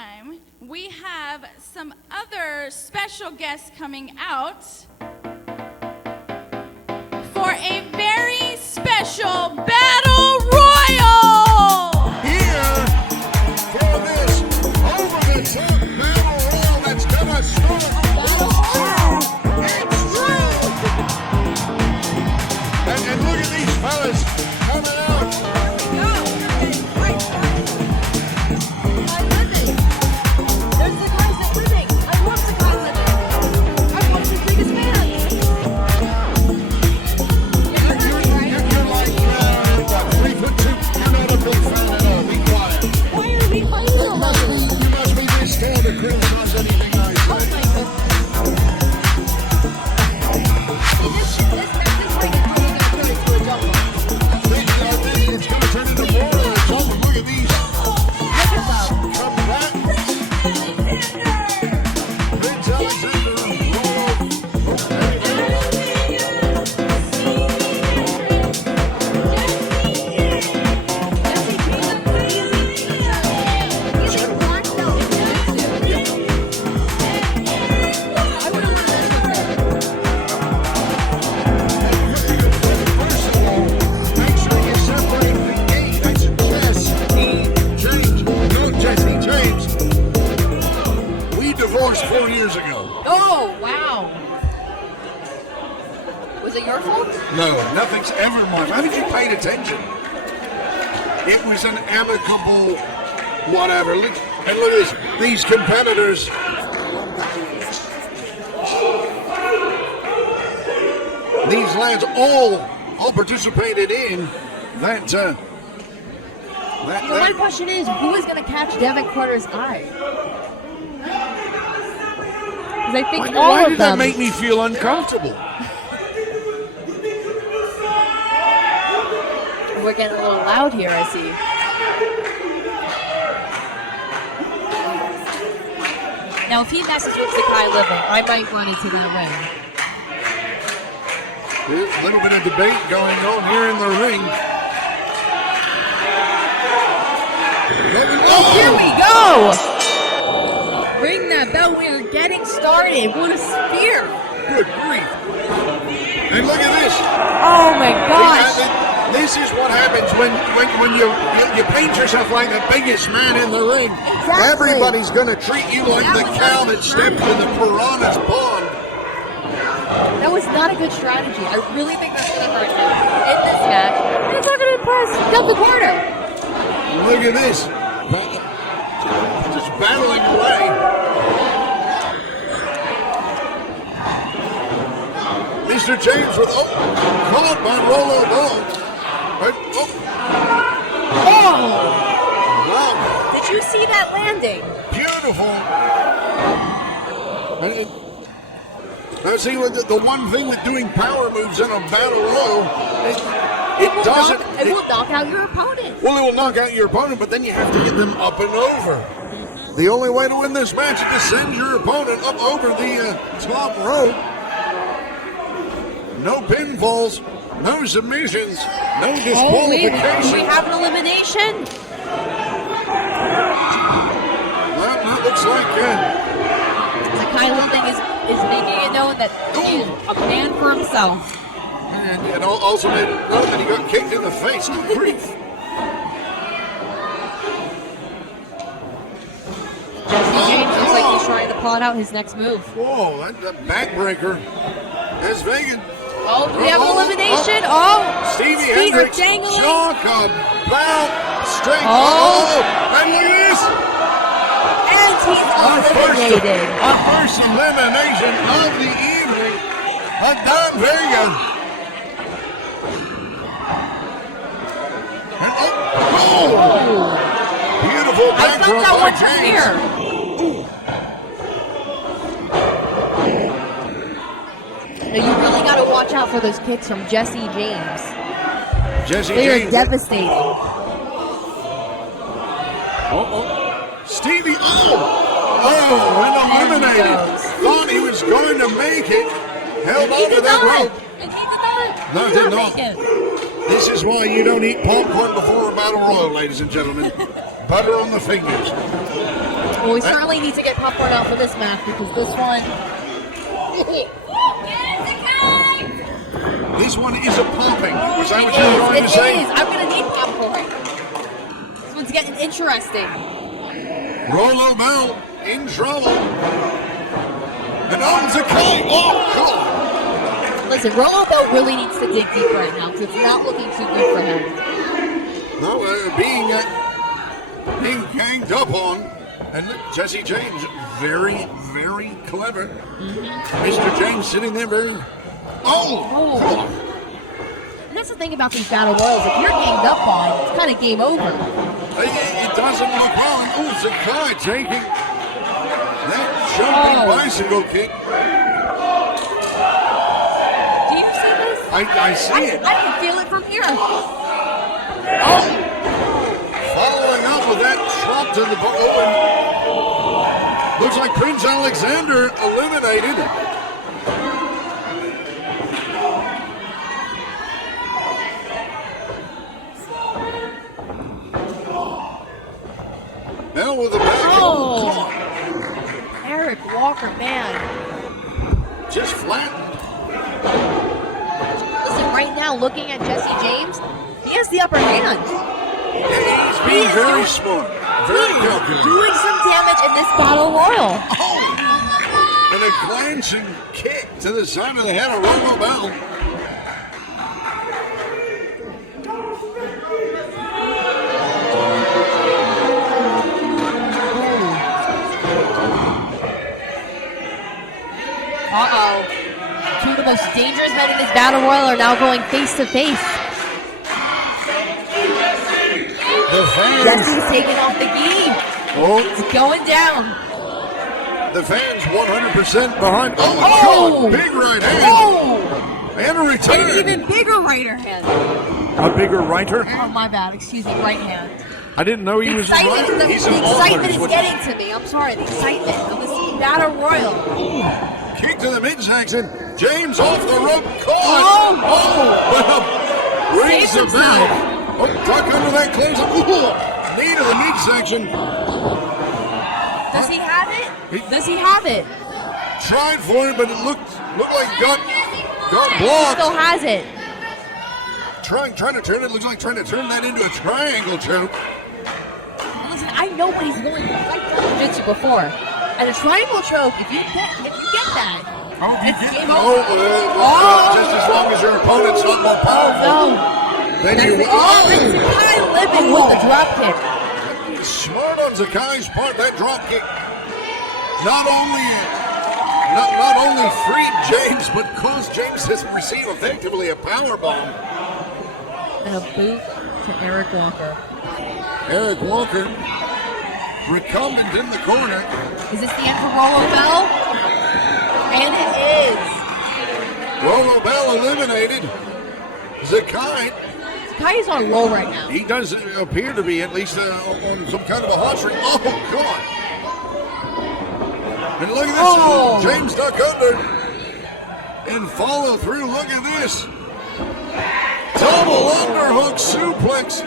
time, we have some other special guests coming out for a very special Battle Royal! Here for this over-the-top Battle Royal that's gonna start it's true! And look at these fellas coming out. Divorced 4 years ago. Oh, wow. Was it your fault? No, nothing's ever my fault. Haven't you paid attention? It was an amicable whatever. And look at this. These competitors. These lads all participated in that. The one question is, who is going to catch Devin Carter's eye? I think why did that make me feel uncomfortable? We're getting a little loud here, I see. Now, if he messes with Sakai living, I might run into that ring. There's a little bit of debate going on here in the ring. Oh, here we go! Ring that bell, we are getting started. What a spear! Good grief. And look at this. Oh my gosh. This is what happens when you paint yourself like the biggest man in the ring. Exactly. Everybody's going to treat you like the cow that stepped in the piranha's pond. That was not a good strategy. I really think that's going to hurt him in this match. And it's not going to impress Devin Carter. Look at this. Just battling away. Mr. James with caught by Rollo Ball. Wow. Did you see that landing? Beautiful. Now see, the one thing with doing power moves in a battle royal, it will knock out your opponent. Well, it will knock out your opponent, but then you have to get them up and over. The only way to win this match is to send your opponent up over the top rope. No pinfalls, no submissions, no disqualification. We have an elimination. Well, that looks like Sakai Living is making it known that he is a man for himself. and also made it known that he got kicked in the face. Good grief. Jesse James looks like he's trying to plot out his next move. Whoa, that backbreaker. That's Vegan. Oh, do we have an elimination? Stevie feet are Hendricks, dangling. Chalk, bout, straight. And look at this. And he's eliminated. Our first elimination of the evening. Don Vega. And beautiful I back felt row that by one from James. here. Now you really got to watch out for those kicks from Jesse James. They are devastating. Stevie, and eliminated. Thought he was going to make it. Held on to that rope. And he did not. No, did not. This is why you don't eat popcorn before a battle royal, ladies and gentlemen. Butter on the fingers. Well, we certainly need to get popcorn out for this match because this one. This one isn't popping. Was that what you were going to say? It is. I'm going to need popcorn. This one's getting interesting. Rollo Bell in trouble. And Owens a Kaun. Oh, God. Listen, Rollo Bell really needs to dig deep right now because it's not looking too good for him. No, being ganged up on. And Jesse James, very, very clever. Mr. James sitting there very... Oh! And that's the thing about these battle royals. If you're ganged up on, it's kind of game over. It doesn't look well. Oh, Zakai taking that jumping bicycle kick. Do you see this? I see it. I can feel it from here. Oh! Following up with that drop to the ball. Looks like Prince Alexander eliminated. Bell with the back. Oh! Eric Walker, man. Just flattened. Listen, right now, looking at Jesse James, he has the upper hand. Yeah, he's being very smart. Very calculated. Doing some damage in this battle royal. Oh! And a clenching kick to the side of the head of Rollo Bell. Uh-oh. Two of the most dangerous men in this battle royal are now going face to face. The fans. Jesse's taking off the gi. Oh, It's going down. the fans 100% behind. Oh, Oh! God, big right hand. Oh! And a An return. even bigger right hand. A bigger writer? Oh, my bad. Excuse me, right hand. I didn't know he The was excitement, right. the He's a excitement baller, is what- getting to me. I'm sorry, the excitement of this battle royal. Kick to the midsection. James off the rope. Oh! Well, rings the Saves bell. himself. Oh, duck under that close. Ooh, knee to the midsection. Does he have it? Does he have it? Tried for it, but it looked like got He blocked. still has it. Trying to turn it. Looks like trying to turn that into a triangle choke. Listen, I know what he's going to fight for jiu-jitsu before. And a triangle choke, if you get that, it's game over. Just as long as your opponent's not more powerful. No. Then That's you. the Zakai living with the drop kick. Smart on Zakai's part. That drop kick not only freed James, but caused James to receive effectively a power bomb. And a boot to Eric Walker. Eric Walker, recumbent in the corner. Is this the end for Rollo Bell? And it is. Rollo Bell eliminated. Zakai, Zakai is on low right now. he does appear to be at least on some kind of a hot streak. Oh, God. And look at this. Oh. James duck under. And follow through. Look at this. Double underhook suplex.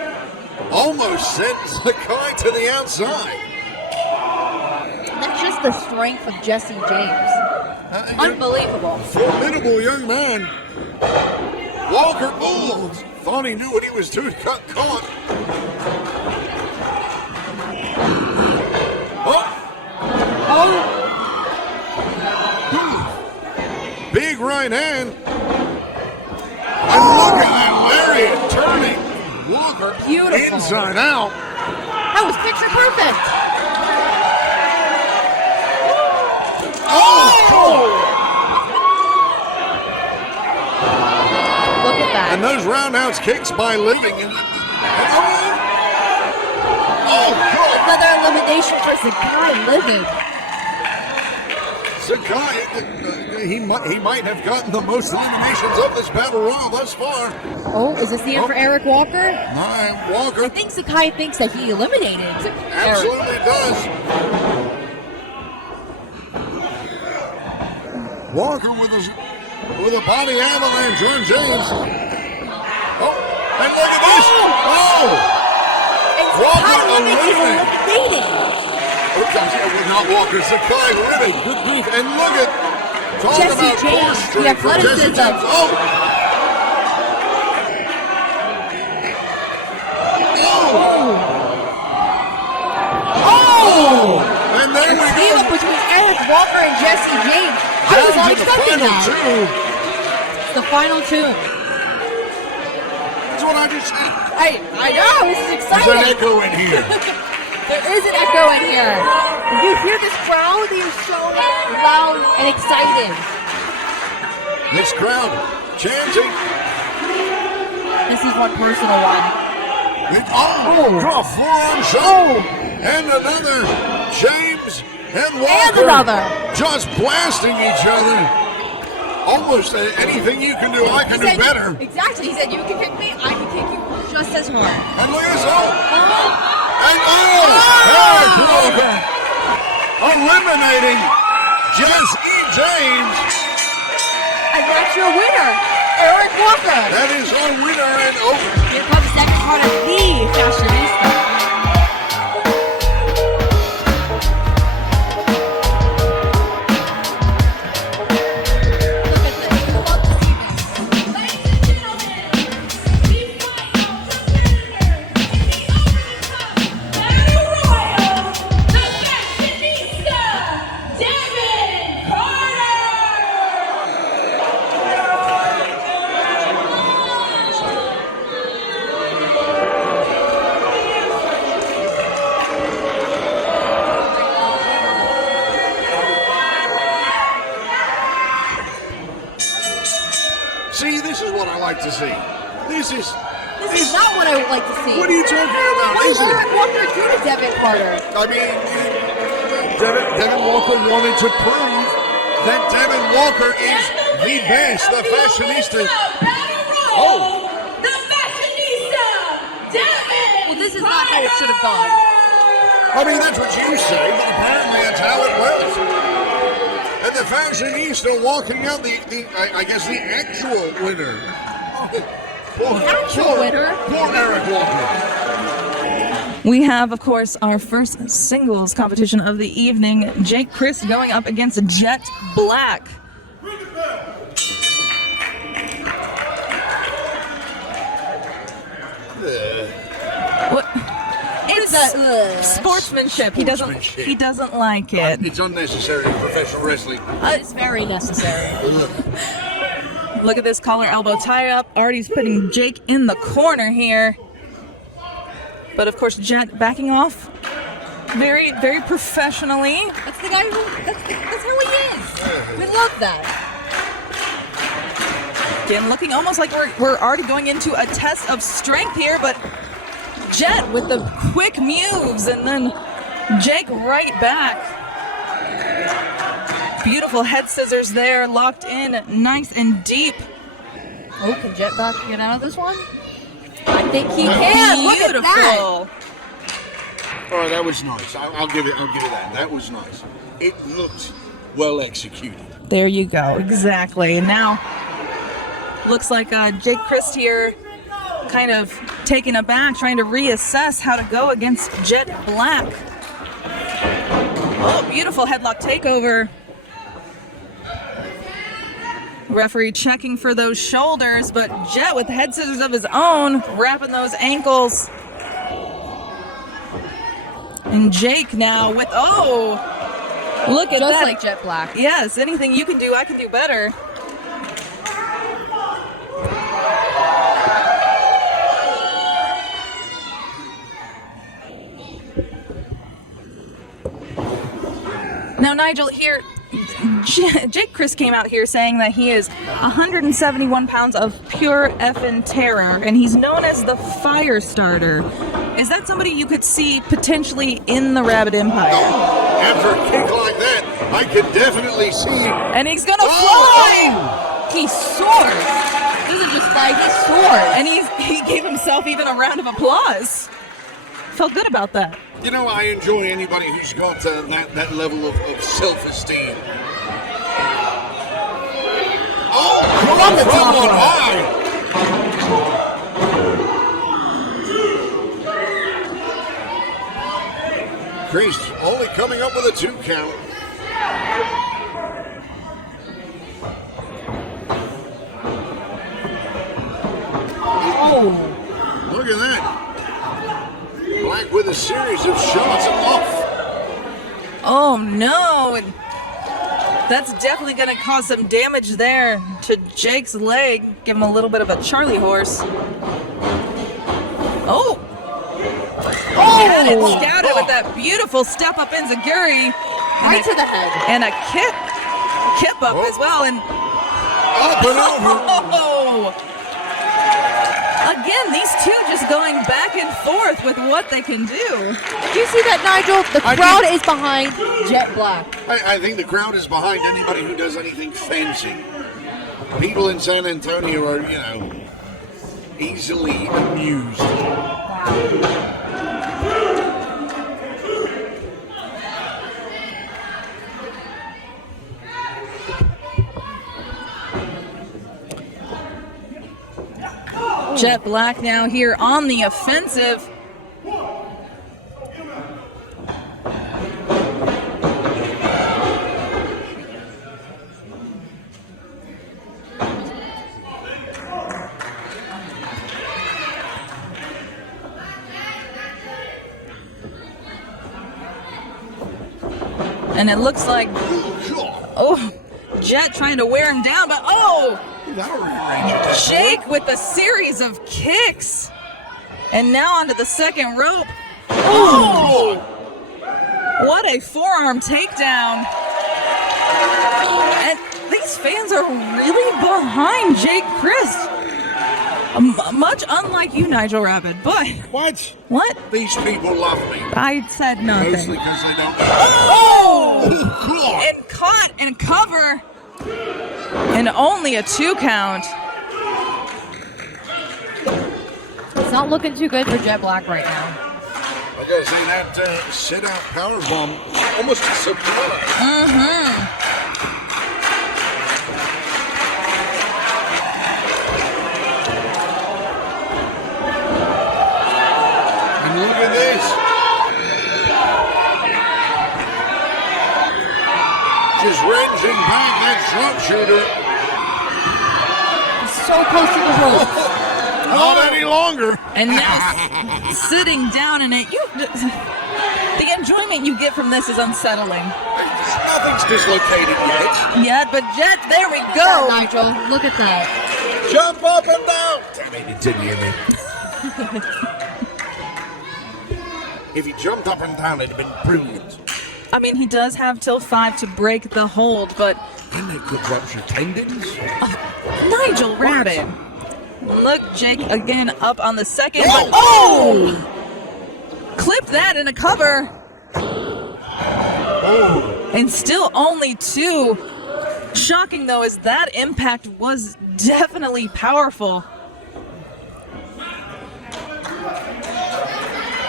Almost sent Zakai to the outside. That's just the strength of Jesse James. Unbelievable. Formidable young man. Walker thought he knew what he was doing. Got caught. Oh, Big right hand. And look at that lariat turning Walker Beautiful. inside out. that was picture perfect. Look at that. And those roundhouse kicks by Living. Another elimination for Zakai living. Zakai, he might have gotten the most eliminations of this battle royal thus far. Oh, is this the end for Eric Walker? Walker I think Zakai thinks that he eliminated Eric. absolutely does. Walker with a body avalanche on James. Oh, and look at this! Oh! And Walker Zakai living is eliminated. eliminating. Not Walker's the guy really. Good grief. And look at Jesse James, the athleticism. Oh! And then we team up between Eric Walker and Jesse James. I was not expecting that. It's the final two. That's what I just said. I know, this is exciting. There's an echo in here. There is an echo in here. You hear this crowd? They are so loud and excited. This crowd chanting. This is one personal one. Draw forearm shot. And another. James and Walker. And another. Just blasting each other. Almost anything you can do, I can do better. Exactly. He said, you can kick me, I can kick you just as hard. And look at this. Eric Walker eliminating Jesse James. And that's your winner, Eric Walker. That is our winner and over. Here comes the next part of the fashionista. To see. This is not what I would like to see. What are you talking about? What did Eric Walker do to Devin Carter? I mean, Devin Walker wanted to prove that Devin Walker is the best, the fashionista. Oh! The fashionista! Devin! Well, this is not how it should have gone. I mean, that's what you say, but apparently that's how it was. And the fashionista walking out I guess the actual winner. Poor Eric Walker. We have, of course, our first singles competition of the evening. Crist going up against Jett Black. What? It's sportsmanship. He doesn't like it. It's unnecessary in professional wrestling. It's very necessary. Look at this collar elbow tie up. Artie's putting Jake in the corner here. But of course, Jett backing off very, very professionally. That's the guy that's who he is. We love that. Again, looking almost like we're already going into a test of strength here, but Jett with the quick moves and then Jake right back. Beautiful head scissors there, locked in nice and deep. Oh, can Jett back get out of this one? I think he can. Look at that. Oh, that was nice. I'll give it that. That was nice. It looked well executed. There you go. Exactly. And now looks like Crist here kind of taken aback, trying to reassess how to go against Jett Black. Oh, beautiful headlock takeover. Referee checking for those shoulders, but Jett with head scissors of his own, wrapping those ankles. And Jake now with, look at that. Just like Jett Black. Yes, anything you can do, I can do better. Now, Nigel, here, Crist came out here saying that he is 171 pounds of pure effing terror, and he's known as the fire starter. Is that somebody you could see potentially in the Rabbit Empire? After a kick like that, I could definitely see. And he's gonna fly! He soared. This is just fly, he soared. And he gave himself even a round of applause. Felt good about that. You know, I enjoy anybody who's got that level of self-esteem. Oh, from the top one high. Crist only coming up with a 2 count. Oh. Look at that. Black with a series of shots off. Oh no! And that's definitely going to cause some damage there to Jake's leg. Give him a little bit of a Charlie horse. Oh! Had it scouted with that beautiful step up enziguri. Right to the head. And a kip up as well. And Up and over. oh! Again, these two just going back and forth with what they can do. Do you see that, Nigel? The crowd is behind Jet Black. I think the crowd is behind anybody who does anything fancy. People in San Antonio are, easily amused. Jet Black now here on the offensive. And it looks like, Jet trying to wear him down, but That'll rearrange it. Jake with a series of kicks. And now onto the second rope. Oh! What a forearm takedown. And these fans are really behind Jake Crist. Much unlike you, Nigel Rabbit, but... What? What? These people love me. I said nothing. Mostly because they don't. Oh! And caught and cover. And only a 2 count. It's not looking too good for Jet Black right now. I gotta say that sit-out powerbomb almost a surprise. And look at this. Just wrenching back that sharpshooter. So close to the rope. Not any longer. And now sitting down in it. The enjoyment you get from this is unsettling. Nothing's dislocated yet. Yeah, but Jet, there we go. Nigel, look at that. Jump up and down. Damn it, it didn't hear me. If he jumped up and down, it'd have been brilliant. I mean, he does have till 5 to break the hold, but... And it could rupture tendons. Nigel Rabbit. Look, Jake again up on the second. Oh! Oh! Clip that in a cover. Oh. And still only 2. Shocking, though, as that impact was definitely powerful.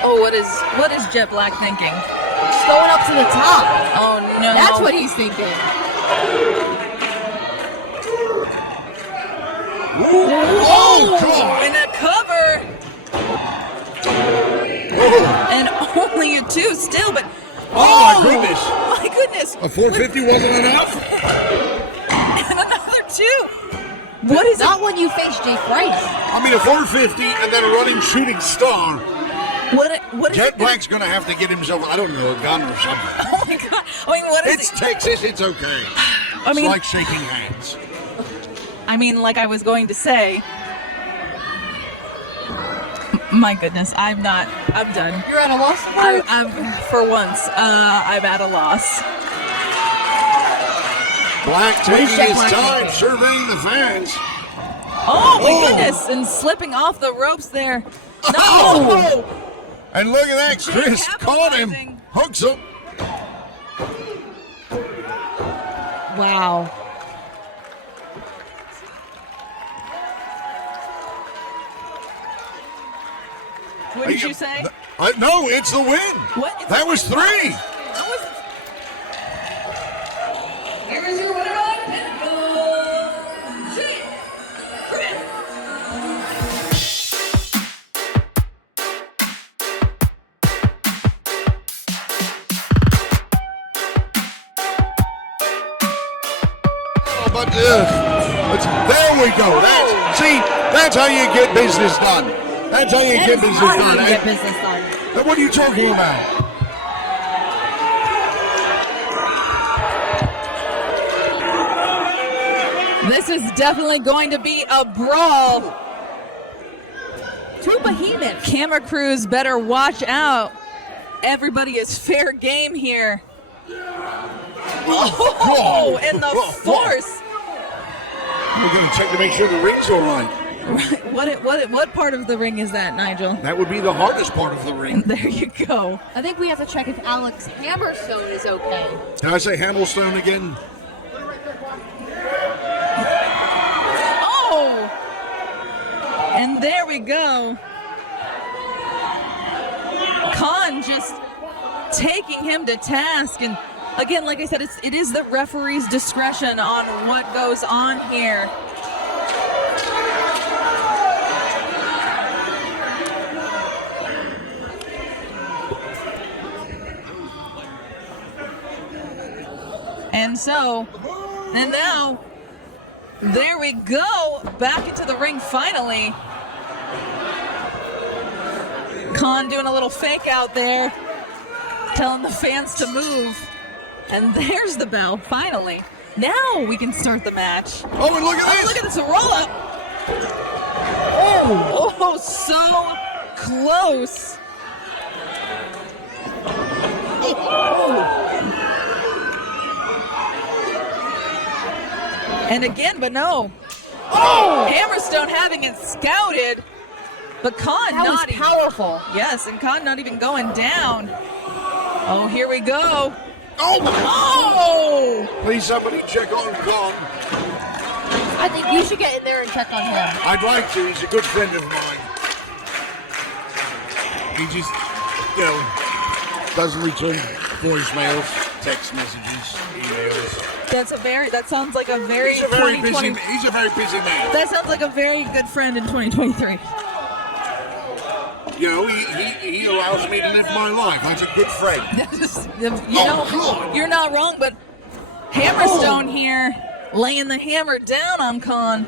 Oh, what is Jet Black thinking? He's going up to the top. Oh, no. That's what he's thinking. Oh, God. And a cover. Oh. And only a 2 still, but... Oh, my goodness. My goodness. A 450 wasn't enough? And another 2. What is Not when you face Jake Price. I mean, a 450 and then a running shooting star. What is Jet it Black's going to have to get himself, I don't know, a gun or something. Oh my god. I mean, what is It's it? Texas, it's okay. I mean, It's like shaking hands. like I was going to say. My goodness, I'm done. You're at a loss for it? I'm for once, I'm at a loss. Black taking Jet his Black time, thinking? surveying the fans. Oh my Oh. goodness, and slipping off the ropes there. No! Oh. And look at that, Jake Chris caught him. capitalizing. Hooks him. Wow. What did you say? No, it's the win. What? That was 3. That was... Here is your winner on pinfall, Jake Crist. but there we go. That's how you get business done. That's how you get business done. Get business done. And what are you talking about? This is definitely going to be a brawl. Two behemoths. Camera crews better watch out. Everybody is fair game here. Oh, and the force. We're going to check to make sure the ring's all right. What part of the ring is that, Nigel? That would be the hardest part of the ring. There you go. I think we have to check if Alex Hammerstone is okay. Did I say Hammerstone again? Oh! And there we go. Kaun just taking him to task. And again, like I said, it is the referee's discretion on what goes on here. And now, there we go, back into the ring finally. Kaun doing a little fake out there, telling the fans to move. And there's the bell, finally. Now we can start the match. Oh, and look at this! Look at this, a roll up. Oh, so close. And again, but no. Oh! Hammerstone having it scouted, but Kaun That was not powerful. Yes, and Kaun not even going down. Oh, here we go. Oh! Oh! Please, somebody check on Kaun. I think you should get in there and check on him. I'd like to. He's a good friend of mine. He just, doesn't return voicemails, text messages, emails. That sounds like a very He's a very 2020 busy man. That sounds like a very good friend in 2023. He allows me to live my life. He's a good friend. You're not wrong, but Hammerstone here laying the hammer down on Kaun.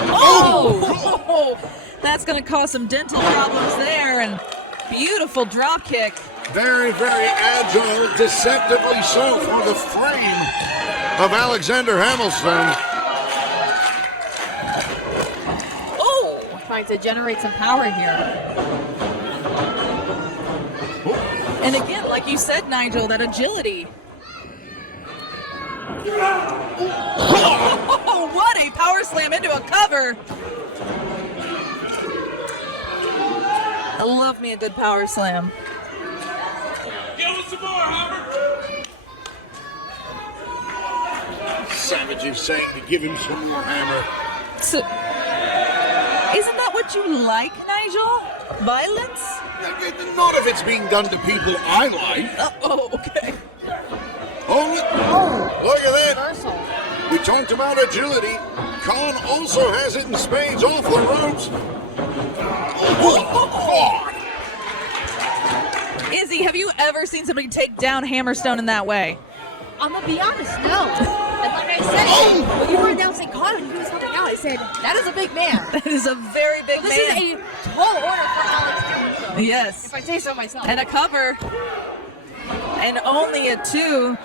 Oh! That's going to cause some dental problems there, and beautiful drop kick. Very, very agile, deceptively so for the frame of Alexander Hammerstone. Oh! Trying to generate some power here. And again, like you said, Nigel, that agility. Oh, what a power slam into a cover. I love me a good power slam. Give us some more, Hammer. Savage is saying to give him some more hammer. So, isn't that what you like, Nigel? Violence? Not if it's being done to people I like. Okay. Oh, look at that. Reversal. We talked about agility. Kaun also has it in spades off the ropes. Oh, Izzy, have you ever seen somebody take down Hammerstone in that way? I'm gonna be honest, no. And like I said, when you were announcing Kaun and he was coming out, I said, that is a big man. That is a very big This man. is a tall order for Alex Hammerstone. Yes. If I say so myself. And a cover. And only a 2.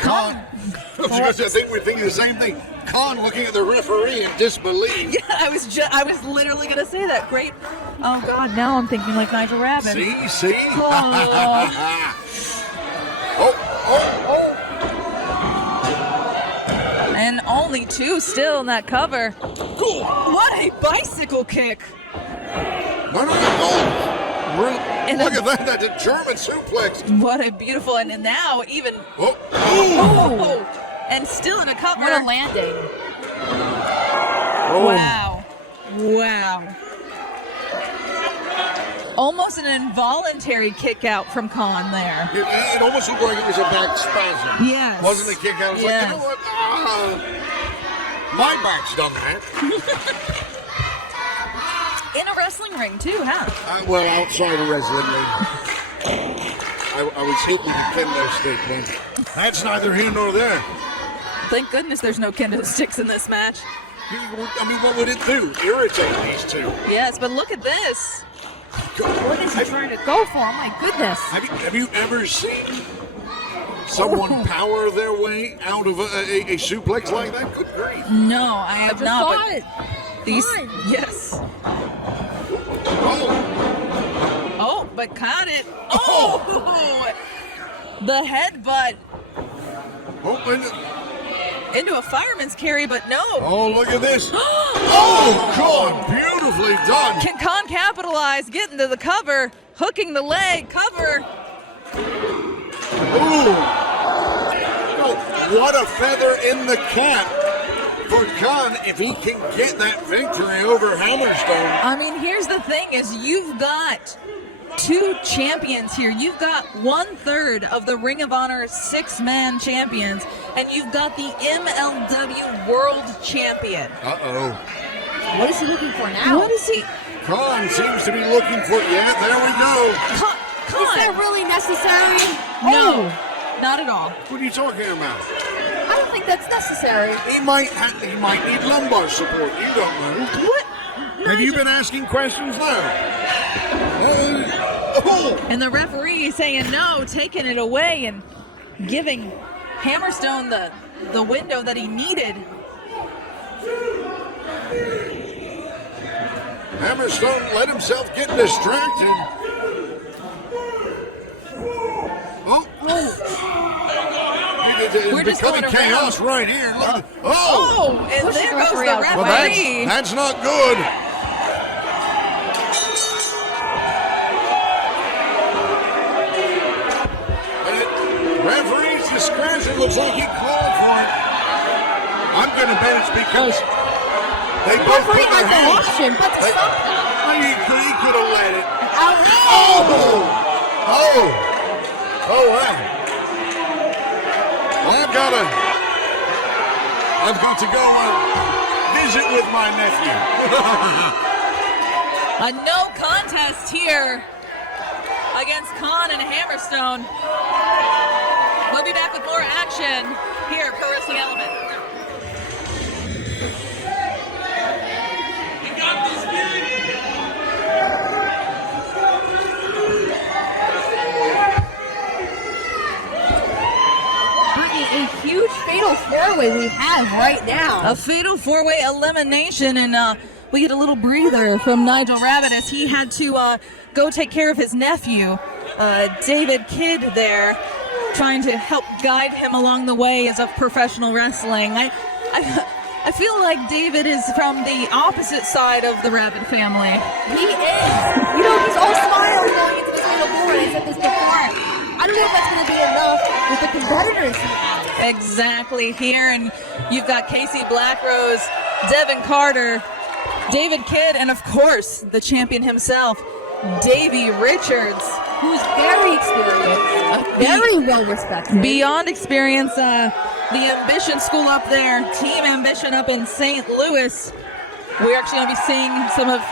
Kaun. I think we're thinking the same thing. Kaun looking at the referee in disbelief. Yeah, I was literally gonna say that. Great. Oh God, now I'm thinking like Nigel Rabbit. See? Oh. And only 2 still in that cover. Cool. What a bicycle kick! No. Look at that. That's a German suplex. What a beautiful, and now even. Oh. And still in a cover. What a landing. Wow. Almost an involuntary kick out from Kaun there. It almost looked like it was a back spasm. Yes. Wasn't a kick out. It was like, you know what? My back's done that. In a wrestling ring too, huh? Well, outside of wrestling ring. I was hitting the kendo stick, man. That's neither here nor there. Thank goodness there's no kendo sticks in this match. I mean, what would it do? Irritate these two. Yes, but look at this. What is he trying to go for? Oh my goodness. Have you ever seen someone power their way out of a suplex like that? Good grief. No, I have not. Saw But it. these, Fine. yes. Oh, Oh, but caught it. Oh, the headbutt open. into a fireman's carry, but no. Oh, look at this. Oh, God, beautifully done. Can Kaun capitalize? Get into the cover, hooking the leg, cover. Ooh. Oh, what a feather in the cap for Kaun if he can get that victory over Hammerstone. I mean, here's the thing: is you've got two champions here. You've got 1/3 of the Ring of Honor 6-man champions, and you've got the MLW World Champion. Uh-oh. What is he looking for now? What is he? Kaun seems to be looking for, yeah, there we go. Is that really necessary? No, not at all. What are you talking about? I don't think that's necessary. He might need lumbar support. You don't know. What? Have you been asking questions now? Oh. And the referee saying no, taking it away and giving Hammerstone the window that he needed. Hammerstone let himself get distracted. Oh. We're It's just going becoming chaos around. right here. Look. Oh, and Push there the goes the referee out. Well, referee. that's not good. Referee's discretion looks like he called for it. I'm going to bet it's because they both put Referee their has the hands. option, but to stop that. He could have let it. Out. Oh, wow. I've got to go visit with my nephew. A no contest here against Kaun and Hammerstone. We'll be back with more action here at Pro Wrestling Element. You got this, kid. A huge fatal four-way we have right now. A fatal four-way elimination, and we get a little breather from Nigel Rabbit as he had to go take care of his nephew, David Kidd there, trying to help guide him along the ways of professional wrestling. I feel like David is from the opposite side of the Rabbit family. He is. You know, he's all smiles going into the fatal four-way. I said this before. I don't know if that's going to be enough with the competitors he has. Exactly here, and you've got Casey Blackrose, Devin Carter, David Kidd, and of course the champion himself, Davey Richards, Who's very experienced, very well respected. beyond experience. The Ambition School up there, Team Ambition up in St. Louis. We're actually going to be seeing some of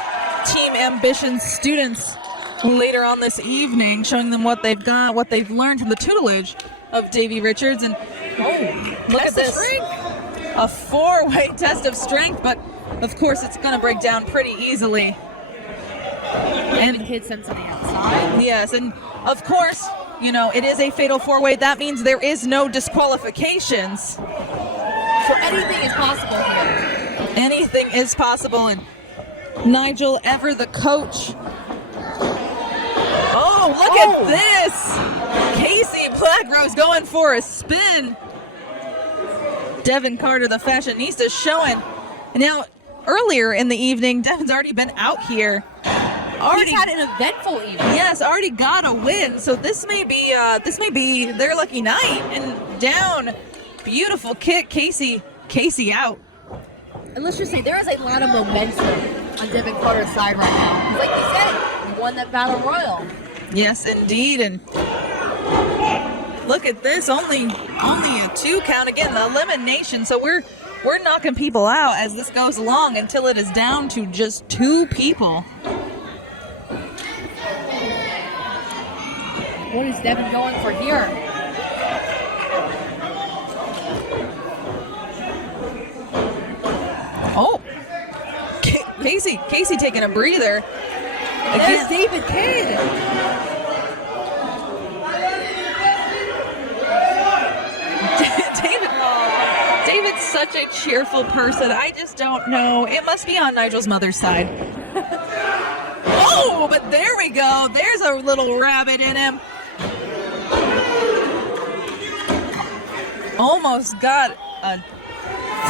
Team Ambition's students later on this evening, showing them what they've got, what they've learned from the tutelage of Davey Richards. And look at this. A four-way test of strength, but of course it's going to break down pretty easily. And Kidd sent to the outside. Yes, and of course, you know, it is a fatal four-way. That means there is no disqualifications. So anything is possible here. Anything is possible, and Nigel, ever the coach. Oh, look at this! Casey Blackrose going for a spin. Devin Carter, the fashionista, showing. And now, earlier in the evening, Devin's already been out here. He's had an eventful evening. Yes, already got a win. So this may be their lucky night. And down, beautiful kick, Casey out. And let's just say there is a lot of momentum on Devin Carter's side right now. Like you said, he won that battle royal. Yes, indeed. And look at this, only a 2 count again, the elimination. So we're knocking people out as this goes along until it is down to just 2 people. What is Devin going for here? Oh, Casey taking a breather. There's David Kidd. David's such a cheerful person. I just don't know. It must be on Nigel's mother's side. Oh, but there we go. There's a little rabbit in him. Almost got a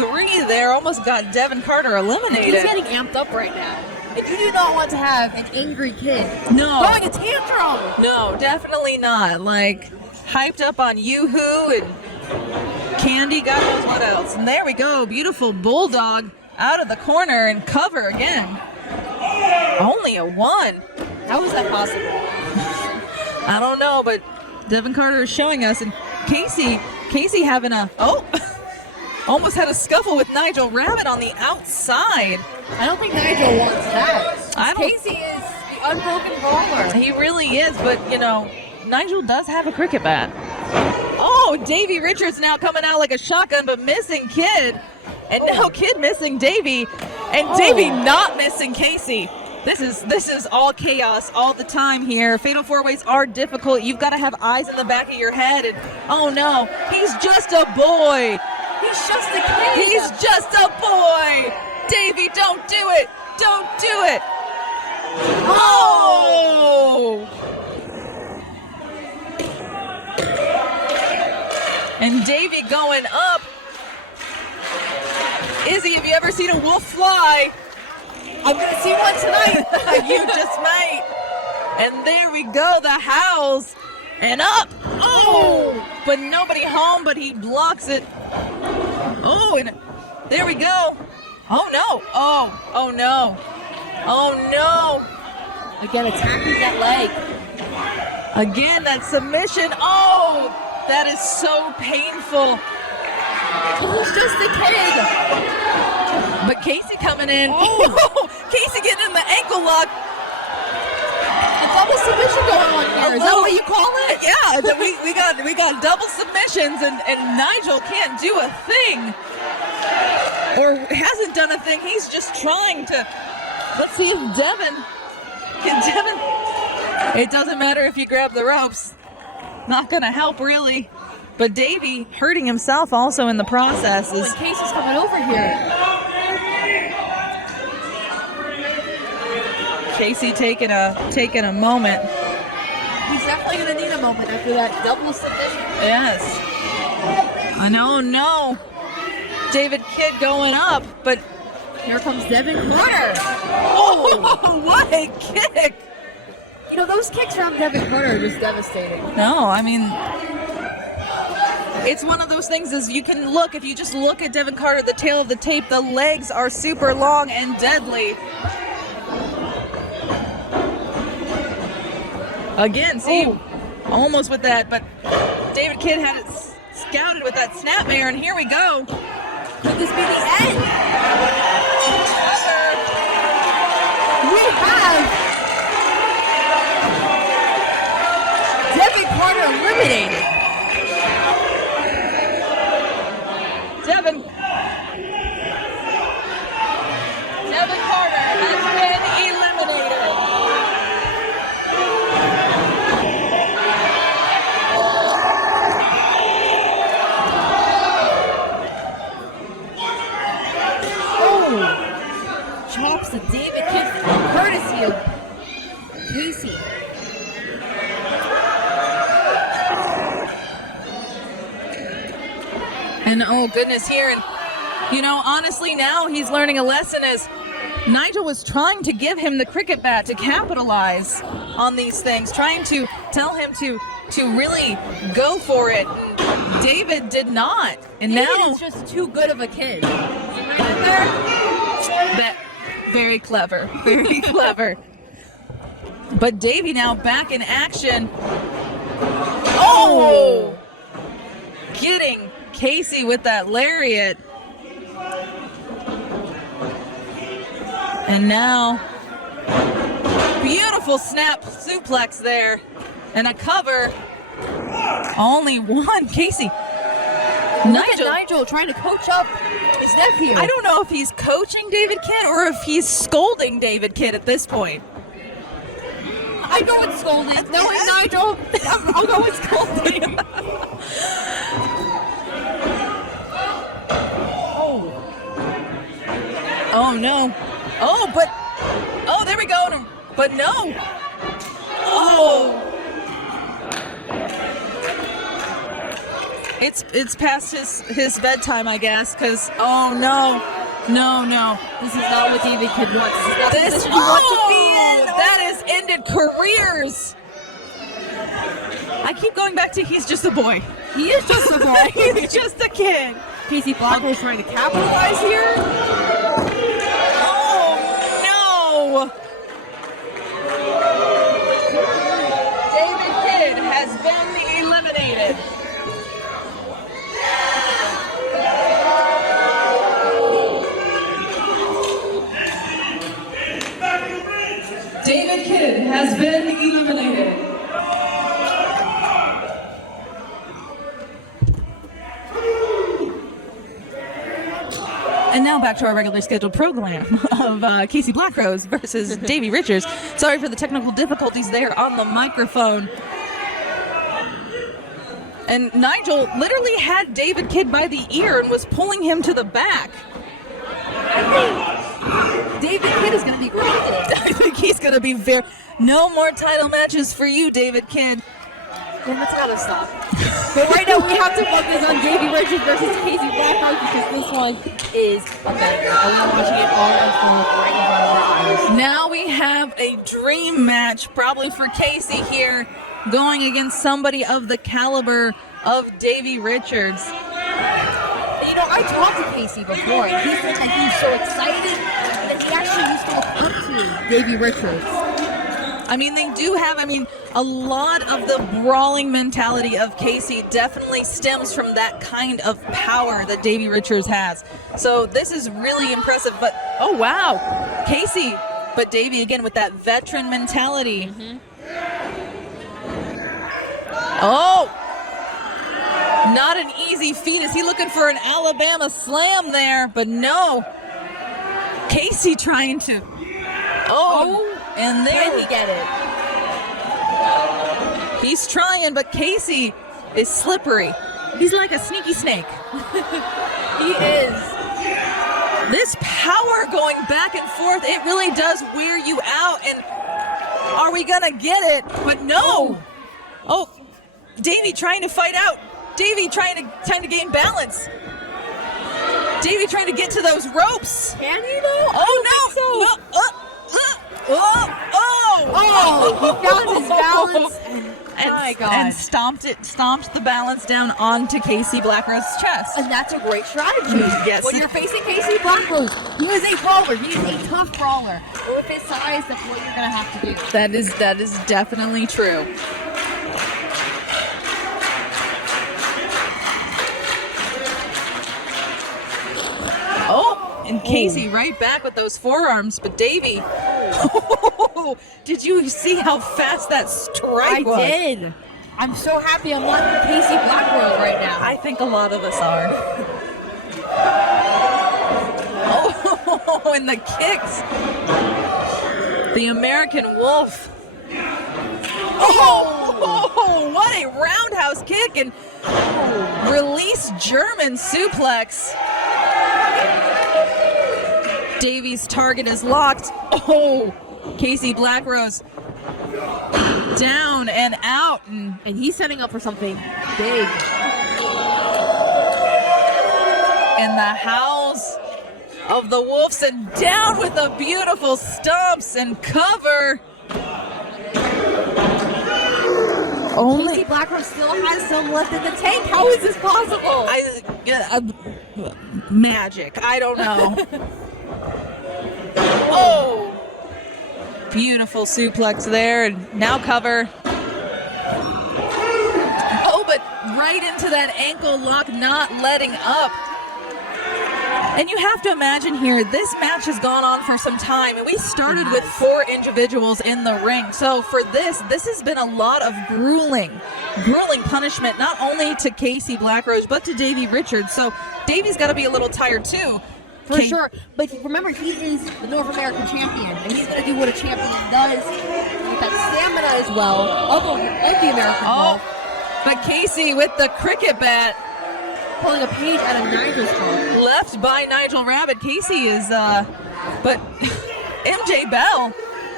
3 there. Almost got Devin Carter eliminated. He's getting amped up right now. And you do not want to have an angry kid. No. Throwing a tantrum. No, definitely not. Like, hyped up on Yoo-Hoo and Candy, God knows what else. And there we go. Beautiful Bulldog out of the corner and cover again. Only a 1. How is that possible? I don't know, but Devin Carter is showing us. And Casey having a, almost had a scuffle with Nigel Rabbit on the outside. I don't think Nigel wants that. Casey is the unbroken brawler. He really is, but, you know, Nigel does have a cricket bat. Oh, Davey Richards now coming out like a shotgun, but missing Kid. And now Kid missing Davey. And Davey not missing Casey. This is all chaos all the time here. Fatal 4-ways are difficult. You've got to have eyes in the back of your head. And oh no, he's just a boy. He's just a kid. He's just a boy. Davey, don't do it. Don't do it. Oh! And Davey going up. Izzy, have you ever seen a wolf fly? I'm going to see one tonight. You just might. And there we go, the howls. And up. Oh! But nobody home, but he blocks it. Oh, and there we go. Oh, no. Oh, no. Oh, no. Again, attacking that leg. Again, that submission. Oh, that is so painful. He's just a kid. But Casey coming in. Oh, Casey getting in the ankle lock. A double submission going on here. Is that what you call it? Yeah, we got double submissions, and Nigel can't do a thing. Or hasn't done a thing. He's just trying to. Let's see if Devin. It doesn't matter if you grab the ropes. Not gonna help really. But Davey hurting himself also in the process. And Casey's coming over here. Casey taking a moment. He's definitely gonna need a moment after that double submission. Yes. I know, no. David Kidd going up, but here comes Devin Carter. Oh, what a kick! You know, those kicks from Devin Carter are just devastating. No, I mean, it's one of those things is you can look, if you just look at Devin Carter, the tail of the tape, the legs are super long and deadly. Again, see, almost with that, but David Kidd had it scouted with that snapmare, and here we go. Could this be the end? We have Devin Carter eliminated. Devin Carter has been eliminated. Chops to David Kidd, courtesy of Casey. And oh goodness, here, and you know, honestly now he's learning a lesson as Nigel was trying to give him the cricket bat to capitalize on these things, trying to tell him to really go for it. And David did not. And David now is just too good of a kid. Very clever, very clever. But Davey now back in action. Oh! Getting Casey with that lariat. And now, beautiful snap suplex there. And a cover. Only one. Casey. Nigel trying to coach up his nephew. I don't know if he's coaching David Kidd or if he's scolding David Kidd at this point. I go with scolding. No, it's Nigel. I'll go with scolding. Oh no. Oh, there we go. But no. Oh. It's past his bedtime, I guess, because, oh no. This is not what David Kidd wants. This is not the position he wants to be in. That has ended careers. I keep going back to he's just a boy. He is just a boy. He's just a kid. Casey Blackrose trying to capitalize here. Oh no! David Kidd has been eliminated. David Kidd has been eliminated. And now back to our regularly scheduled program of Casey Blackrose versus Davey Richards. Sorry for the technical difficulties there on the microphone. And Nigel literally had David Kidd by the ear and was pulling him to the back. David Kidd is going to be grounded. I think he's going to be no more title matches for you, David Kidd. Then that's got to stop. But right now we have to focus on Davey Richards versus Casey Blackrose because this one is a banger. And we're watching it all unfold right in front of our eyes. Now we have a dream match, probably for Casey here, going against somebody of the caliber of Davey Richards. You know, I talked to Casey before. He said that he's so excited that he actually used to look up to Davey Richards. I mean, they do have, a lot of the brawling mentality of Casey definitely stems from that kind of power that Davey Richards has. So this is really impressive, but, oh wow, Casey, but Davey again with that veteran mentality. Mm-hmm. Oh, not an easy feat. Is he looking for an Alabama slam there? But no, Casey trying to, and there Can he get it? He's trying, but Casey is slippery. He's like a sneaky snake. He is. This power going back and forth, it really does wear you out. And are we gonna get it? But no. Oh, Davey trying to fight out. Davey trying to gain balance. Davey trying to get to those ropes. Can he though? Oh no! He found his balance. And stomped the balance down onto Casey Blackrose's chest. And that's a great strategy. Yes. When you're facing Casey Blackrose, he is a brawler. He is a tough brawler. But with his size, that's what you're going to have to do. That is definitely true. Oh, and Casey right back with those forearms, but Davey. Oh, did you see how fast that strike was? I did. I'm so happy I'm not with Casey Blackrose right now. I think a lot of us are. Oh, and the kicks. The American Wolf. Oh, what a roundhouse kick and release German suplex. Davey's target is locked. Oh, Casey Blackrose down and out. And he's setting up for something big. And the howls of the Wolves and down with the beautiful stomps and cover. Casey Blackrose still has some left in the tank. How is this possible? Magic. I don't know. Oh! Beautiful suplex there, and now cover. Oh, but right into that ankle lock, not letting up. And you have to imagine here, this match has gone on for some time, and we started with 4 individuals in the ring. So for this has been a lot of grueling punishment, not only to Casey Blackrose, but to Davey Richards. So Davey's got to be a little tired too. For sure. But remember, he is the North American champion, and he's going to do what a champion does with that stamina as well of the American ball. But Casey with the cricket bat. Pulling a page out of Nigel's book. Left by Nigel Rabbit. Casey is, but MJ Bell,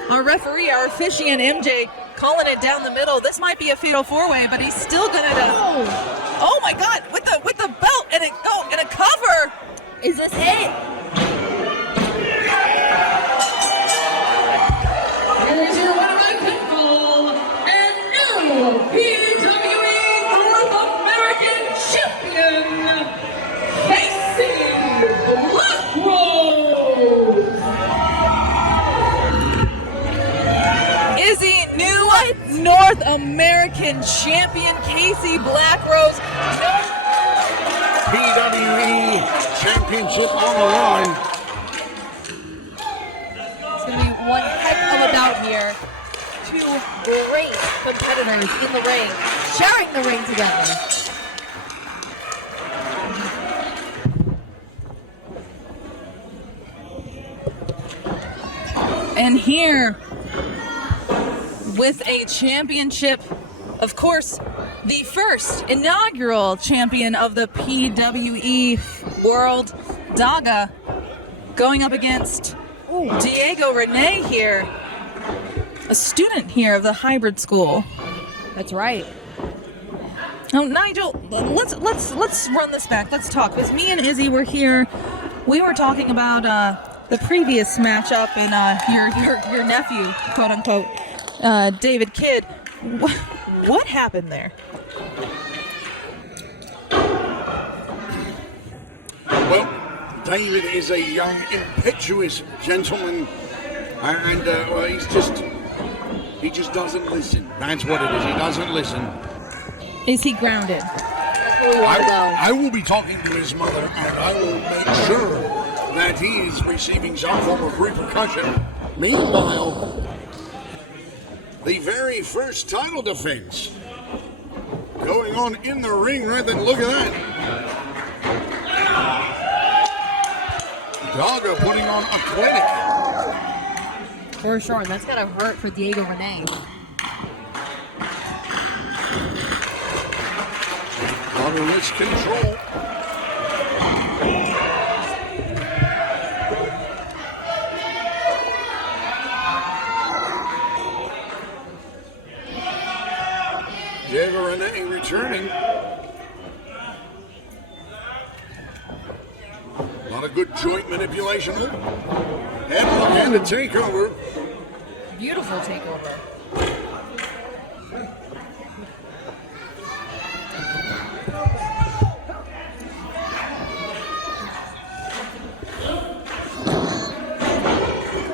our referee, our officiant MJ, calling it down the middle. This might be a fatal 4-way, but he's still gonna. Oh my God! With the belt and a cover. Is this it? Here's your winner pinfall and new PWE North American champion, Casey Blackrose. Is he new North American champion Casey Blackrose? PWE Championship on the line. It's going to be one heck of a bout here. 2 great competitors in the ring, sharing the ring together. And here, with a championship, of course, the first inaugural champion of the PWE World, Daga, going up against Diego Renay here, a student here of the hybrid school. That's right. Now, Nigel, let's run this back. Let's talk. Because me and Izzy were here. We were talking about the previous matchup and your nephew, quote unquote, David Kidd. What happened there? Well, David is a young, impetuous gentleman, and he just doesn't listen. That's what it is. He doesn't listen. Is he grounded? That's where we want to go. I will be talking to his mother, and I will make sure that he is receiving some form of repercussion. Meanwhile, the very first title defense going on in the ring right then. Look at that. Daga putting on a clinic. For sure, and that's gotta hurt for Diego Renay. Daga with control. Diego Renay returning. A lot of good joint manipulation there. And a takeover. Beautiful takeover.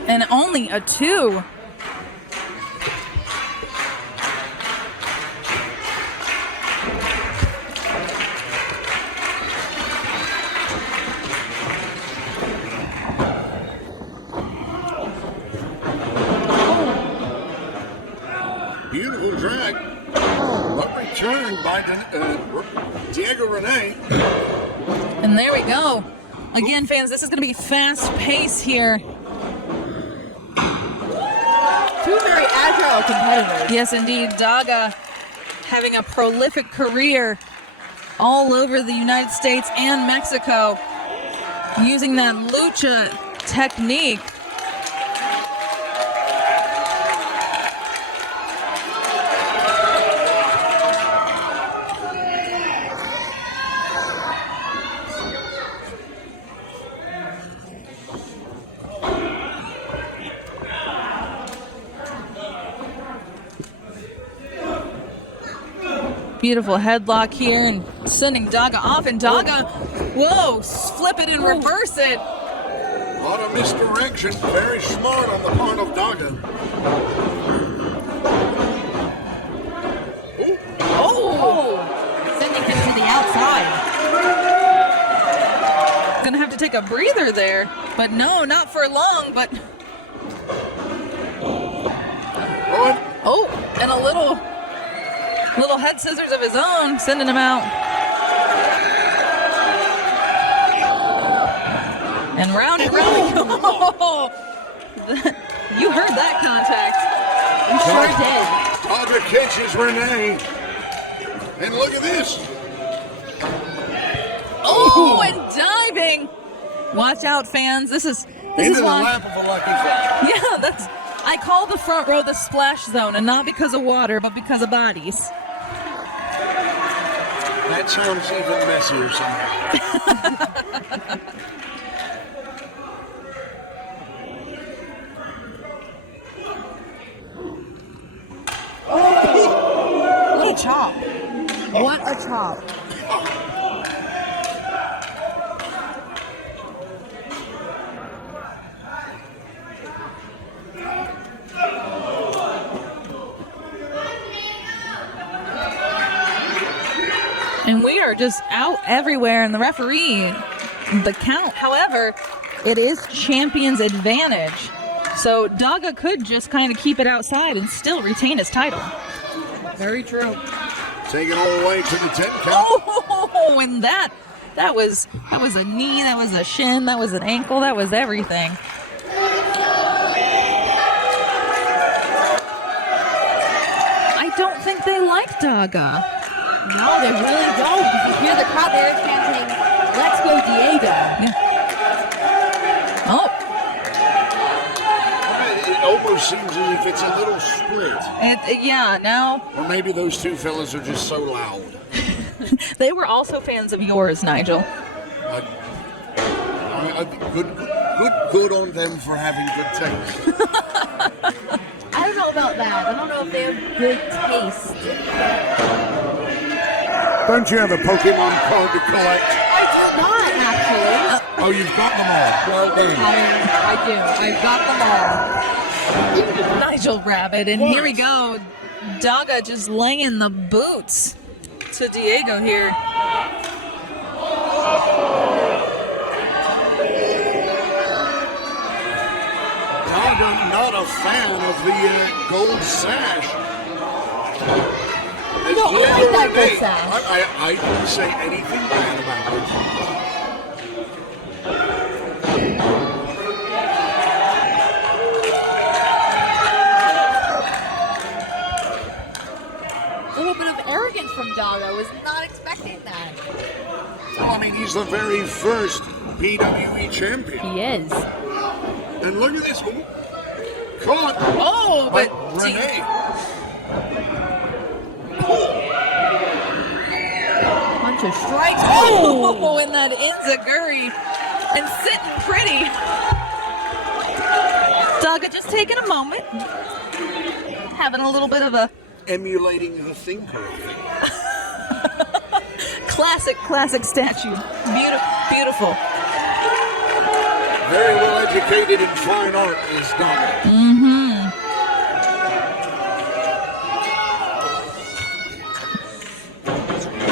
And only a 2. Beautiful drag. But returned by Diego Renay. And there we go. Again, fans, this is going to be fast pace here. 2 very agile competitors. Yes, indeed. Daga having a prolific career all over the United States and Mexico, using that lucha technique. Beautiful headlock here and sending Daga off, and Daga, whoa, flip it and reverse it. A lot of misdirection, very smart on the part of Daga. Oh! Sending him to the outside. Gonna have to take a breather. scissor there. But no, not for long, but... Oh, and a little head scissors of his own, sending him out. And round and round we go. You heard that contact. You sure did. Daga catches Renee. And look at this. Oh, and diving. Watch out, fans. This is Into the why. lap of a lucky fan. Yeah, I call the front row the splash zone, and not because of water, but because of bodies. That sounds even messier somehow. What a chop. What a chop. And we are just out everywhere, and the referee, the count. However, it is champion's advantage. So Daga could just kind of keep it outside and still retain his title. Very true. Take it all the way to the 10 count. Oh, and that was a knee, that was a shin, that was an ankle, that was everything. I don't think they like Daga. No, they really don't. You hear the crowd there chanting, "Let's go, Diego." Oh, It almost seems as if it's a little split. yeah, now Or maybe those two fellas are just so loud. they were also fans of yours, Nigel. Good on them for having good taste. I don't know about that. I don't know if they have good taste. Don't you have a Pokemon card to collect? I do not, actually. Oh, you've got them all. Well done. I do. I've got them all. Nigel Rabbit, and here we go. Daga just laying the boots to Diego here. Daga not a fan of the gold sash. No, I like that gold sash. I didn't say anything bad about it. A little bit of arrogance from Daga. I was not expecting that. Well, I mean, he's the very first PWE champion. He is. And look at this one. Caught Oh, by but Renee. Bunch of strikes. oh, and that enziguri, and sitting pretty. Daga just taking a moment, having a little bit of a Emulating the thinker. classic statue. Beautiful. Very well educated in fine art is Daga.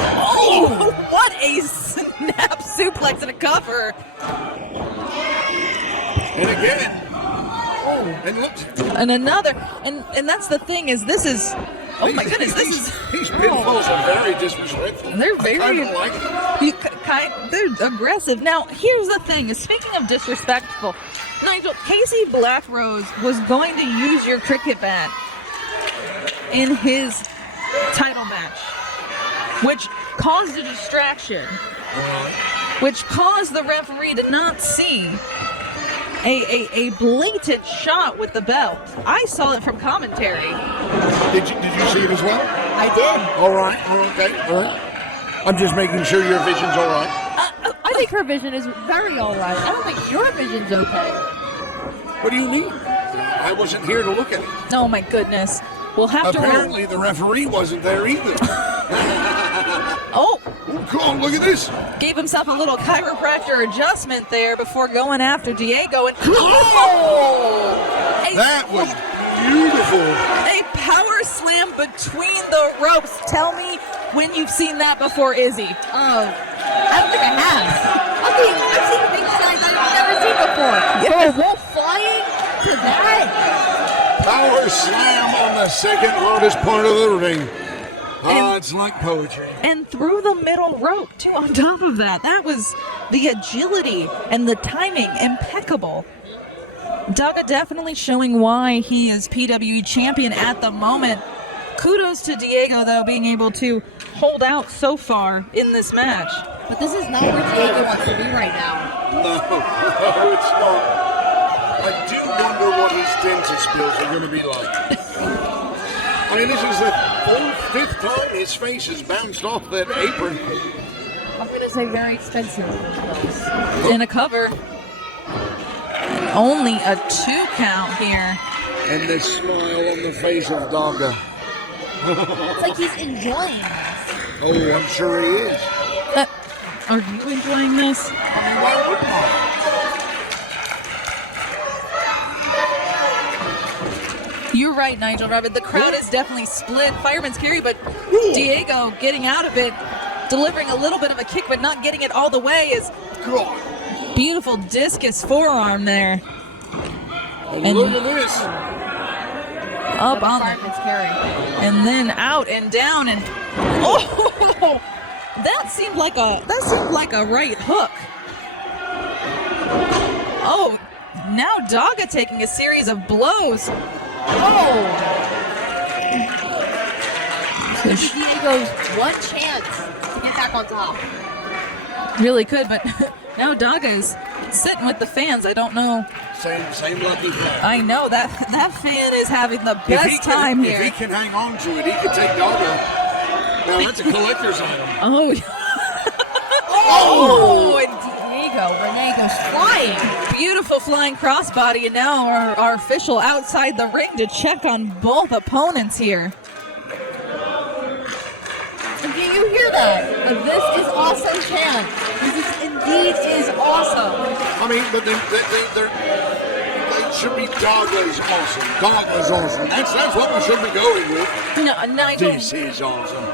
Oh, what a snap suplex and a cover. And again. Oh, and look. And another, and that's the thing is this is, oh my goodness, this is, These pinfalls are very disrespectful. they're I very, kinda like it. they're aggressive. Now, here's the thing, is speaking of disrespectful, Nigel, Casey Blackrose was going to use your cricket bat in his title match, which caused a distraction, which caused the referee to not see a blatant shot with the belt. I saw it from commentary. Did you see it as well? I did. All right. Okay. All right. I'm just making sure your vision's all right. I think her vision is very alright. I don't think your vision's okay. What do you mean? I wasn't here to look at it. Oh my goodness. We'll have Apparently, the referee wasn't there either. Oh, Come on, look at this. gave himself a little chiropractor adjustment there before going after Diego, and That was beautiful. a power slam between the ropes. Tell me when you've seen that before, Izzy. Oh, I don't think I have. I've seen big size. I've never before. Yes. But a wolf flying to that? Power slam on the second hardest part of the ring. Oh, it's like poetry. And through the middle rope, too, on top of that. That was the agility and the timing impeccable. Daga definitely showing why he is PWE champion at the moment. Kudos to Diego, though, being able to hold out so far in this match. But this is not where Diego wants to be right now. No, it's not. I do wonder what his dentist bills are going to be like. I mean, this is the fifth time his face has bounced off that apron. I'm going to say very expensive. In a cover. Only a 2 count here. And the smile on the face of Daga. It's like he's enjoying this. Oh, I'm sure he is. Are you enjoying this? I mean, why wouldn't I? You're right, Nigel Robert. The crowd is definitely split. Fireman's carry, but Diego getting out of it, delivering a little bit of a kick, but not getting it all the way is beautiful discus forearm there. And look at this. Up on the Fireman's carry. and then out and down and that seemed like a right hook. Oh, now Daga taking a series of blows. This is Diego's one chance to get back on top. Really could, but now Daga's sitting with the fans. I don't know. Same lucky fan. I know that fan is having the best time If he here. can hang on to it, he can take Daga. Now that's a collector's item. Oh, Oh, and Diego, Renee goes flying. beautiful flying crossbody, and now our official outside the ring to check on both opponents here. And do you hear that? This is awesome chant. This indeed is awesome. I mean, but they should be Daga's awesome. Daga's awesome. That's what we should be going with. No, Nigel. This is awesome.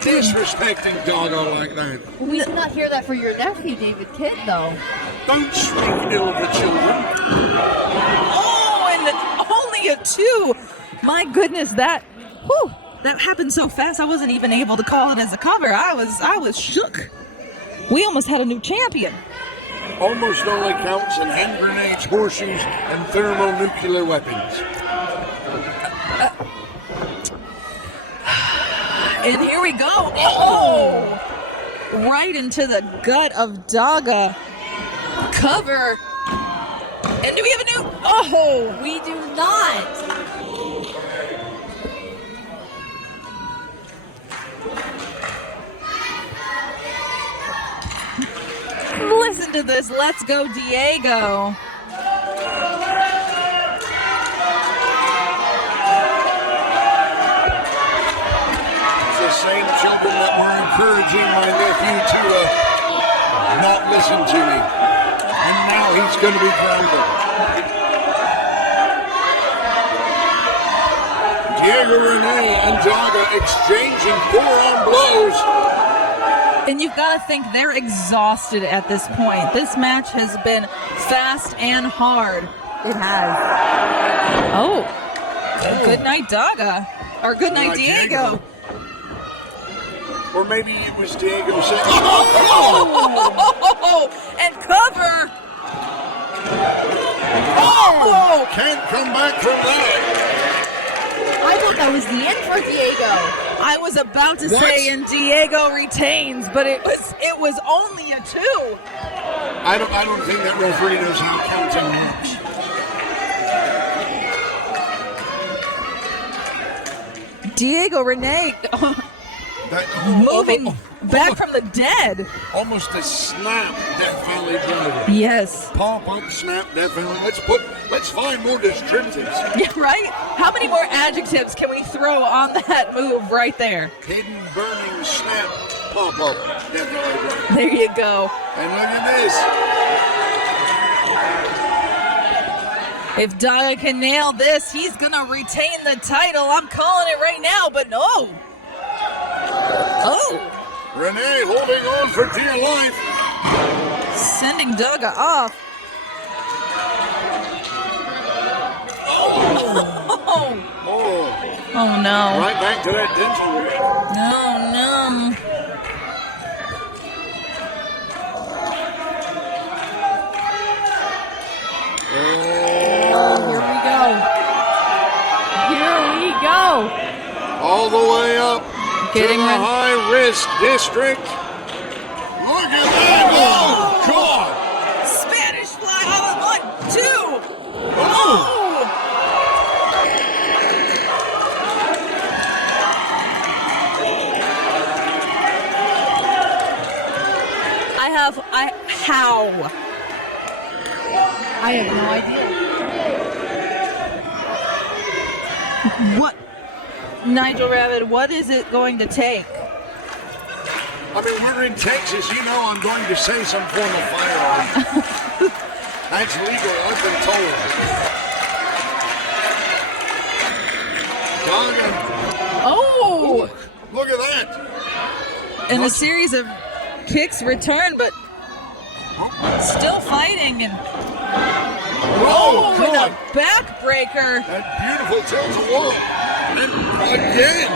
Disrespecting Daga like that. We did not hear that for your nephew, David Kidd, though. Don't speak ill of the children. Oh, and only a 2. My goodness, that happened so fast. I wasn't even able to call it as a cover. I was shook. We almost had a new champion. Almost only counts in hand grenades, horseshoes, and thermonuclear weapons. And here we go. Oh! Right into the gut of Daga. Cover. And do we have a new? Oh! We do not. Listen to this. Let's go, Diego. Same children that were encouraging my nephew to not listen to me. And now he's going to be grounded. Diego, Renee, and Daga exchanging forearm blows. And you've got to think they're exhausted at this point. This match has been fast and hard. It has. Oh. Good night, Daga. Or good night, Diego. Or maybe it was Diego saying, Oh, and cover. Oh, can't come back from that. I thought that was the end for Diego. I was about to say, and Diego retains, but it was only a 2. I don't think that referee knows how counting works. Diego Renee moving back from the dead. Almost a snap Death Valley driver. Yes. Pop up, snap Death Valley. Let's find more descriptives. Yeah, right? How many more adjectives can we throw on that move right there? Hidden, burning, snap, pop up, Death Valley driver. There you go. And look at this. If Daga can nail this, he's going to retain the title. I'm calling it right now, but no. Oh. Renee holding on for dear life. Sending Daga off. Oh no. Right back to that dental rig. No. Here we go. Here we go. All the way up Getting to the ready. high-risk district. Look at that! Oh, God! Spanish fly on 1, 2. Oh! How? I have no idea. What? Nigel Rabbit, what is it going to take? I mean, we're in Texas. You know I'm going to say some form of firearm. That's legal. I've been told. Daga. Oh! Look at that. And a series of kicks return, but still fighting. And Oh, and God. a backbreaker. That beautiful tilt-a-whirl. And again.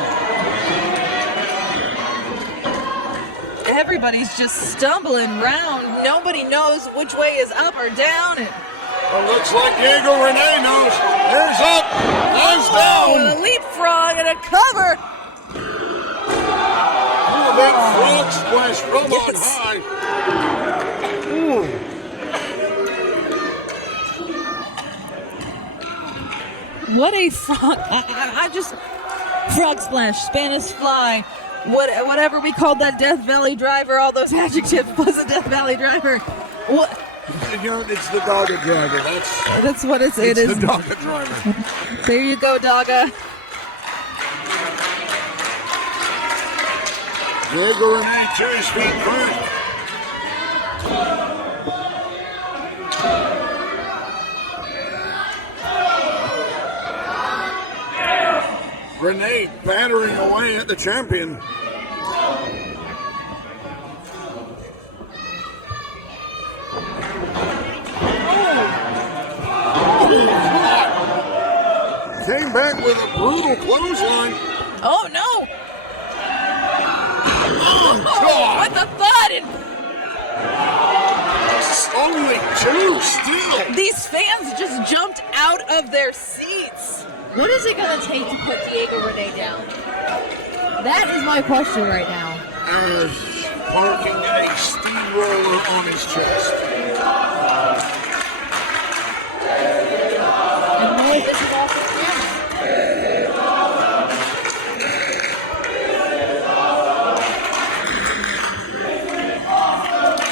Everybody's just stumbling round. Nobody knows which way is up or down. And It looks like Diego Renee knows. There's up. There's down. a leapfrog and a cover. Oh, that frog splash from on Yes. high. Ooh. What a frog. I just. Frog splash, Spanish fly, whatever we called that Death Valley driver, all those adjectives plus a Death Valley driver. What? You know, it's the Daga driver. That's what it It's is. the Daga driver. There you go, Daga. Diego Renee to his feet first. Renee battering away at the champion. Came back with a brutal clothesline. Oh no! God. What the thud! And Only two still. these fans just jumped out of their seats. What is it going to take to put Diego Renee down? That is my question right now. As parking a steamroller on his chest. And boy, this is all for him.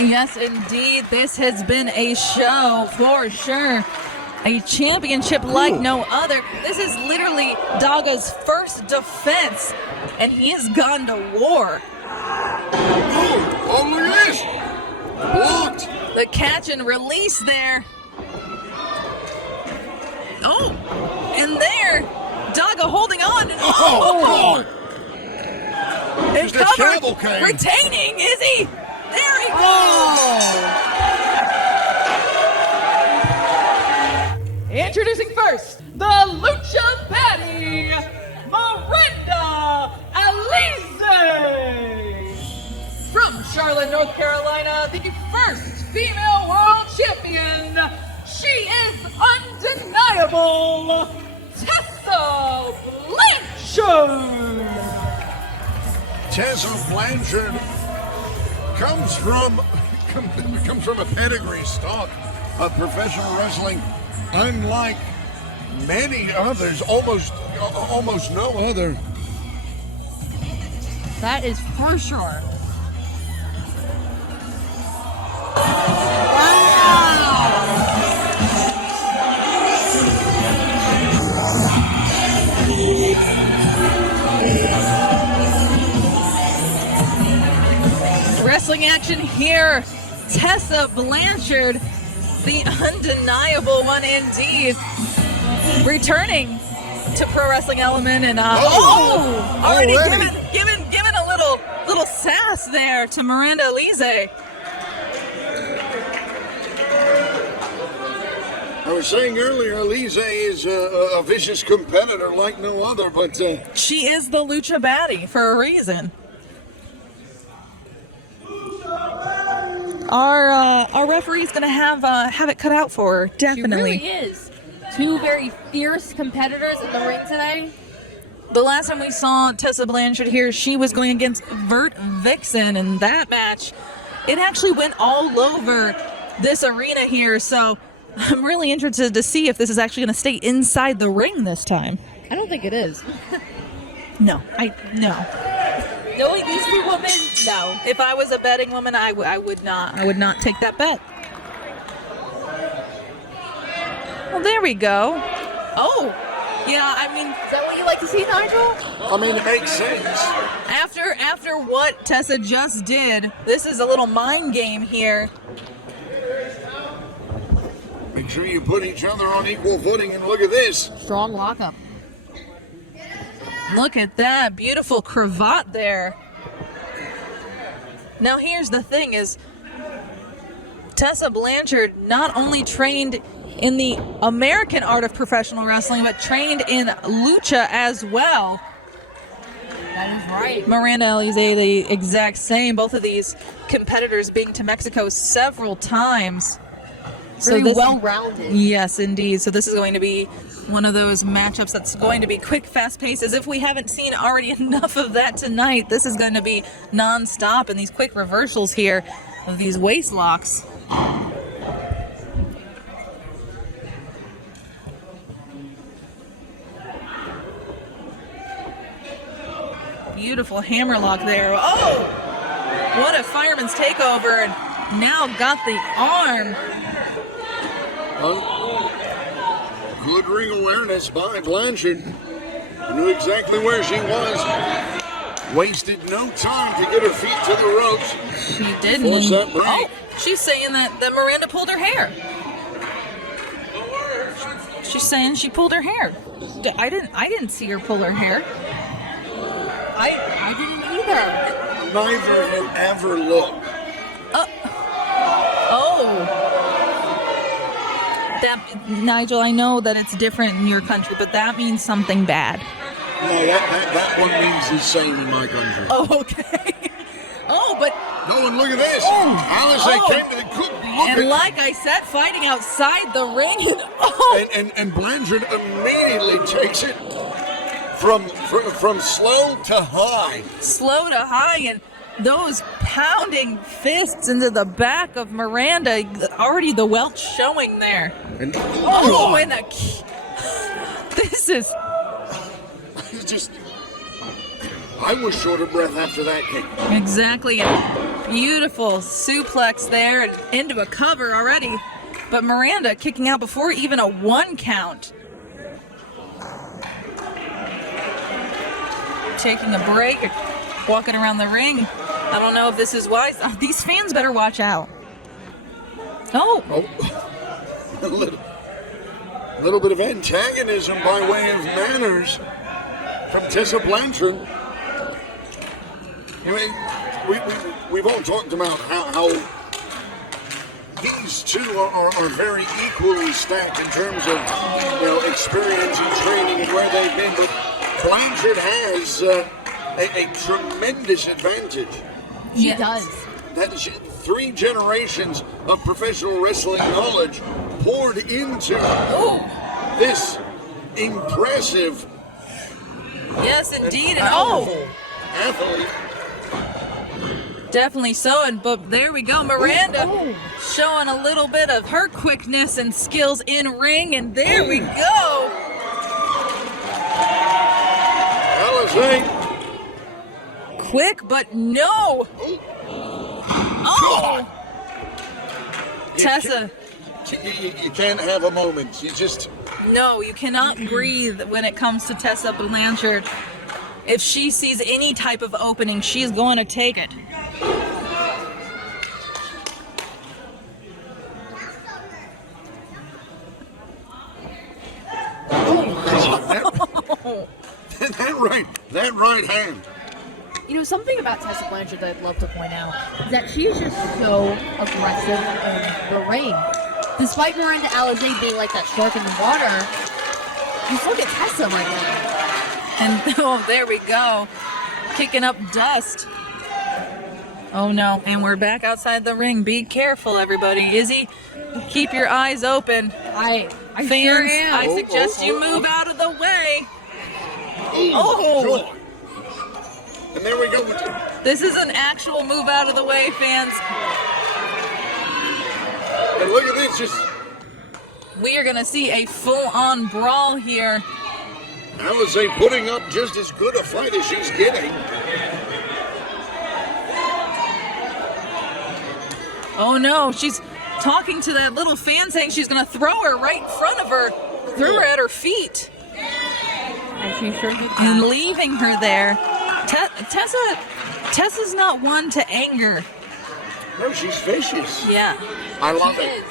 Yes, indeed, this has been a show for sure. A championship like no other. This is literally Daga's first defense, and he has gone to war. Oh, look at this. Blocked. The catch and release there. Oh, and there, Daga holding on. And Oh, and Just a covered, cavalcade. retaining, is he? There he goes. Introducing first, the Lucha Patty, Miranda Alize. From Charlotte, North Carolina, the first female world champion. She is undeniable, Tessa Blanchard. Tessa Blanchard comes from a pedigree stock of professional wrestling, unlike many others, almost no other. That is for sure. Wrestling action here. Tessa Blanchard, the undeniable one indeed, returning to Pro Wrestling Element and already already. given a little sass there to Miranda Alize. I was saying earlier, Alize is a vicious competitor like no other, but She is the lucha baddie for a reason. Our referee's gonna have it cut out for her, definitely. She really is. Two very fierce competitors in the ring today. The last time we saw Tessa Blanchard here, she was going against Vert Vixen, and that match, it actually went all over this arena here, so I'm really interested to see if this is actually going to stay inside the ring this time. I don't think it is. No. Knowing these two women, no. If I was a betting woman, I would not take that bet. Well, there we go. Oh, yeah, I mean, Is that what you like to see, Nigel? I mean, it makes sense. after what Tessa just did, this is a little mind game here. Make sure you put each other on equal footing, and look at this. Strong lockup. Look at that beautiful cravat there. Now here's the thing is, Tessa Blanchard not only trained in the American art of professional wrestling, but trained in lucha as well. That is right. Miranda, Alize, the exact same. Both of these competitors being to Mexico several times. Very this- well-rounded. Yes, indeed. So this is going to be one of those matchups that's going to be quick, fast-paced. As if we haven't seen already enough of that tonight, this is going to be non-stop, and these quick reversals here of these waist locks. Beautiful hammerlock there. Oh! What a fireman's takeover, and now got the arm. Good ring awareness by Blanchard. Knew exactly where she was. Wasted no time to get her feet to the ropes. She didn't. Force that break. Oh, she's saying that Miranda pulled her hair. She's saying she pulled her hair. I didn't see her pull her hair. I didn't either. Neither of them ever look. That, Nigel, I know that it's different in your country, but that means something bad. No, that one means the same in my country. Oh, okay. Oh, but... No, and look at this. Alize came to the cook. And like I said, fighting outside the ring. And Blanchard immediately takes it from slow to high. Slow to high, and those pounding fists into the back of Miranda, already the welt showing there. And this is just, I was short of breath after that kick. exactly a beautiful suplex there and into a cover already. But Miranda kicking out before even a 1 count. Taking a break, walking around the ring. I don't know if this is wise. Oh, these fans better watch out. Oh. A little bit of antagonism by way of manners from Tessa Blanchard. I mean, we've all talked about how these two are very equally stacked in terms of experience and training and where they've been, but Blanchard has a tremendous advantage. She does. That is 3 generations of professional wrestling knowledge poured into this impressive Yes, indeed. And powerful athlete. Definitely so. But there we go. Miranda showing a little bit of her quickness and skills in ring. And there we go. Alize. Quick, but no. Oh. Tessa. You can't have a moment. You just... No, you cannot breathe when it comes to Tessa Blanchard. If she sees any type of opening, she's going to take it. That right hand. You know, something about Tessa Blanchard that I'd love to point out is that she's just so aggressive in the ring. despite Miranda Alize being like that shark in the water, just look at Tessa right now. And oh, there we go. Kicking up dust. Oh no, and we're back outside the ring. Be careful, everybody. Izzy, keep your eyes open. I Fans, sure am. I suggest you move out of the way. Oh! And there we go. This is an actual move out of the way, fans. And look at this, just We are gonna see a full-on brawl here. Alize putting up just as good a fight as she's getting. Oh no, she's talking to that little fan saying she's gonna throw her right in front of her. Threw her at her feet. And she sure did And that. leaving her there. Tessa's not one to anger. No, she's vicious. Yeah. I love it.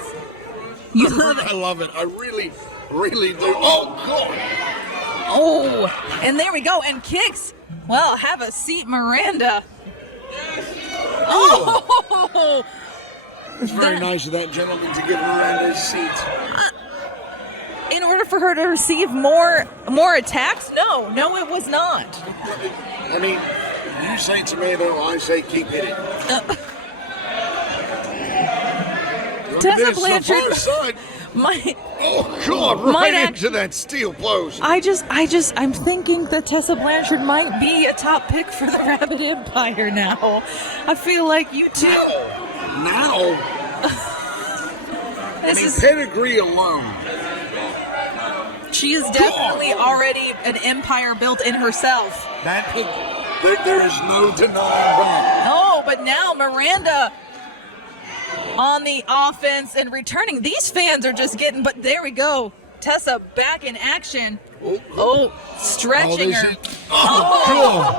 You love it. I love it. I really, really do. Oh, God. Oh, and there we go, and kicks. Well, have a seat, Miranda. Oh! It's very nice of that gentleman to give Miranda a seat. In order for her to receive more attacks? No, it was not. I mean, you say tomato, I say keep hitting. Tessa Blanchard Side. might. Oh, God, Might right into that steel post. I'm thinking that Tessa Blanchard might be a top pick for the Rabbit Empire now. I feel like you too. Now, pedigree alone. She is definitely already an empire built in herself. There is no denying that. Oh, but now Miranda on the offense and returning. These fans are just getting, but there we go. Tessa back in action. Oh, stretching her. Wow.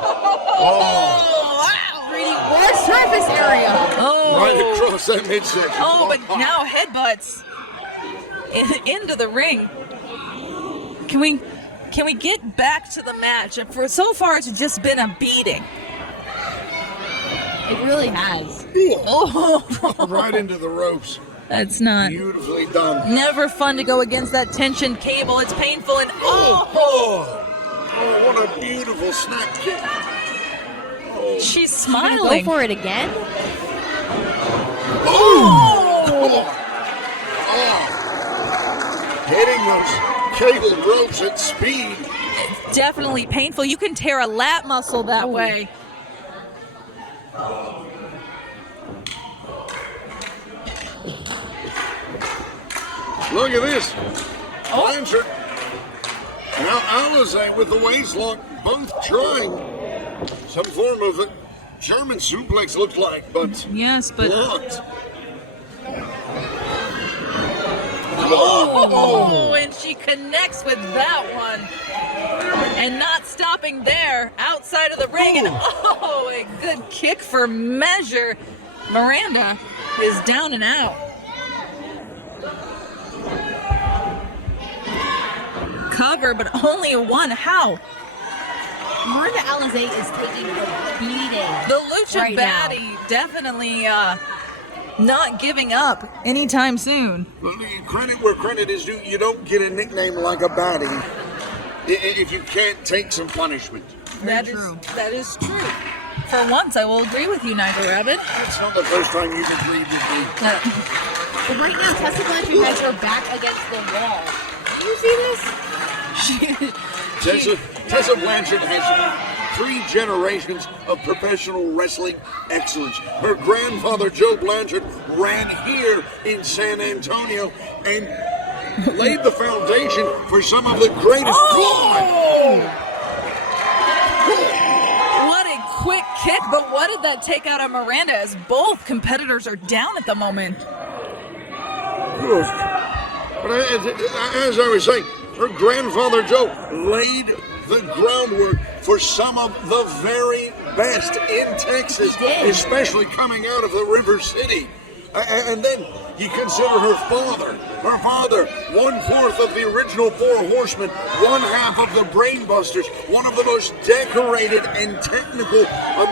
Pretty war surface area. Oh. Right across that midsection. Oh, but now headbutts into the ring. Can we get back to the match? For so far, it's just been a beating. It really has. Oh, Right into the ropes. that's not Beautifully done. never fun to go against that tension cable. It's painful and Oh, what a beautiful snap kick. she's Go smiling. for it again. Hitting those cable ropes at speed. Definitely painful. You can tear a lat muscle that way. Look at this. Blanchard. Now Alize with the waist lock, both trying some form of a German suplex looked like, but Yes, but blocked. oh, and she connects with that one. And not stopping there, outside of the ring, and oh, a good kick for measure. Miranda is down and out. Cover, but only one. How? Miranda Alize is taking a beating. The Lucha Right now. Baddie definitely not giving up anytime soon. Credit where credit is due. You don't get a nickname like a baddie if you can't take some punishment. That is true. For once, I will agree with you, Nigel Rabbit. That's not the first time you've agreed with me. But right now, Tessa Blanchard has her back against the wall. Do you see this? Tessa Blanchard has 3 generations of professional wrestling excellence. Her grandfather, Joe Blanchard, ran here in San Antonio and laid the foundation for some of the greatest. What a quick kick, but what did that take out of Miranda as both competitors are down at the moment? But as I was saying, her grandfather Joe laid the groundwork for some of the very best in Texas, especially coming out of the River City. And then you consider her father. Her father, 1/4 of the original 4 Horsemen, 1/2 of the Brainbusters, one of the most decorated and technical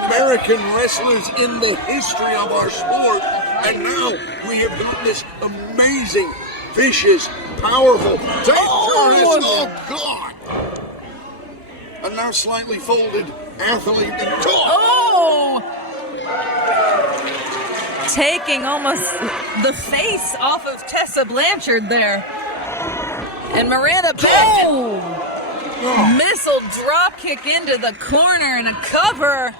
American wrestlers in the history of our sport. And now we have got this amazing vicious, powerful, dangerous. Oh, God. A now slightly folded athlete and Oh! Taking almost the face off of Tessa Blanchard there. And Miranda back. Missile drop kick into the corner and a cover.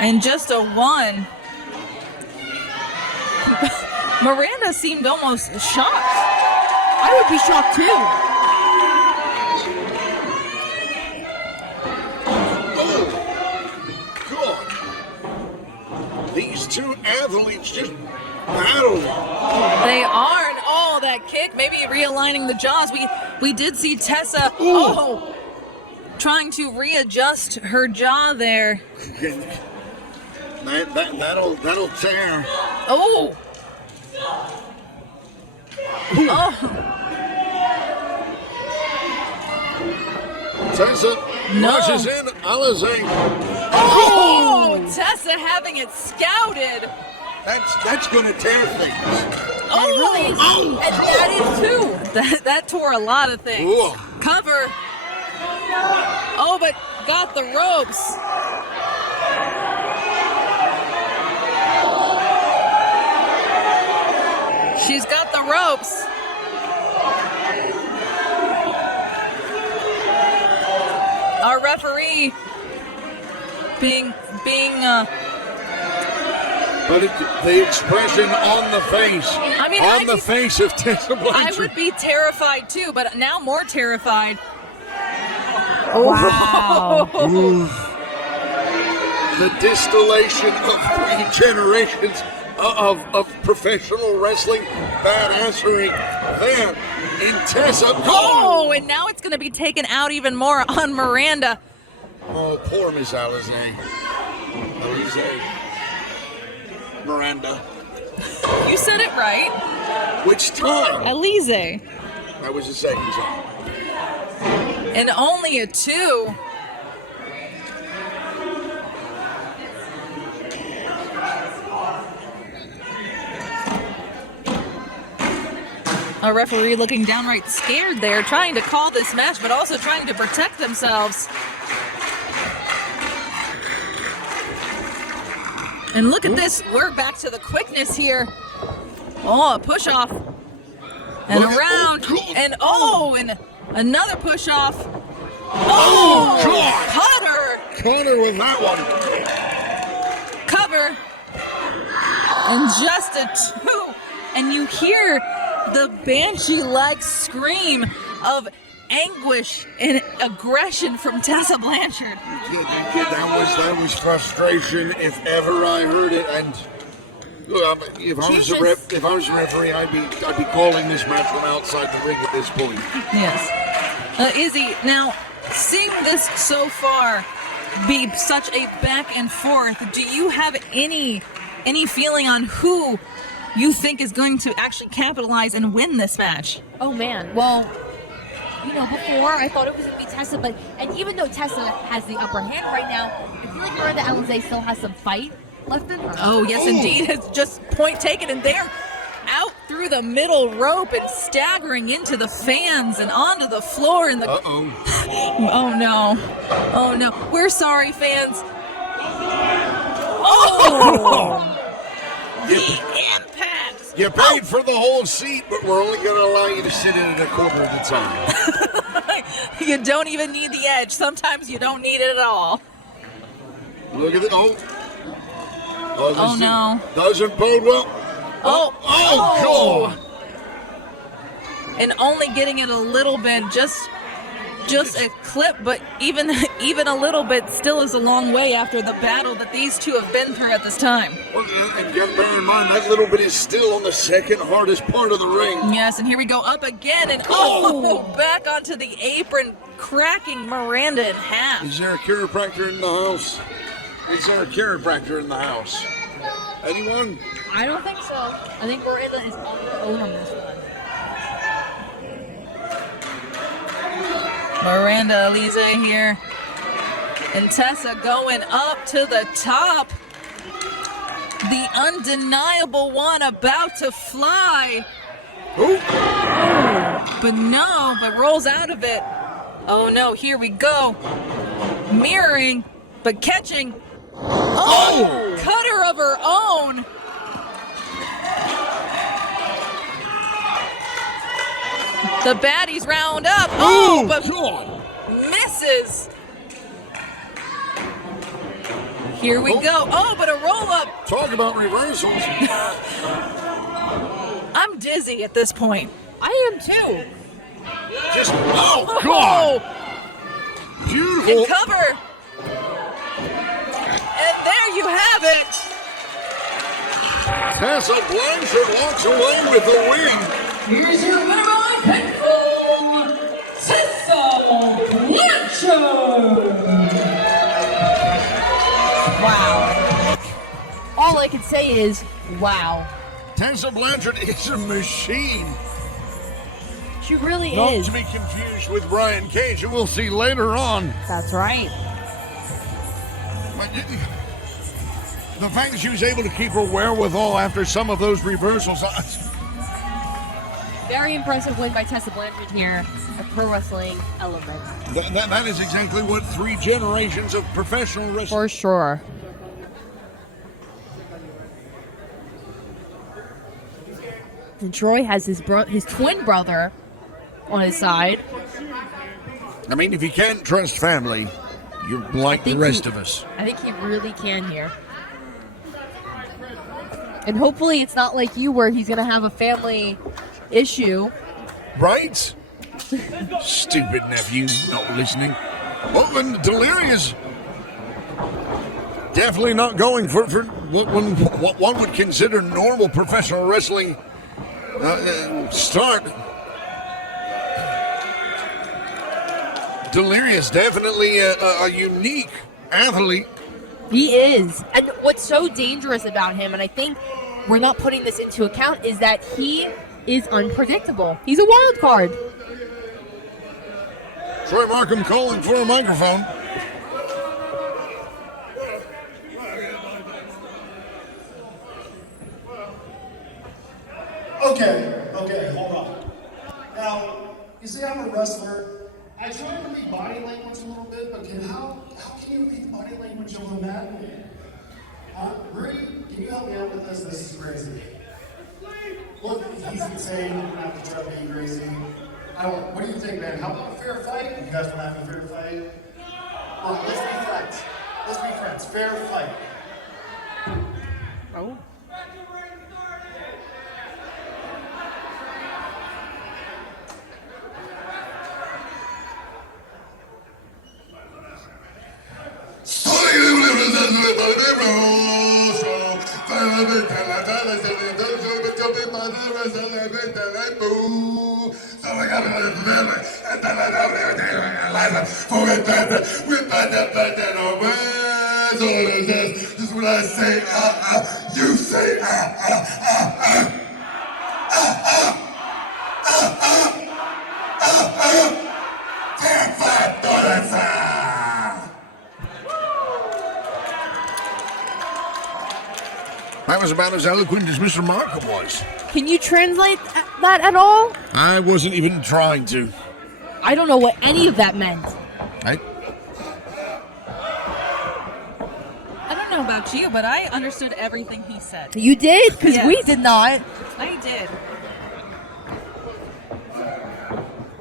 And just a 1. Miranda seemed almost shocked. I would be shocked too. God. These two athletes just battle. They are, and oh, that kick, maybe realigning the jaws. We did see Tessa, trying to readjust her jaw there. That'll tear. Oh! Oh! Tessa rushes in, Alize. Oh! Tessa having it scouted. That's gonna tear things. Oh! And that is too. That tore a lot of things. Ooh. Cover. Oh, but got the ropes. She's got the ropes. Our referee being But the expression on the face, the face of Tessa Blanchard. I would be terrified too, but now more terrified. Wow. The distillation of 3 generations of professional wrestling badassery there in Tessa. Oh, and now it's going to be taken out even more on Miranda. Oh, poor Miss Alize. Miranda. You said it right. Which time? Alize. That was the second time. And only a 2. A referee looking downright scared there, trying to call this match, but also trying to protect themselves. And look at this. We're back to the quickness here. Oh, a push off. And around. And and another push off. Oh, Hyder. Corner with that one. Cover. And just a 2. And you hear the banshee-like scream of anguish and aggression from Tessa Blanchard. That was frustration if ever I heard it. And look, if I was a referee, I'd be calling this match from outside the ring at this point. Yes. Izzy, now seeing this so far be such a back and forth, do you have any feeling on who you think is going to actually capitalize and win this match? Oh man, well, before I thought it was going to be Tessa, and even though Tessa has the upper hand right now, I feel like Miranda Alize still has some fight left in her. Oh, yes, indeed. It's just point taken, and they're out through the middle rope and staggering into the fans and onto the floor. And Uh-oh. Oh, no. Oh, no. We're sorry, fans. Oh! Impact! You paid for the whole seat, but we're only going to allow you to sit in it a quarter of the time. You don't even need the edge. Sometimes you don't need it at all. Look at it. Oh, no. Doesn't bode well. Oh. God. And only getting it a little bit, just a clip, but even a little bit still is a long way after the battle that these two have been through at this time. Well, and bear in mind, that little bit is still on the second hardest part of the ring. Yes, and here we go up again, and back onto the apron, cracking Miranda in half. Is there a chiropractor in the house? Anyone? I don't think so. I think Miranda is on her own on this one. Miranda, Alize here. And Tessa going up to the top. The undeniable one about to fly. but rolls out of it. Oh no, here we go. Mirroring, but catching. Oh! Cutter of her own. The baddies round up. Oh, but misses. Here we go. Oh, but a roll up. Talk about reversals. I'm dizzy at this point. I am too. Just, Oh, beautiful. and cover. And there you have it. Tessa Blanchard walks away with the win. Here's your winner by pinfall, Tessa Blanchard. Wow. All I can say is, wow. Tessa Blanchard is a machine. She really Not is. to be confused with Brian Cage, who we'll see later on. That's right. But the fact that she was able to keep her wherewithal after some of those reversals. Very impressive win by Tessa Blanchard here at Pro Wrestling Element. That is exactly what 3 generations of professional wrestling. For sure. And Troy has his twin brother on his side. I mean, if you can't trust family, you're like the rest of us. I think he really can here. And hopefully it's not like you where he's going to have a family issue. Right? Stupid nephew not listening. Well, then Delirious definitely not going for what one would consider normal professional wrestling start. Delirious, definitely a unique athlete. He is. And what's so dangerous about him, and I think we're not putting this into account, is that he is unpredictable. He's a wild card. Troy Markham calling for a microphone. Okay, hold on. Now, you see, I'm a wrestler. I try to read body language a little bit, but how can you read body language on the mat? Rudy, can you help me out with this? This is crazy. Look, he's insane. I'm gonna have to try to be crazy. What do you think, man? How about a fair fight? You guys want to have a fair fight? Well, let's be friends. Let's be friends. Fair fight. Oh. Just when I say you say That was about as eloquent as Mr. Markham was. Can you translate that at all? I wasn't even trying to. I don't know what any of that meant. I don't know about you, but I understood everything he said. You did? Because Yes. we did not. I did.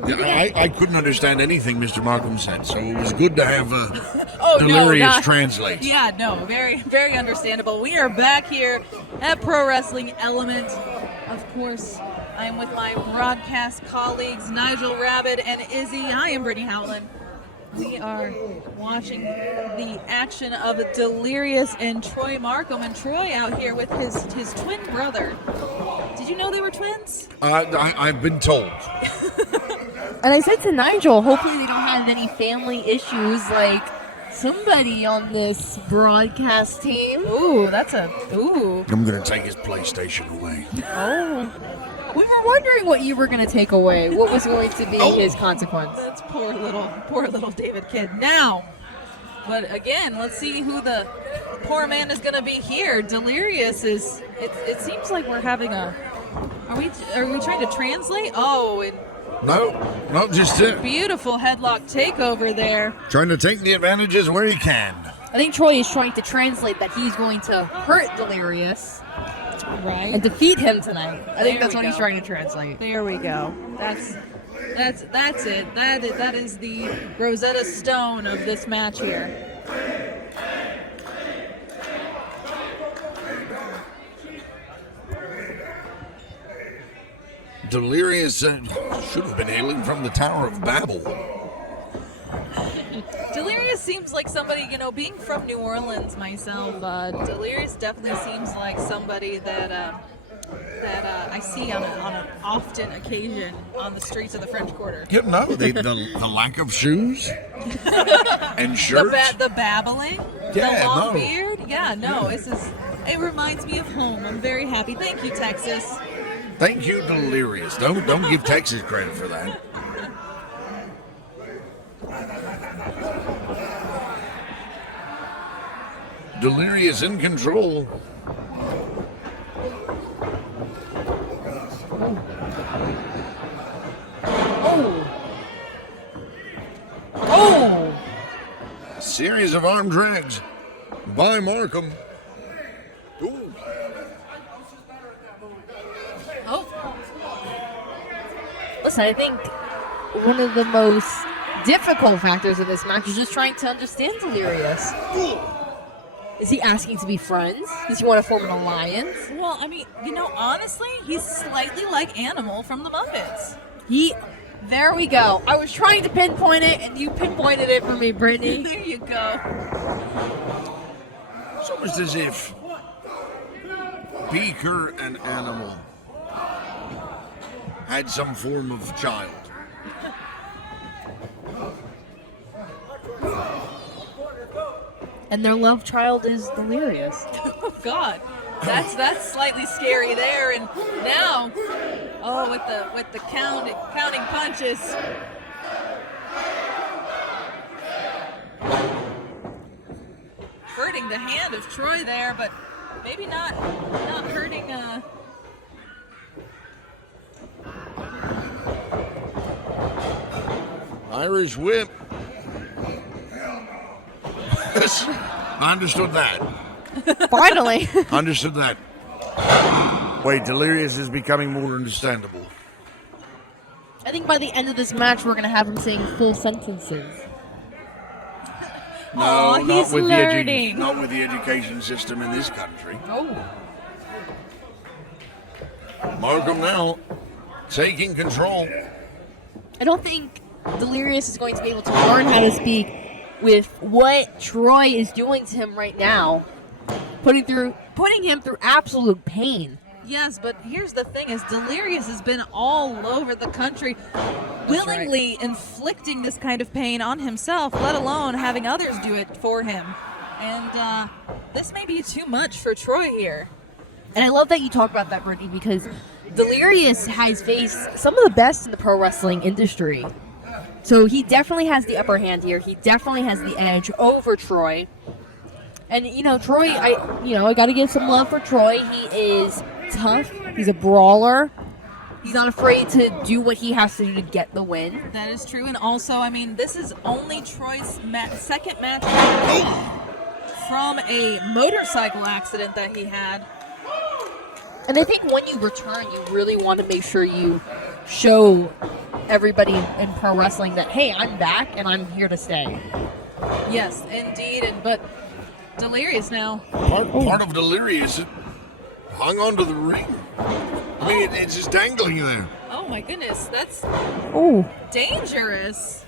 Yeah, I couldn't understand anything Mr. Markham said, so it was good to have Oh, Delirious translate. Yeah, no, very, very understandable. We are back here at Pro Wrestling Element. Of course, I am with my broadcast colleagues, Nigel Rabbit and Izzy. I am Brittany Howland. We are watching the action of Delirious and Troy Markham, and Troy out here with his twin brother. Did you know they were twins? I've been told. And I said to Nigel, hopefully they don't have any family issues like somebody on this broadcast team. Ooh, that's a ooh. I'm going to take his PlayStation away. Oh. We were wondering what you were going to take away. What was going to be his consequence? That's poor little David kid. Now, but again, let's see who the poor man is going to be here. Delirious is. It seems like we're having a Are we trying to translate? Oh, and No, just it. beautiful headlock takeover there. Trying to take the advantages where he can. I think Troy is trying to translate that he's going to hurt Delirious Right. and defeat him tonight. I think There that's we what he's go. trying to translate. There we go. That's it. That is the Rosetta Stone of this match here. Delirious should have been hailing from the Tower of Babel. Delirious seems like somebody, being from New Orleans myself, Delirious definitely seems like somebody that I see on an often occasion on the streets of the French Quarter. You know, the lack of shoes and shirts. The babbling, Yeah, the long no. beard. Yeah, no, it reminds me of home. I'm very happy. Thank you, Texas. Thank you, Delirious. Don't give Texas credit for that. Delirious in control. Oh! A series of arm drags by Markham. Ooh. Listen, I think one of the most difficult factors of this match is just trying to understand Delirious. Is he asking to be friends? Does he want to form an alliance? Well, I mean, honestly, he's slightly like Animal from the Muppets. There we go. I was trying to pinpoint it, and you pinpointed it for me, Brittany. There you go. It's almost as if Beaker and Animal had some form of child. And their love child is Delirious. Oh God, that's slightly scary there. And now, with the counting punches. Hurting the hand of Troy there, but maybe not hurting. Irish whip. I understood that. Finally. Understood that. Wait, Delirious is becoming more understandable. I think by the end of this match, we're going to have him saying full sentences. Aw, he's learning. Not with the education system in this country. Oh. Markham now taking control. I don't think Delirious is going to be able to learn how to speak with what Troy is doing to him right now, putting him through absolute pain. Yes, but here's the thing: is Delirious has been all over the country, willingly inflicting this kind of pain on himself, let alone having others do it for him. And this may be too much for Troy here. And I love that you talk about that, Brittany, because Delirious has faced some of the best in the pro wrestling industry. So he definitely has the upper hand here. He definitely has the edge over Troy. And, Troy, I got to give some love for Troy. He is tough. He's a brawler. He's not afraid to do what he has to do to get the win. That is true, and also, I mean, this is only Troy's second match from a motorcycle accident that he had. And I think when you return, you really want to make sure you show everybody in pro wrestling that, hey, I'm back and I'm here to stay. Yes, indeed, but Delirious now. Part of Delirious hung onto the ring. I mean, it's just dangling there. Oh my goodness, that's dangerous.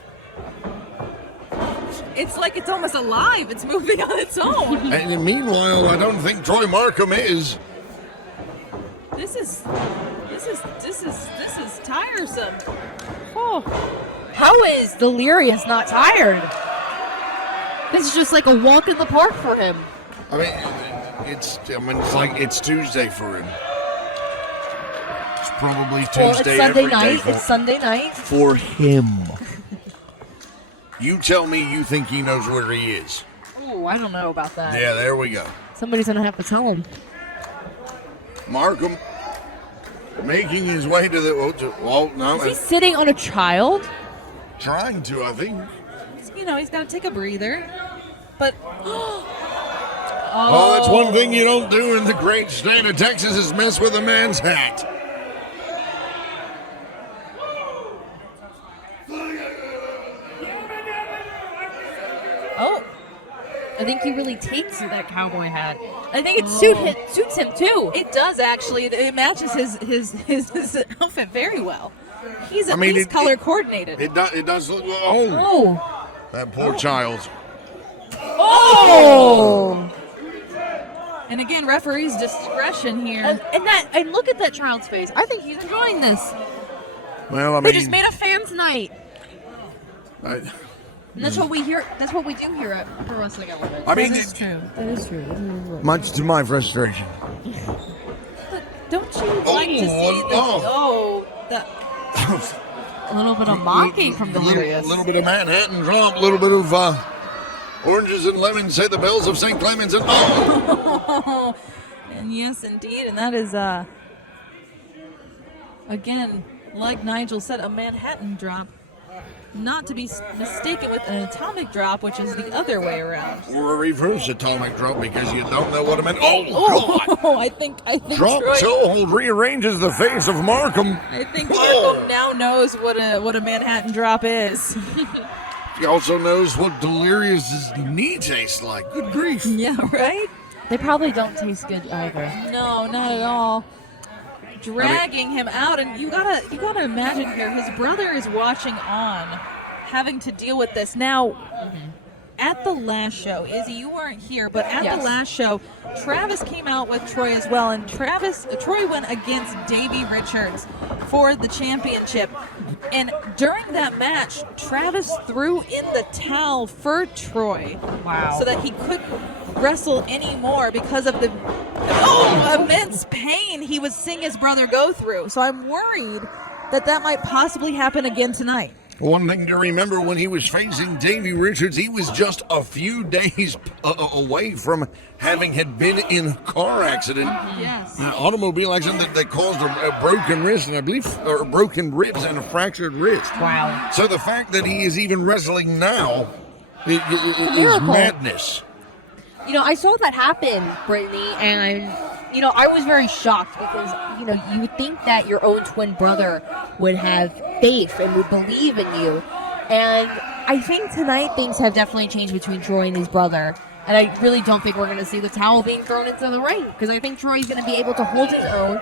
It's like it's almost alive. It's moving on its own. And meanwhile, I don't think Troy Markham is. This is tiresome. Oh, how is Delirious not tired? This is just like a walk in the park for him. I mean, it's like it's Tuesday for him. It's probably Tuesday Well, it's Sunday every day night. It's Sunday night. for him. You tell me you think he knows where he is. Oh, I don't know about that. Yeah, there we go. Somebody's gonna have to tell him. Markham making his way to the. Well, no, Is he sitting on a child? trying to, I think. You know, he's got to take a breather. But Oh, that's one thing you don't do in the great state of Texas is mess with a man's hat. Oh, I think he really takes that cowboy hat. I think it suits him too. it does actually. It matches his outfit very well. He's at least color coordinated. It does look. Oh, that poor child. Oh! And again, referee's discretion here. And look at that child's face. I think he's enjoying this. Well, I They mean, just made a fans night. And that's what we hear. That's what we do here at Pro Wrestling Element. I mean, That is true. much to my frustration. Don't you like to see A little bit of mocking from Delirious. A little bit of Manhattan drop, a little bit of oranges and lemons, say the bells of St. Clements, and And yes, indeed, and that is again, like Nigel said, a Manhattan drop, not to be mistaken with an atomic drop, which is the other way around. or a reverse atomic drop because you don't know what I meant. Oh, God! Oh, I think Drop Troy, toe rearranges the face of Markham. I think Markham now knows what a Manhattan drop is. He also knows what Delirious' knee tastes like. Good grief. Yeah, right? They probably don't taste good either. No, not at all. Dragging him out, and you gotta imagine here, his brother is watching on, having to deal with this. Now, at the last show, Izzy, you weren't here, but at the last show, Travis came out with Troy as well, and Troy went against Davey Richards for the championship. And during that match, Travis threw in the towel for Troy. Wow. So that he couldn't wrestle anymore because of the immense pain he was seeing his brother go through. So I'm worried that might possibly happen again tonight. One thing to remember, when he was facing Davey Richards, he was just a few days away from having had been in a car accident. Yes. An automobile accident that caused a broken wrist, and I believe, or broken ribs and a fractured wrist. Wow. So the fact that he is even wrestling now is Miracle. madness. You know, I saw that happen, Brittany, and I was very shocked because, you would think that your own twin brother would have faith and would believe in you. And I think tonight things have definitely changed between Troy and his brother. And I really don't think we're going to see the towel being thrown into the ring because I think Troy's going to be able to hold his own.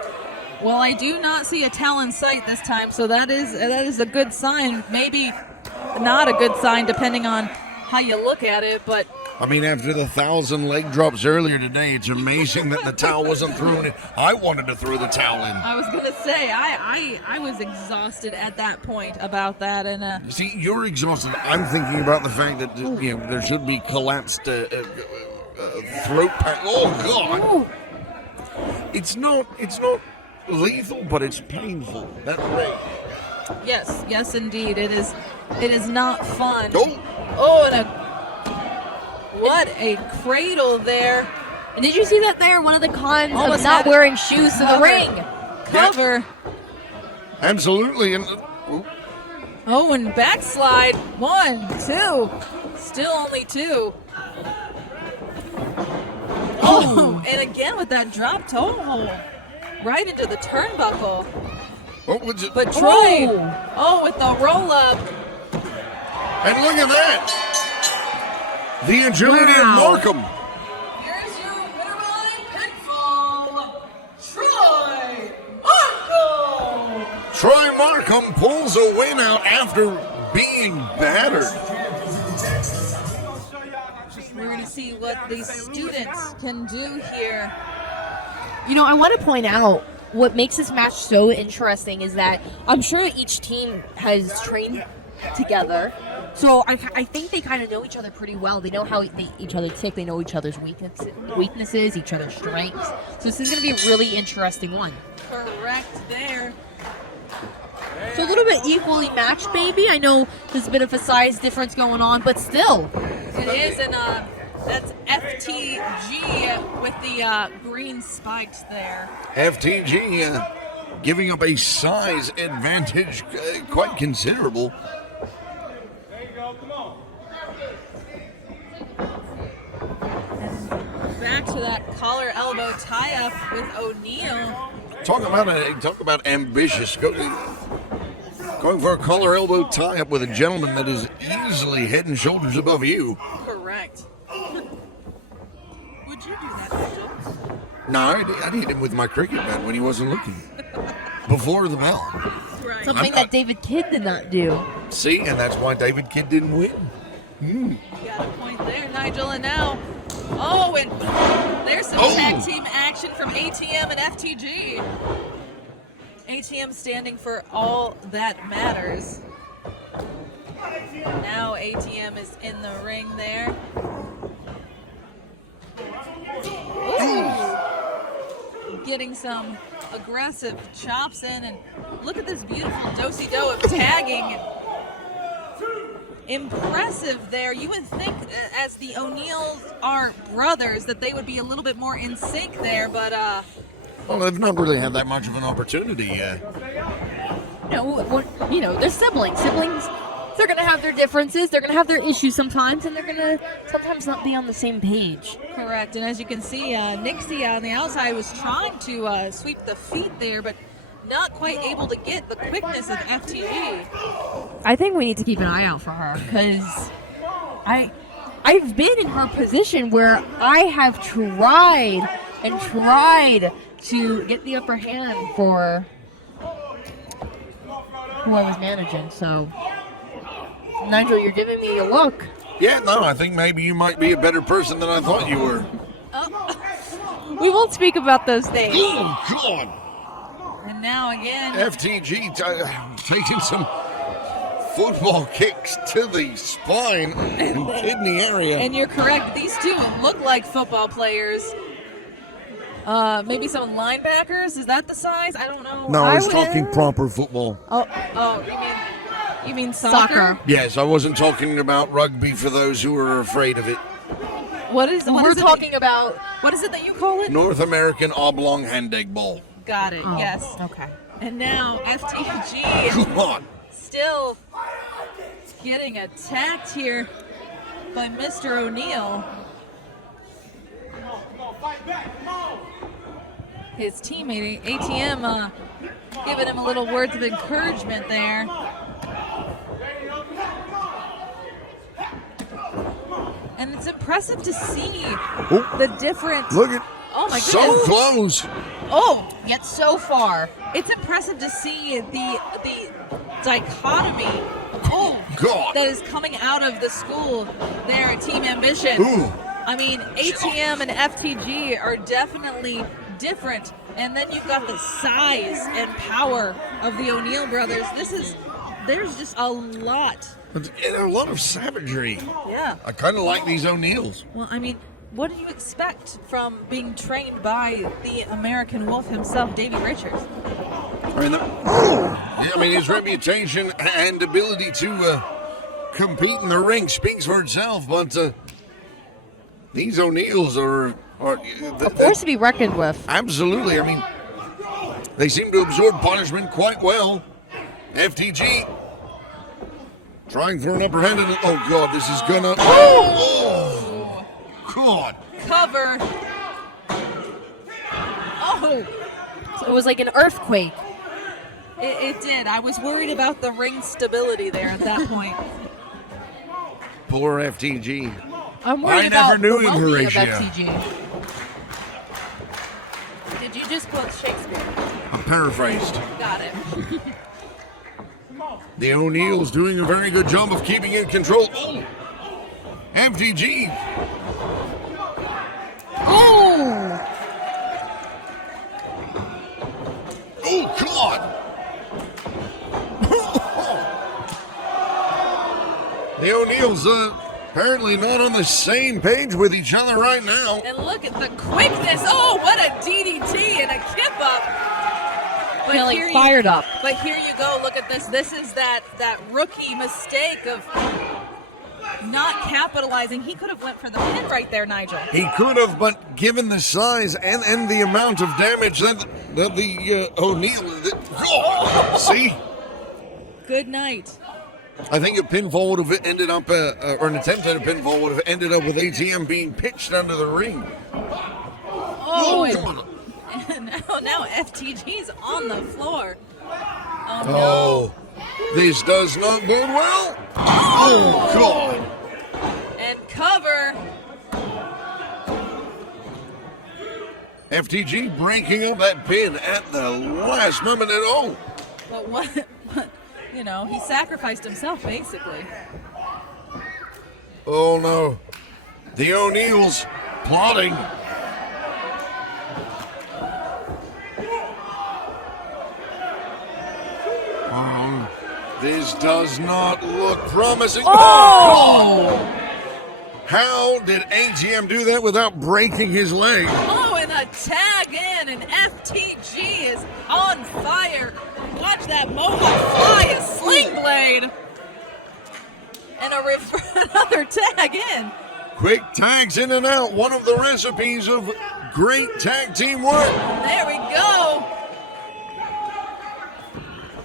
Well, I do not see a towel in sight this time, so that is a good sign. Maybe not a good sign depending on how you look at it, but I mean, after the 1,000 leg drops earlier today, it's amazing that the towel wasn't thrown in. I wanted to throw the towel in. I was gonna say I was exhausted at that point about that, and See, you're exhausted. I'm thinking about the fact that there should be collapsed throat pack. Oh God! It's not lethal, but it's painful. That ring. yes, indeed, it is not fun. Oh, and what a cradle there. And did you see that there? One of the cons Almost of not had it. wearing shoes to the Cover. ring. Cover. absolutely. And And backslide. 1, 2. Still only 2. And again with that drop toe hold. Right into the turnbuckle. what was it? But Troy, with the roll up. And look at that! The agility of Markham. Here's your winner by pinfall, Troy Markham. Troy Markham pulls a win out after being battered. We're going to see what these students can do here. I want to point out what makes this match so interesting is that I'm sure each team has trained together. So I think they kind of know each other pretty well. They know how each other tick. They know each other's weaknesses, each other's strengths. So this is going to be a really interesting one. Correct there. So a little bit equally matched, maybe. I know there's a bit of a size difference going on, but still. It is, and that's FTG with the green spikes there. FTG, giving up a size advantage quite considerable. There you go. Come on. Back to that collar elbow tie-up with O'Neal. Talk about ambitious. Going for a collar elbow tie-up with a gentleman that is easily head and shoulders above you. Correct. Would you do that, Nigel? No, I hit him with my cricket bat when he wasn't looking. Before the bell. Right. Something that David Kidd did not do. See, and that's why David Kidd didn't win. You got a point there, Nigel. And now, and there's some tag team action from ATM and FTG. ATM standing for all that matters. Now ATM is in the ring there. Ooh. Getting some aggressive chops in, and look at this beautiful do-si-do of tagging. Impressive there. You would think, as the O'Neals are brothers, that they would be a little bit more in sync there, but well, they've not really had that much of an opportunity yet. They're siblings. Siblings, they're going to have their differences. They're going to have their issues sometimes, and they're going to sometimes not be on the same page. correct. And as you can see, Nixie on the outside was trying to sweep the feet there, but not quite able to get the quickness of FTG. I think we need to keep an eye out for her, because I've been in her position where I have tried and tried to get the upper hand for who I was managing. So, Nigel, you're giving me a look. Yeah, no, I think maybe you might be a better person than I thought you were. We won't speak about those things. Oh, God. And now again, FTG taking some football kicks to the spine and kidney area. and you're correct, these two look like football players. Maybe some linebackers? Is that the size? I don't know. No, I was talking proper football. Oh, you mean soccer? Yes, I wasn't talking about rugby for those who are afraid of it. What is about. What is it that you call it? North American oblong hand egg ball. Got it. Oh, Yes. Okay. And now FTG Come on. still getting attacked here by Mr. O'Neal. His teammate ATM giving him a little words of encouragement there. And it's impressive to see the different. Look at Oh my so goodness! close. Oh, Yet so far. it's impressive to see the dichotomy. God. That is coming out of the school there at Team Ambition. Ooh. I mean, ATM and FTG are definitely different, and then you've got the size and power of the O'Neal brothers. There's just a lot. And a lot of savagery. Yeah. I kind of like these O'Neals. Well, I mean, what do you expect from being trained by the American Wolf himself, Davey Richards? I mean, his reputation and ability to compete in the ring speaks for itself, but these O'Neals are A force to be reckoned with. absolutely. I mean, they seem to absorb punishment quite well. FTG trying for an upper hand. Oh, God, this is gonna... Oh, God. Cover. Oh, So it was like an earthquake. it did. I was worried about the ring stability there at that point. Poor FTG. I'm worried I about never knew the him, well-being of Horatio. FTG. Did you just quote Shakespeare? I'm paraphrased. Got it. The O'Neals doing a very good job of keeping in control. Oh, FTG. Oh! Oh, God. The O'Neals apparently not on the same page with each other right now. And look at the quickness. Oh, what a DDT and a kip up. But Feeling fired up. But here you go. Look at this. This is that rookie mistake of not capitalizing. He could have went for the pin right there, Nigel. He could have, but given the size and the amount of damage that the O'Neal... See? Good night. I think a pinfall would have ended up, or an attempt at a pinfall would have ended up with ATM being pitched under the ring. Oh, and now FTG's on the floor. Oh, no. This does not bode well. Oh, God. And cover. FTG breaking up that pin at the last moment at all. But what, you know, he sacrificed himself, basically. Oh, no. The O'Neals plotting. This does not look promising. Oh! How did ATM do that without breaking his leg? Oh, and a tag in, and FTG is on fire. Watch that mohawk fly, a sling blade. And another tag in. Quick tags in and out. One of the recipes of great tag team work. There we go.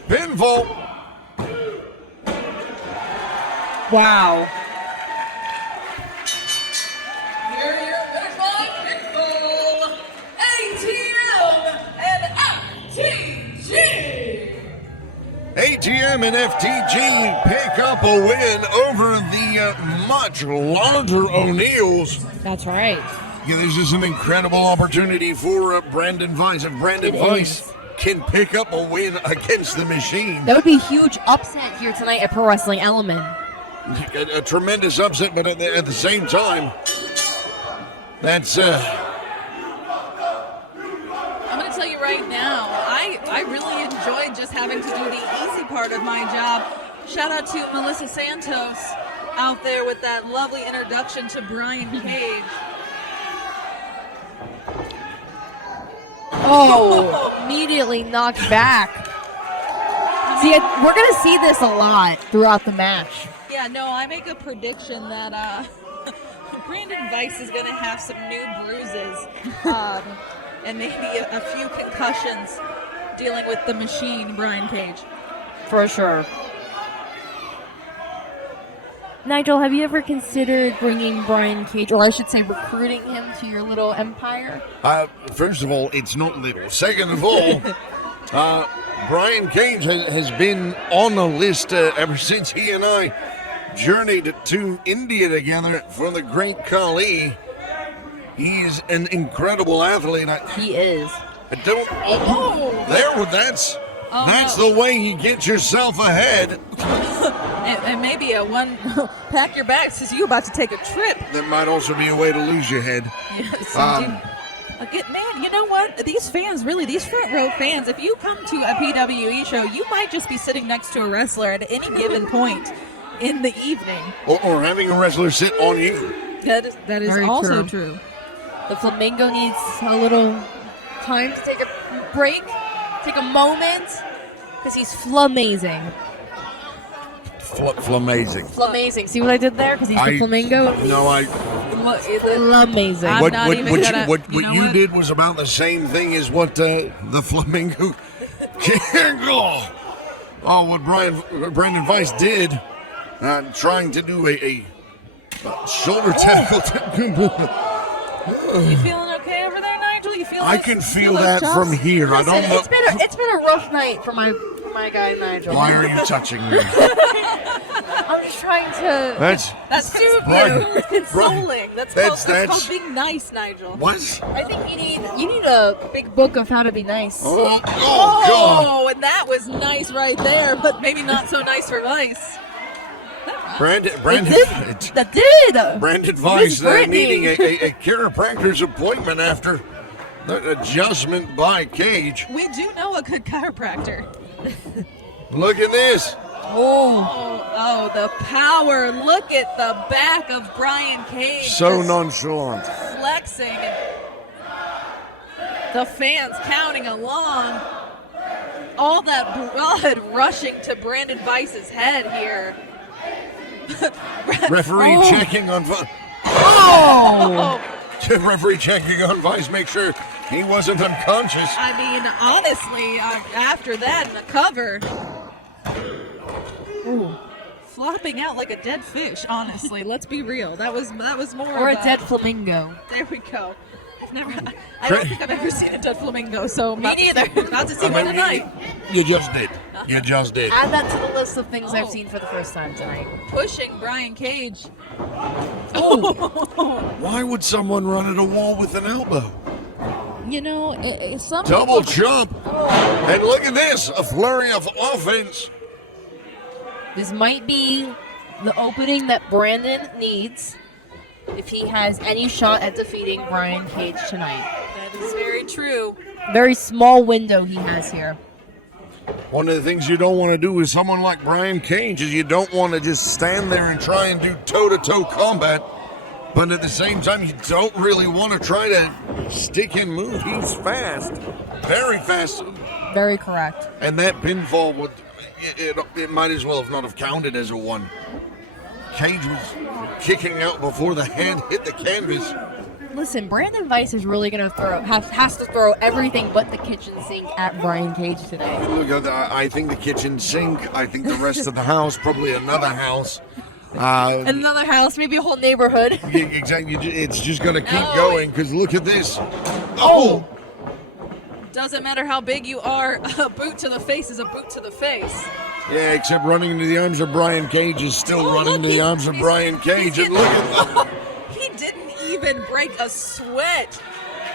Pinfall. Wow. Here are your winners by pinfall, ATM and FTG. ATM and FTG pick up a win over the much larger O'Neals. That's right. Yeah, this is an incredible opportunity for Branden Weiss. If Branden Weiss can pick up a win against the Machine. That would be a huge upset here tonight at Pro Wrestling Element. A tremendous upset, but at the same time, that's... I'm going to tell you right now, I really enjoyed just having to do the easy part of my job. Shout out to Melissa Santos out there with that lovely introduction to Brian Cage. Oh, immediately knocked back. See, we're going to see this a lot throughout the match. Yeah, no, I make a prediction that Branden Weiss is going to have some new bruises and maybe a few concussions dealing with the Machine, Brian Cage. For sure. Nigel, have you ever considered bringing Brian Cage, or I should say recruiting him to your little empire? First of all, it's not little. Second of all, Brian Cage has been on the list ever since he and I journeyed to India together for the Great Khali. He's an incredible athlete. He is. I don't. That's the way you get yourself ahead. And maybe pack your bags because you're about to take a trip. That might also be a way to lose your head. Yes, man, you know what? These fans, really, these front row fans, if you come to a PWE show, you might just be sitting next to a wrestler at any given point in the evening. Or having a wrestler sit on you. That is Very also true. The Flamingo needs a little time to take a break, take a moment, because he's flamazing. Flamazing. Flamazing. See what I did there? Because he's the Flamingo? No, Flamazing. What you did was about the same thing as what the Flamingo... what Branden Weiss did, trying to do a shoulder tackle. You feeling okay over there, Nigel? You feel? I can feel that from here. Listen, I don't know. It's been a rough night for my guy Nigel. Why are you touching me? I'm just trying to. That's soothe you. Consoling. That's called being nice, Nigel. What? I think you need a big book of how to be nice. Oh, God. And that was nice right there, but maybe not so nice for Weiss. Branden Weiss needing a chiropractor's appointment after the adjustment by Cage. We do know a good chiropractor. Look at this. Oh, the power. Look at the back of Brian Cage. So nonchalant. Flexing. The fans counting along. All that blood rushing to Branden Weiss's head here. Referee checking on Vice. Referee checking on Vice, make sure he wasn't unconscious. I mean, honestly, after that in the cover, flopping out like a dead fish. Honestly, let's be real. That was more. Or of a dead flamingo. There we go. I don't think I've ever seen a dead flamingo, so me neither. About to see one tonight. You just did. You just did. Add that to the list of things I've seen for the first time tonight. Pushing Brian Cage. Why would someone run at a wall with an elbow? You know, some Double jump. And look at this, a flurry of offense. This might be the opening that Branden needs if he has any shot at defeating Brian Cage tonight. That is very true. Very small window he has here. One of the things you don't want to do with someone like Brian Cage is you don't want to just stand there and try and do toe-to-toe combat, but at the same time you don't really want to try to stick and move. He's fast, very fast. Very correct. And that pinfall would, it might as well have not have counted as a 1. Cage was kicking out before the hand hit the canvas. Listen, Branden Vice is really going to has to throw everything but the kitchen sink at Brian Cage today. Look, I think the kitchen sink, I think the rest of the house, probably another house. Another house, maybe a whole neighborhood. Yeah, exactly. It's just going to keep going because look at this. Oh! Doesn't matter how big you are, a boot to the face is a boot to the face. Yeah, except running into the arms of Brian Cage is still running into the arms of Brian Cage. And look at he didn't even break a sweat.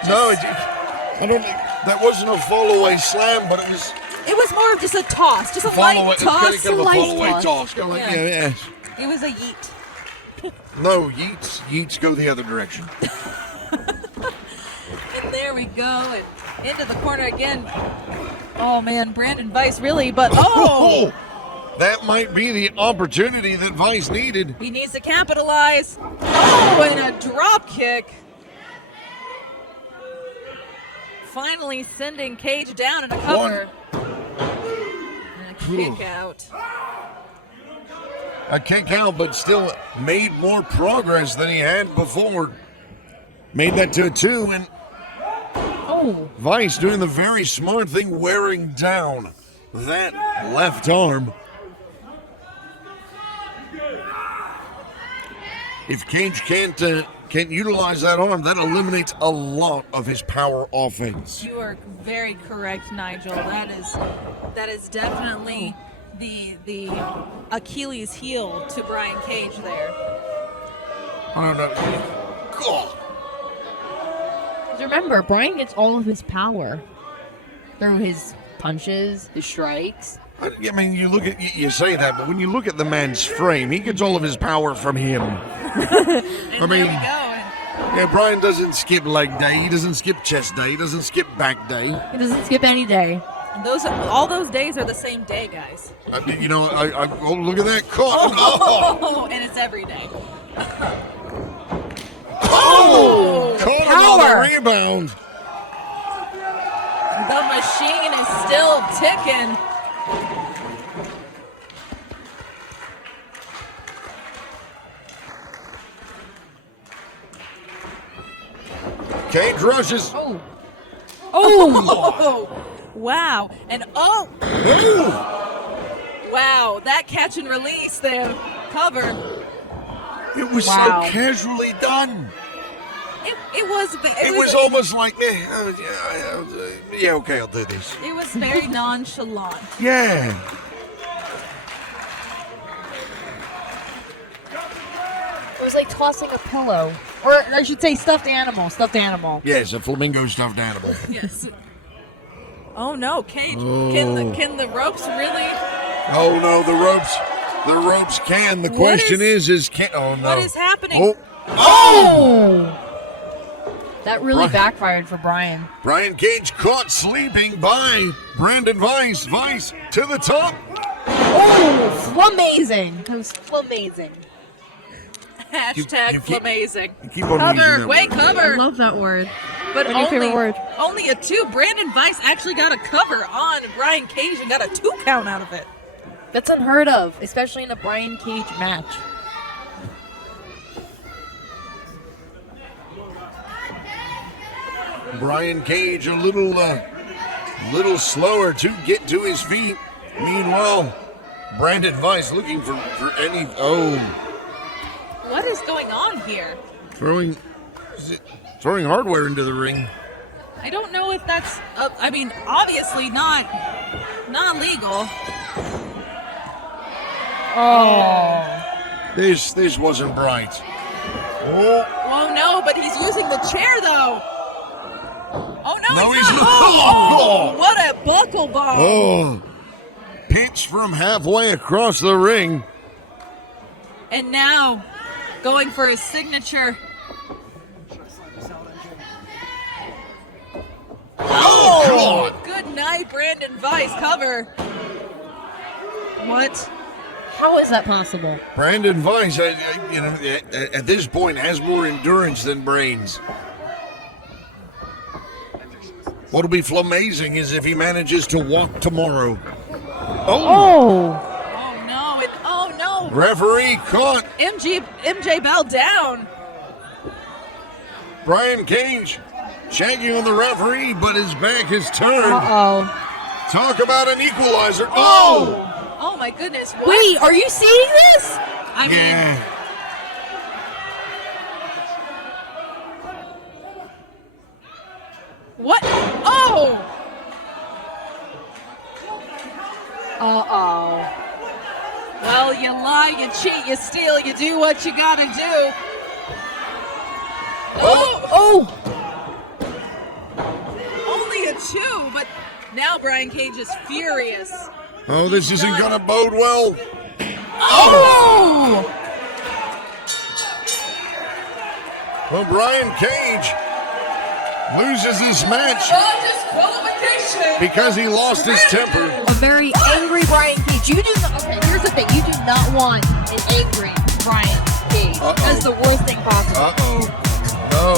No, I don't. That wasn't a fall-away slam, but it was. It was more of just a toss, just a light toss. Kind of a fall-away toss. Kind of like, yeah. It was a yeet. No, yeets go the other direction. And there we go, and into the corner again. Oh man, Branden Vice really, but that might be the opportunity that Vice needed. He needs to capitalize. Oh, and a drop kick. Finally sending Cage down in a cover. And a kick out. A kick out, but still made more progress than he had before. Made that to a 2, and Vice doing the very smart thing, wearing down that left arm. If Cage can't utilize that arm, that eliminates a lot of his power offense. You are very correct, Nigel. That is definitely the Achilles heel to Brian Cage there. I don't know. God. Remember, Brian gets all of his power through his punches, his strikes. I mean, you say that, but when you look at the man's frame, he gets all of his power from him. I mean, yeah, Brian doesn't skip leg day, he doesn't skip chest day, he doesn't skip back day. He doesn't skip any day. All those days are the same day, guys. Oh, look at that cut. And it's every day. Caught another rebound. The machine is still ticking. Cage rushes. Oh! Wow. And wow, that catch and release there. Cover. It was so casually done. It was almost like, yeah, okay, I'll do this. It was very nonchalant. Yeah. It was like tossing a pillow. Or I should say stuffed animal. Yes, a flamingo stuffed animal. Yes. Oh no, Cage. Can the ropes really? Oh no, the ropes can. The question is can, oh no. What is happening? Oh! That really backfired for Brian. Brian Cage caught sleeping by Branden Vice. Vice to the top. Oh, flamazing. That was flamazing. Hashtag flamazing. Keep on Cover, way cover. I love that word. But What's your favorite word? Only a 2. Branden Vice actually got a cover on Brian Cage and got a 2 count out of it. That's unheard of, especially in a Brian Cage match. Brian Cage a little slower to get to his feet. Meanwhile, Brandon Weiss looking for any. What is going on here? Throwing hardware into the ring. I don't know if that's. Obviously not legal. Oh. This wasn't bright. Oh no, but he's using the chair though. Oh no, He's not. Oh, what a buckle bomb. Oh, pitch from halfway across the ring. And now going for his signature. Oh, God. Good night, Brandon Weiss cover. What? How is that possible? Brandon Weiss, at this point, has more endurance than brains. What'll be amazing is if he manages to walk tomorrow. Oh. Oh no. Referee caught MJ Bell down. Brian Cage shagging on the referee, but his back is turned. Uh-oh. Talk about an equalizer. Oh! Oh my goodness. What? Wait, are you seeing this? I mean, Yeah. what? Oh! Uh-oh. Well, you lie, you cheat, you steal, you do what you gotta do. Oh! Only a 2, but now Brian Cage is furious. Oh, this isn't going to bode well. Oh! Well, Brian Cage loses this match Disqualification. because he lost his temper. A very angry Brian Cage. You do not. Okay, here's the thing. You do not want an angry Brian Cage. That's the worst thing possible. Uh-oh.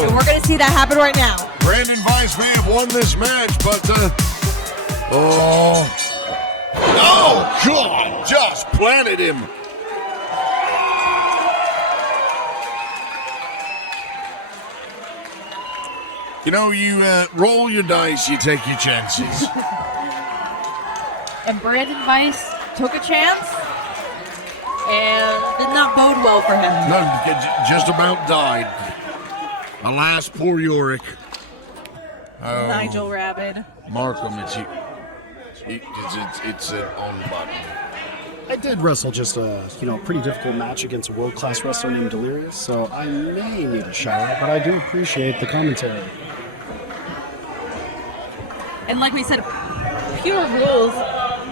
And No. we're gonna see that happen right now. Brandon Weiss may have won this match, but, oh, God, just planted him. You know, you roll your dice, you take your chances. And Brandon Weiss took a chance and did not bode well for him. No, just about died. Alas, poor Yorick. Oh, Nigel Rabid. Markham, it's an on button. I did wrestle just a pretty difficult match against a world-class wrestler named Delirious, so I may need a shower, but I do appreciate the commentary. And like we said, pure rules.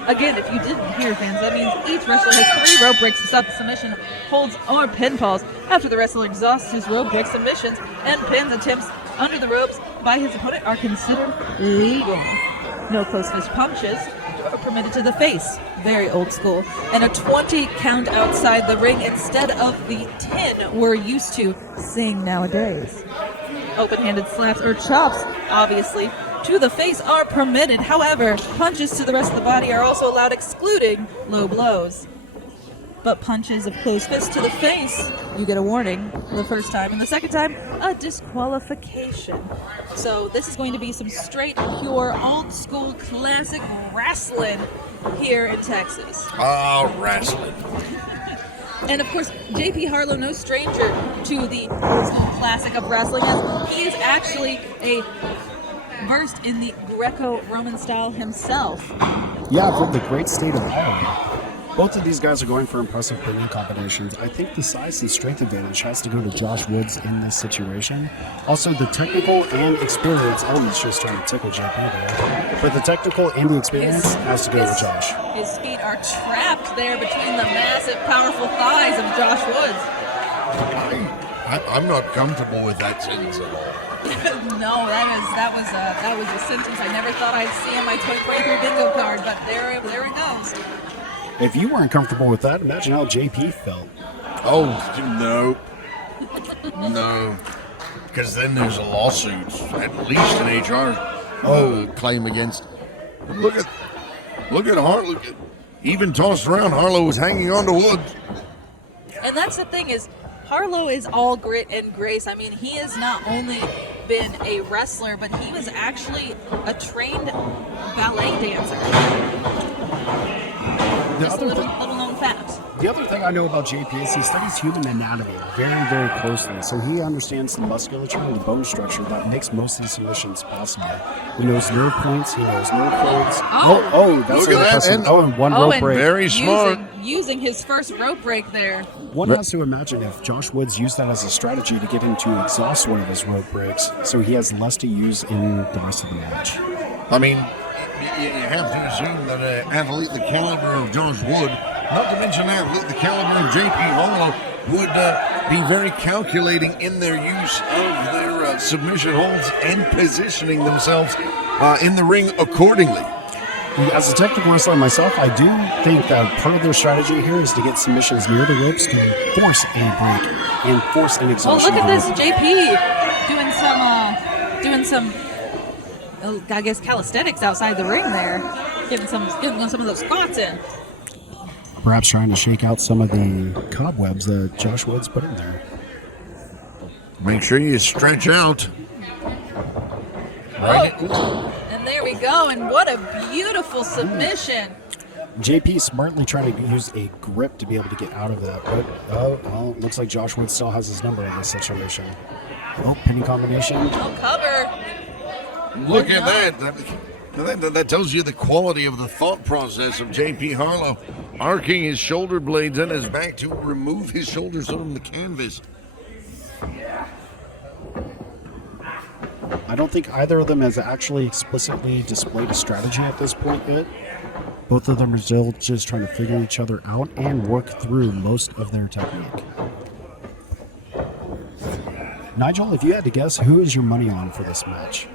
Again, if you didn't hear, fans, that means each wrestler has 3 rope breaks to stop the submission, holds, or pinfalls. After the wrestler exhausts his rope break submissions and pins attempts under the ropes by his opponent are considered legal. No close fist punches are permitted to the face. Very old school. And a 20 count outside the ring instead of the 10 we're used to seeing nowadays. Open-handed slaps or chops, obviously, to the face are permitted. However, punches to the rest of the body are also allowed, excluding low blows. But punches of closed fist to the face, you get a warning the first time, and the second time, a disqualification. So this is going to be some straight, pure, old-school, classic wrestling here in Texas. Wrestling. And of course, JP Harlow, no stranger to the old-school classic of wrestling, as he is actually versed in the Greco-Roman style himself. Yeah, from the great state of Iowa. Both of these guys are going for impressive bringing combinations. I think the size and strength advantage has to go to Josh Woods in this situation. Also, the technical and experience elements just trying to tickle JP there. But the technical and the experience has to go with Josh. His feet are trapped there between the massive, powerful thighs of Josh Woods. I'm not comfortable with that sentence at all. No, that was a sentence I never thought I'd see on my 2023 bingo card, but there it goes. If you weren't comfortable with that, imagine how JP felt. Oh, no. No. Because then there's a lawsuit, at least an HR claim against. Look at Harlow. Even tossed around, Harlow was hanging on to Woods. And that's the thing is, Harlow is all grit and grace. I mean, he has not only been a wrestler, but he was actually a trained ballet dancer. Just a little known fact. The other thing I know about JP is he studies human anatomy very, very closely. So he understands the musculature and the bone structure that makes most of the submissions possible. He knows nerve points. He knows nerve folds. That's Look at that. And one rope break. Very smart. Using his first rope break there. One has to imagine if Josh Woods used that as a strategy to get him to exhaust one of his rope breaks, so he has less to use in the rest of the match. I mean, you have to assume that an athlete the caliber of Josh Wood, not to mention an athlete the caliber of JP Harlow, would be very calculating in their use of their submission holds and positioning themselves in the ring accordingly. As a technical wrestler myself, I do think that part of their strategy here is to get submissions near the ropes to force a break and force an exhaustion. Oh, look at this, JP doing some, I guess, calisthenics outside the ring there, getting some of those squats in. Perhaps trying to shake out some of the cobwebs that Josh Woods put in there. Make sure you stretch out. Right. And there we go, and what a beautiful submission. JP smartly trying to use a grip to be able to get out of that, but looks like Josh Woods still has his number in this situation. Pinning combination. Cover. Look at that. That tells you the quality of the thought process of JP Harlow, arcing his shoulder blades and his back to remove his shoulders from the canvas. I don't think either of them has actually explicitly displayed a strategy at this point yet. Both of them are still just trying to figure each other out and work through most of their technique. Nigel, if you had to guess, who is your money on for this match?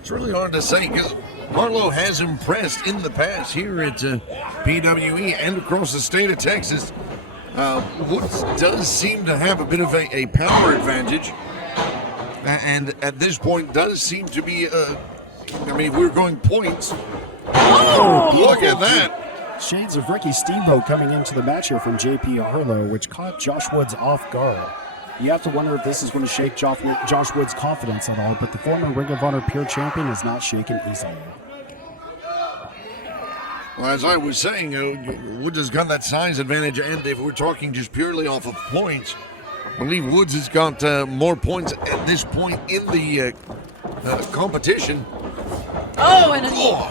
It's really hard to say because Harlow has impressed in the past here at PWE and across the state of Texas. Woods does seem to have a bit of a power advantage. And at this point does seem to be, if we're going points. Oh, look at that. Shades of Ricky Steamboat coming into the match here from JP Harlow, which caught Josh Woods off guard. You have to wonder if this is going to shake Josh Woods' confidence at all, but the former Ring of Honor Pure Champion is not shaken easily. Well, as I was saying, Woods has got that size advantage, and if we're talking just purely off of points, I believe Woods has got more points at this point in the competition. Oh, and a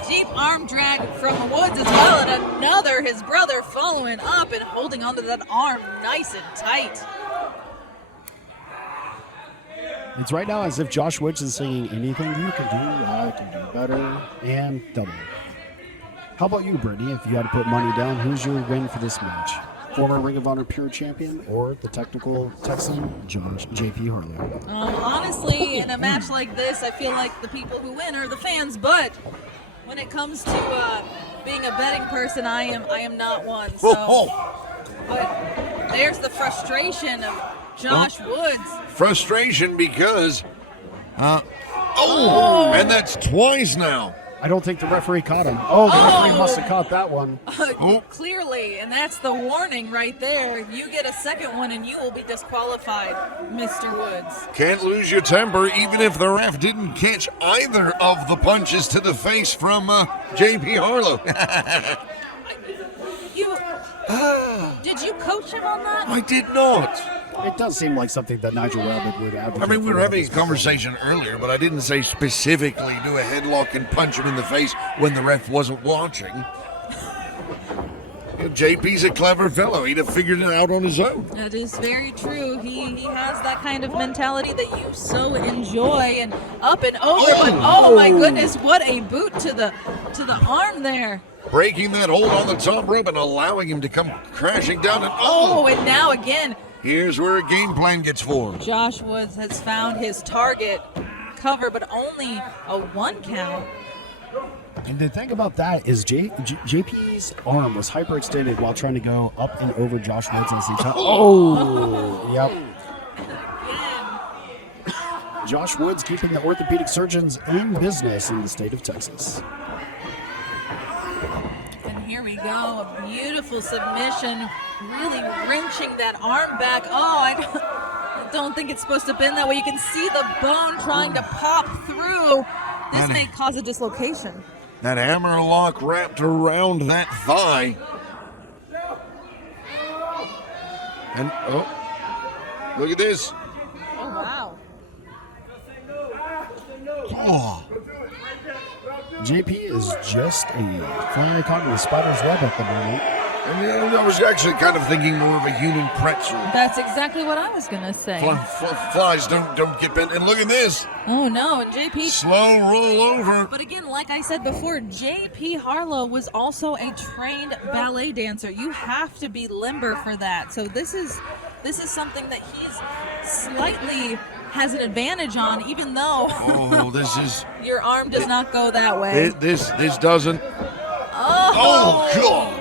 deep arm drag from Woods as well, and another, his brother, following up and holding onto that arm nice and tight. It's right now as if Josh Woods is singing anything you can do, I can do better, and double. How about you, Brittany? If you had to put money down, who's your win for this match? Former Ring of Honor Pure Champion or the technical Texan, JP Harlow? Honestly, in a match like this, I feel like the people who win are the fans, but when it comes to being a betting person, I am not one. So, but there's the frustration of Josh Woods. Frustration because, and that's twice now. I don't think the referee caught him. The referee must have caught that one. Clearly, and that's the warning right there. You get a second one and you will be disqualified, Mr. Woods. Can't lose your temper even if the ref didn't catch either of the punches to the face from JP Harlow. Did you coach him on that? I did not. It does seem like something that Nigel Rabbit would advocate. We were having a conversation earlier, but I didn't say specifically do a headlock and punch him in the face when the ref wasn't watching. JP's a clever fellow. He'd have figured it out on his own. That is very true. He has that kind of mentality that you so enjoy, and up and over. But oh my goodness, what a boot to the arm there. Breaking that hold on the top rope and allowing him to come crashing down. And now again. Here's where a game plan gets formed. Josh Woods has found his target cover, but only a 1 count. And the thing about that is JP's arm was hyperextended while trying to go up and over Josh Woods as he Yep. Josh Woods keeping the orthopedic surgeons in business in the state of Texas. And here we go, a beautiful submission, really wrenching that arm back. don't think it's supposed to bend that way. You can see the bone trying to pop through. This may cause a dislocation. That hammer lock wrapped around that thigh. And, oh, look at this. Oh, wow. Oh. JP is just a fly caught in a spider's web at the moment. And, you know, I was actually kind of thinking more of a human pretzel. That's exactly what I was going to say. Flies don't get bent. And look at this. Oh, no, and JP... Slow roll over. But again, like I said before, JP Harlow was also a trained ballet dancer. You have to be limber for that. So this is something that he's slightly has an advantage on, even though this is your arm does not go that way. This doesn't. Oh God!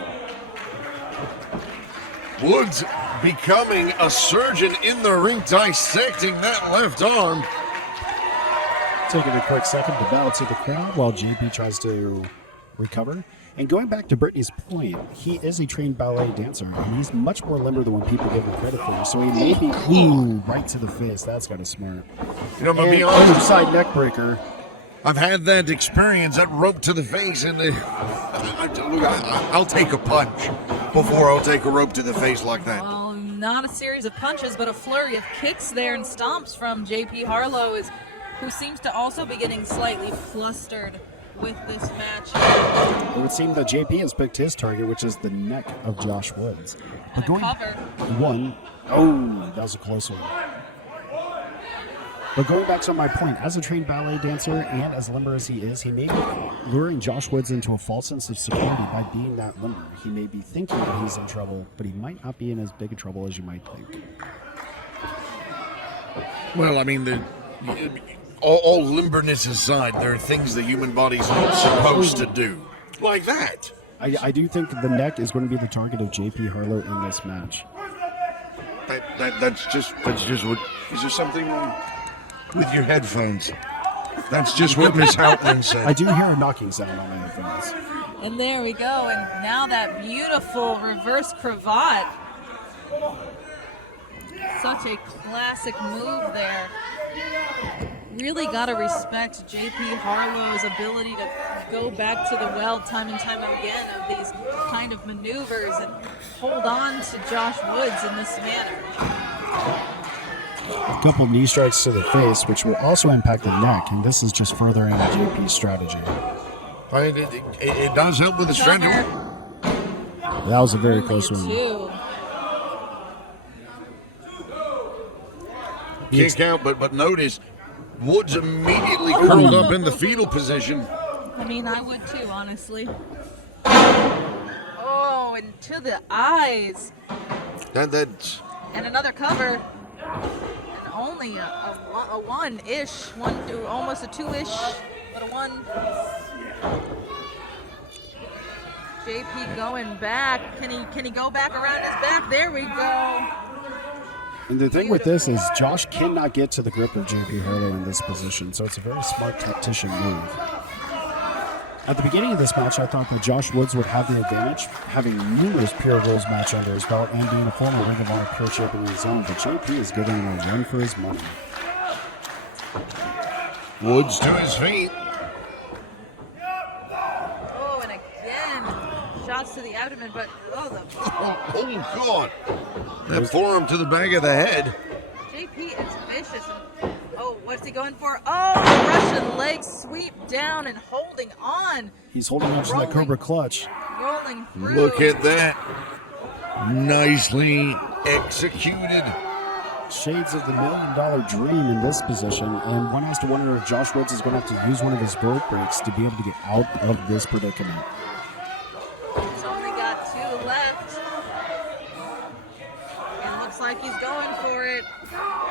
Woods becoming a surgeon in the ring, dissecting that left arm. Taking a quick second to bow to the crowd while JP tries to recover. And going back to Brittany's point, he is a trained ballet dancer, and he's much more limber than what people give him credit for. So he may be right to the face. That's kind of smart. You know, I'm gonna be honest. Side neck breaker. I've had that experience, that rope to the face, and I'll take a punch before I'll take a rope to the face like that. Well, not a series of punches, but a flurry of kicks there and stomps from JP Harlow, who seems to also be getting slightly flustered with this match. It would seem that JP has picked his target, which is the neck of Josh Woods. But going cover. that was a close one. But going back to my point, as a trained ballet dancer and as limber as he is, he may be luring Josh Woods into a false sense of security by being that limber. He may be thinking that he's in trouble, but he might not be in as big a trouble as you might think. Well, I mean, all limberness aside, there are things the human body's not supposed to do. Like that. I do think the neck is going to be the target of JP Harlow in this match. That's just what... Is there something with your headphones? That's just what Miss Houtman said. I do hear a knocking sound on my headphones. And there we go, and now that beautiful reverse cravat. Such a classic move there. Really got to respect JP Harlow's ability to go back to the well time and time again of these kind of maneuvers and hold on to Josh Woods in this manner. A couple knee strikes to the face, which will also impact the neck, and this is just furthering JP's strategy. It does help with the strategy. That was a very close one. Kick out, but notice Woods immediately curled up in the fetal position. I mean, I would too, honestly. Oh, and to the eyes. That's... And another cover. And only a one-ish, almost a two-ish, but a one. JP going back. Can he go back around his back? There we go. And the thing with this is Josh cannot get to the grip of JP Harlow in this position, so it's a very smart tactician move. At the beginning of this match, I thought that Josh Woods would have the advantage, having numerous Pure Rules match under his belt and being a former Ring of Honor Pure champion in his own, but JP is giving him a run for his money. Woods to his feet. Oh, and again, shots to the abdomen, but Oh, God. That forearm to the back of the head. JP is vicious. Oh, what's he going for? Oh, the Russian leg sweep down and holding on. He's holding on to that Cobra clutch. Rolling through. Look at that. Nicely executed. Shades of the $1 million dream in this position, and one has to wonder if Josh Woods is going to have to use one of his rope breaks to be able to get out of this predicament. He's only got two left. And looks like he's going for it.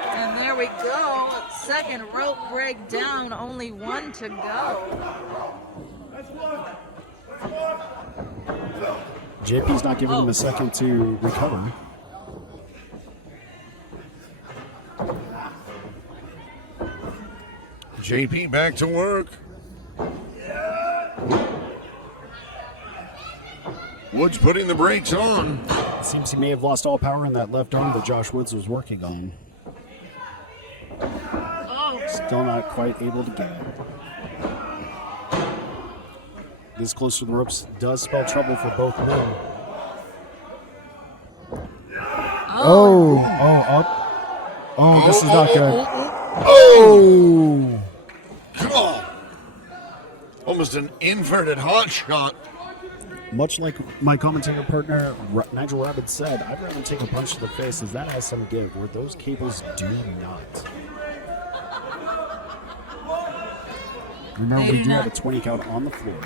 And there we go. Second rope break down, only one to go. JP's not giving him a second to recover. JP back to work. Woods putting the brakes on. Seems he may have lost all power in that left arm that Josh Woods was working on. Still not quite able to get it. This close to the ropes does spell trouble for both men. Up. Oh, this is not good. Oh! God. Almost an inverted hot shot. Much like my commentator partner Nigel Rabbit said, I'd rather take a punch to the face as that has some give, where those cables do not. Remember, we do have a 20 count on the floor.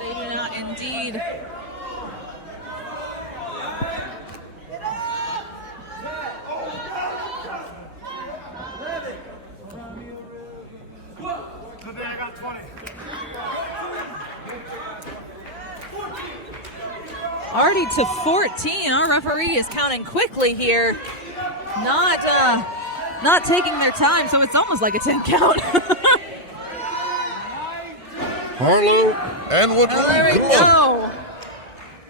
They do not indeed. Already to 14. Our referee is counting quickly here. Not taking their time, so it's almost like a 10 count. Harlow and Woodland. There we go.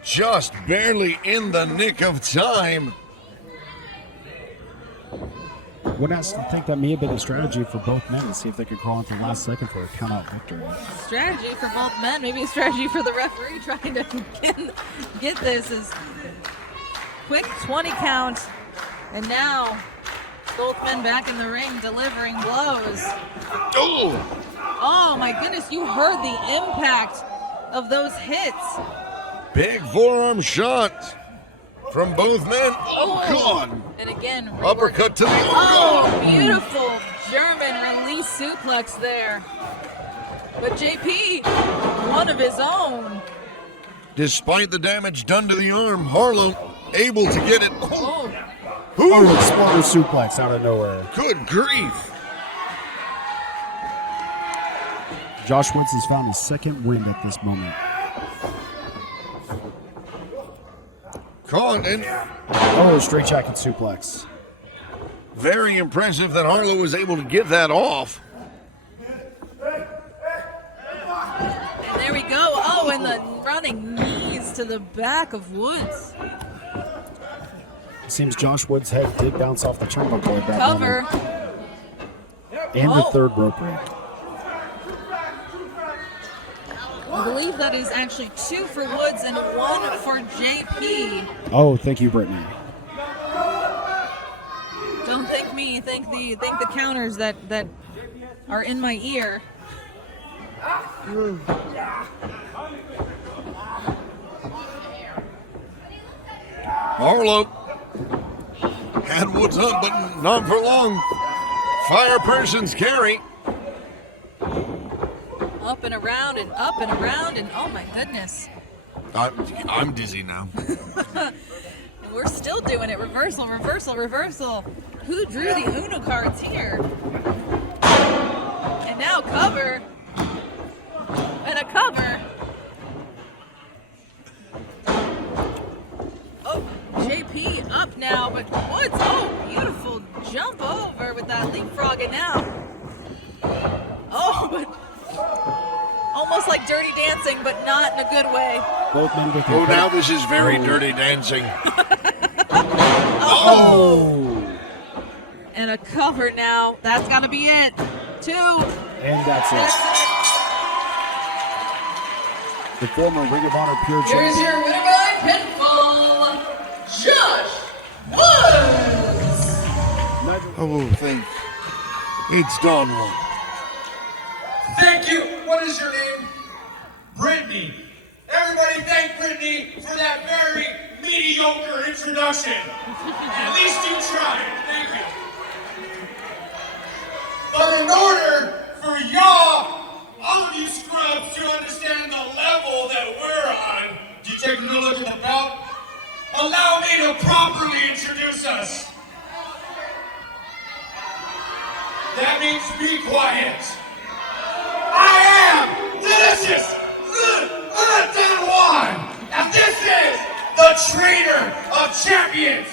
Just barely in the nick of time. One has to think that may have been a strategy for both men to see if they could crawl into the last second for a count-out victory. Strategy for both men, maybe a strategy for the referee trying to get this is quick 20 count, and now both men back in the ring delivering blows. Oh my goodness, you heard the impact of those hits. Big forearm shot from both men. Oh, God. And again, Uppercut to the beautiful German release suplex there. But JP, one of his own. Despite the damage done to the arm, Harlow able to get it. Oh, Exploder suplex out of nowhere. Good grief. Josh Woods has found his second win at this moment. Kaun in. Straight jacket suplex. Very impressive that Harlow was able to get that off. and there we go. Oh, and the running knees to the back of Woods. It seems Josh Woods' head did bounce off the turnbuckle. Cover. And the third rope break. I believe that is actually 2 for Woods and 1 for JP. Oh, thank you, Brittany. Don't thank me. Thank the counters that are in my ear. Harlow had Woods up, but not for long. Fire person's carry. Up and around and up and around and oh my goodness. I'm dizzy now. And we're still doing it. Reversal, reversal, reversal. Who drew the Uno cards here? And now cover. And a cover. Oh, JP up now, but Woods, oh, beautiful jump over with that leapfrog and now. Oh, but almost like Dirty Dancing, but not in a good way. Both men with Oh, now this is very Dirty Dancing. Oh! And a cover now. That's got to be it. 2. And that's it. The former Ring of Honor Pure Here's Champion. your winner by pinfall, Josh Woods. Oh, thank. It's done one. Thank you. What is your name? Brittany. Everybody thank Brittany for that very mediocre introduction. At least you tried. Thank you. But in order for y'all, all of you scrubs, to understand the level that we're on, do you take a good look at the belt? Allow me to properly introduce us. That means be quiet. I am Delicious One, and this is the trainer of champions,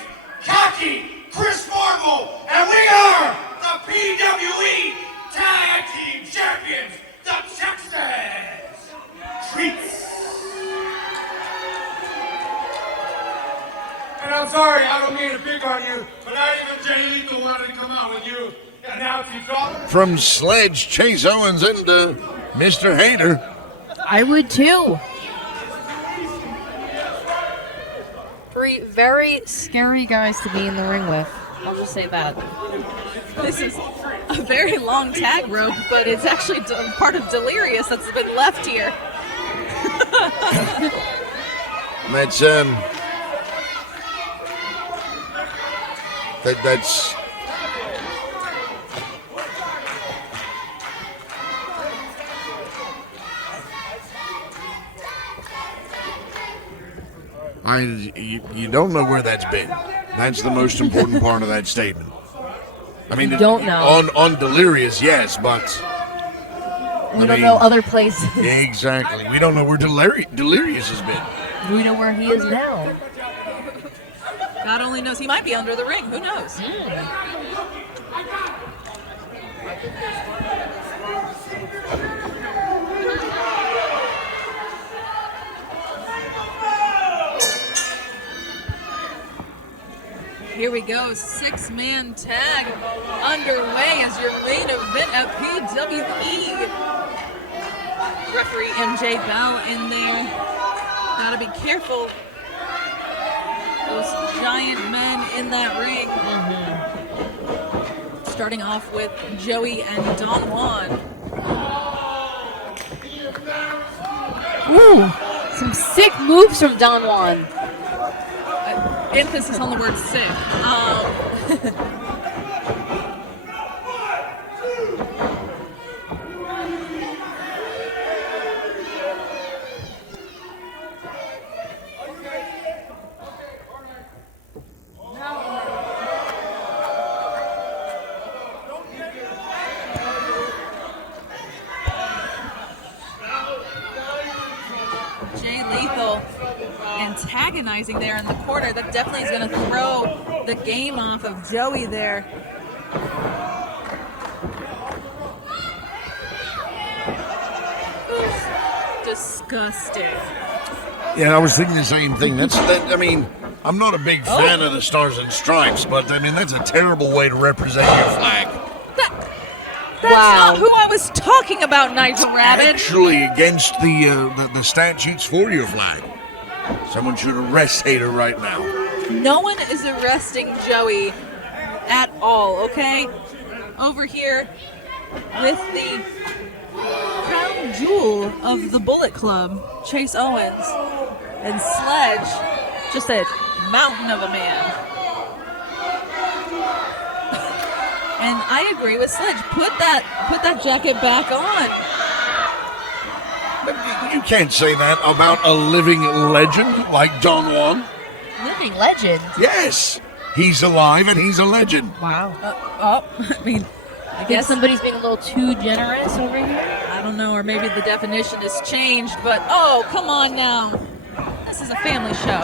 Cocky Chris Marvel, and we are the PWE Tag Team Champions, the Texas Treats. I'm sorry, I don't mean to pick on you, but I even genuinely wanted to come out with you. And now it's you talking. From Sledge, Chase Owens, and Mr. Hyder. I would too. Three very scary guys to be in the ring with. I'll just say that. This is a very long tag rope, but it's actually part of Delirious that's been left here. That's that's you don't know where that's been. That's the most important part of that statement. I mean, don't know. On Delirious, yes, but We don't know other places. Exactly. We don't know where Delirious has been. We know where he is now. God only knows. He might be under the ring. Who knows? Here we go. 6-man tag underway as your main event at PWE. Referee MJ Bell in there. Gotta be careful. Those giant men in that ring. Starting off with Joey and Don Juan. Ooh, some sick moves from Don Juan. Emphasis on the word sick. Antagonizing there in the corner. That definitely is going to throw the game off of Joey there. Disgusting. Yeah, I was thinking the same thing. I mean, I'm not a big fan of the Stars and Stripes, but I mean, that's a terrible way to represent your flag. That's not who I was talking about, Nigel Rabbit. Actually, against the statutes for your flag. Someone should arrest Hyder right now. No one is arresting Joey at all, okay? Over here with the crown jewel of the Bullet Club, Chase Owens, and Sledge, just a mountain of a man. And I agree with Sledge. Put that jacket back on. You can't say that about a living legend like Don Juan. Living legend? Yes. He's alive and he's a legend. Wow. I mean, I guess somebody's being a little too generous over here. I don't know, or maybe the definition has changed, but oh, come on now. This is a family show.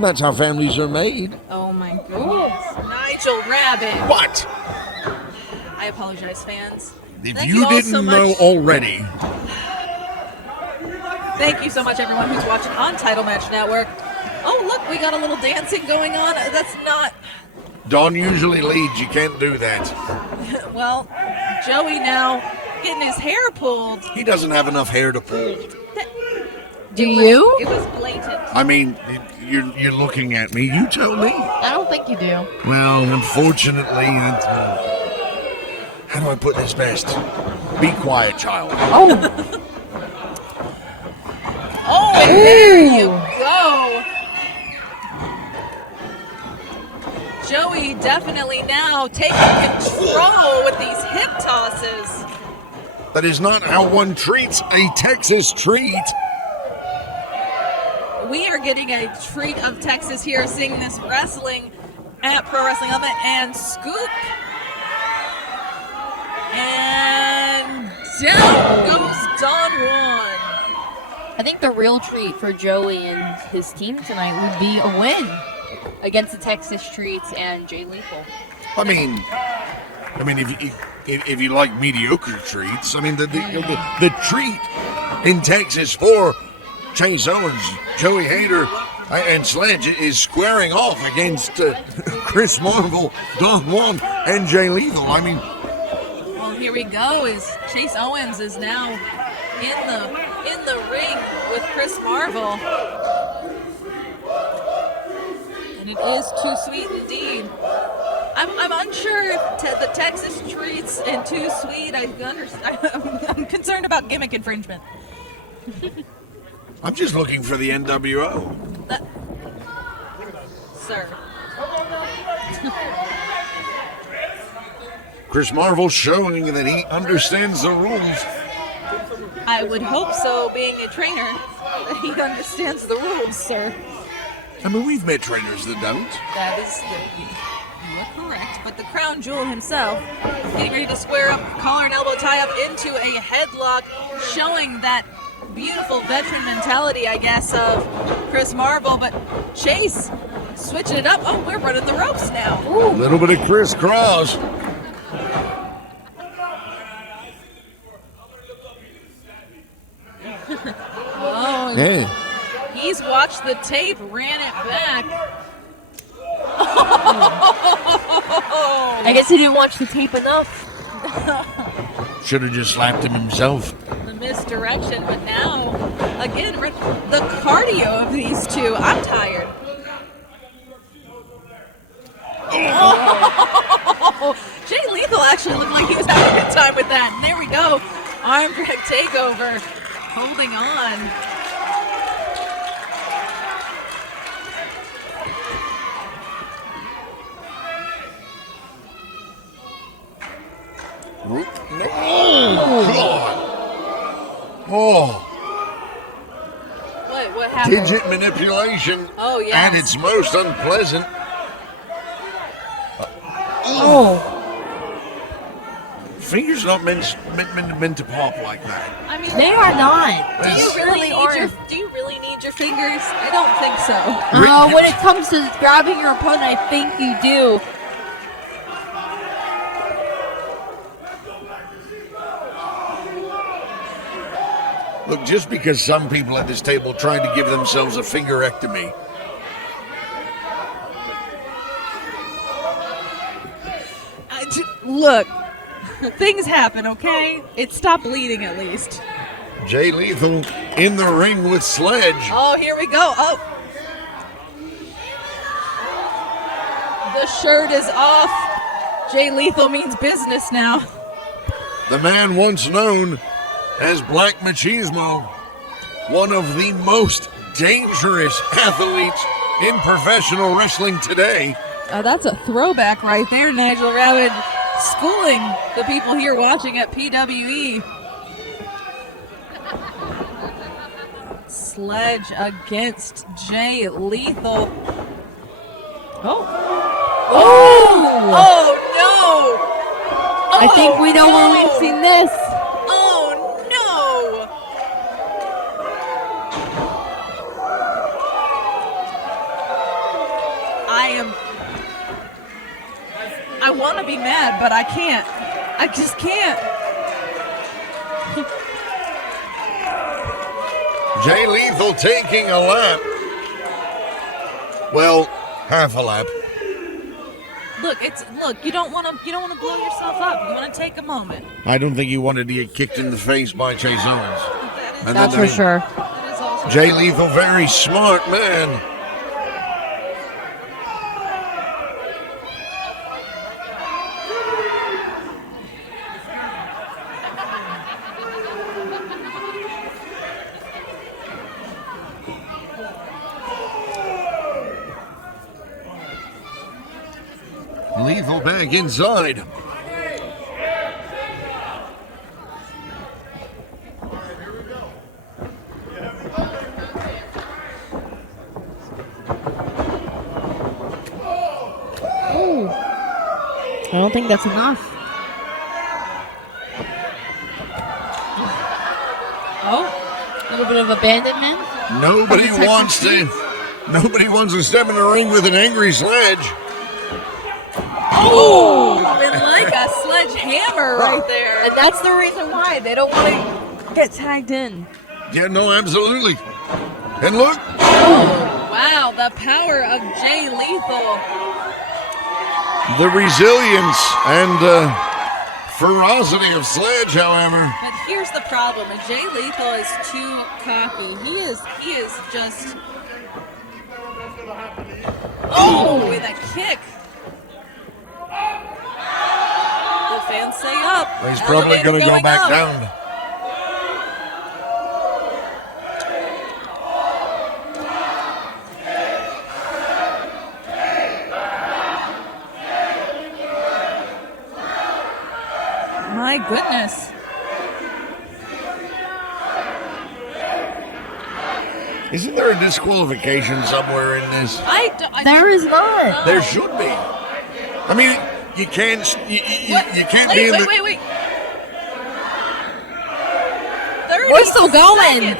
That's how families are made. Oh my goodness. Nigel Rabbit. What? I apologize, fans. If Thank you all didn't so know much. already. Thank you so much, everyone who's watching on Title Match Network. Oh, look, we got a little dancing going on. That's not... Don usually leads. You can't do that. Well, Joey now getting his hair pulled. He doesn't have enough hair to pull. Do you? It was blatant. I mean, you're looking at me. You tell me. I don't think you do. Well, unfortunately, how do I put this best? Be quiet, child. Oh. Oh, and there you go. Joey definitely now taking control with these hip tosses. That is not how one treats a Texas treat. We are getting a treat of Texas here, seeing this wrestling at Pro Wrestling Element, and scoop. And down goes Don Juan. I think the real treat for Joey and his team tonight would be a win against the Texas Treats and Jay Lethal. I mean, if you like mediocre treats, I mean the treat in Texas for Chase Owens, Joey Hyder, And Sledge is squaring off against Chris Marvel, Don Juan, and Jay Lethal. I mean, Well, here we go. Chase Owens is now in the ring with Chris Marvel. And it is too sweet indeed. I'm unsure if the Texas treats and too sweet. I'm concerned about gimmick infringement. I'm just looking for the NWO. Sir. Chris Marvel showing that he understands the rules. I would hope so, being a trainer, that he understands the rules, sir. I mean, we've met trainers that don't. That is, you are correct. But the crown jewel himself, getting ready to square up, collar and elbow tie up into a headlock, showing that beautiful veteran mentality, I guess, of Chris Marvel. But Chase switching it up. Oh, we're running the ropes now. A little bit of crisscross. Oh, Yeah. he's watched the tape, ran it back. I guess he didn't watch the tape enough. Should have just slapped him himself. The misdirection, but now, again, the cardio of these two, I'm tired. Oh, Jay Lethal actually looked like he was having a good time with that. And there we go. Arm drag takeover. Holding on. Oh, God. Oh, What happened? digit manipulation Oh, yes. at its most unpleasant. Oh. Fingers not meant to pop like that. I mean, They are not. do you really need your fingers? I don't think so. When it comes to grabbing your opponent, I think you do. Look, just because some people at this table tried to give themselves a fingerectomy. Look, things happen, okay? It stopped bleeding at least. Jay Lethal in the ring with Sledge. Oh, here we go. Oh. The shirt is off. Jay Lethal means business now. The man once known as Black Machismo, one of the most dangerous athletes in professional wrestling today. That's a throwback right there, Nigel Rabbit, schooling the people here watching at PWE. Sledge against Jay Lethal. Oh. Oh no! I think we know where we've seen this. Oh no! I want to be mad, but I can't. I just can't. Jay Lethal taking a lap. Well, half a lap. Look, you don't want to blow yourself up. You want to take a moment. I don't think he wanted to get kicked in the face by Chase Owens. And That's then, for sure. That is also Jay Lethal, very smart man. Lethal back inside. I don't think that's enough. Oh, a little bit of abandonment. Nobody wants to step in the ring with an angry Sledge. Oh, been like a sledgehammer right there. And that's the reason why they don't want to get tagged in. Yeah, no, absolutely. And look, Wow. Wow, the power of Jay Lethal. The resilience and ferocity of Sledge, however. But here's the problem: Jay Lethal is too cocky. He is just. Oh, with a kick. The fans say up. He's probably going to go back down. My goodness. Isn't there a disqualification somewhere in this? There is not. There should be. I mean, you can't. You can't be in the. Wait. We're still going.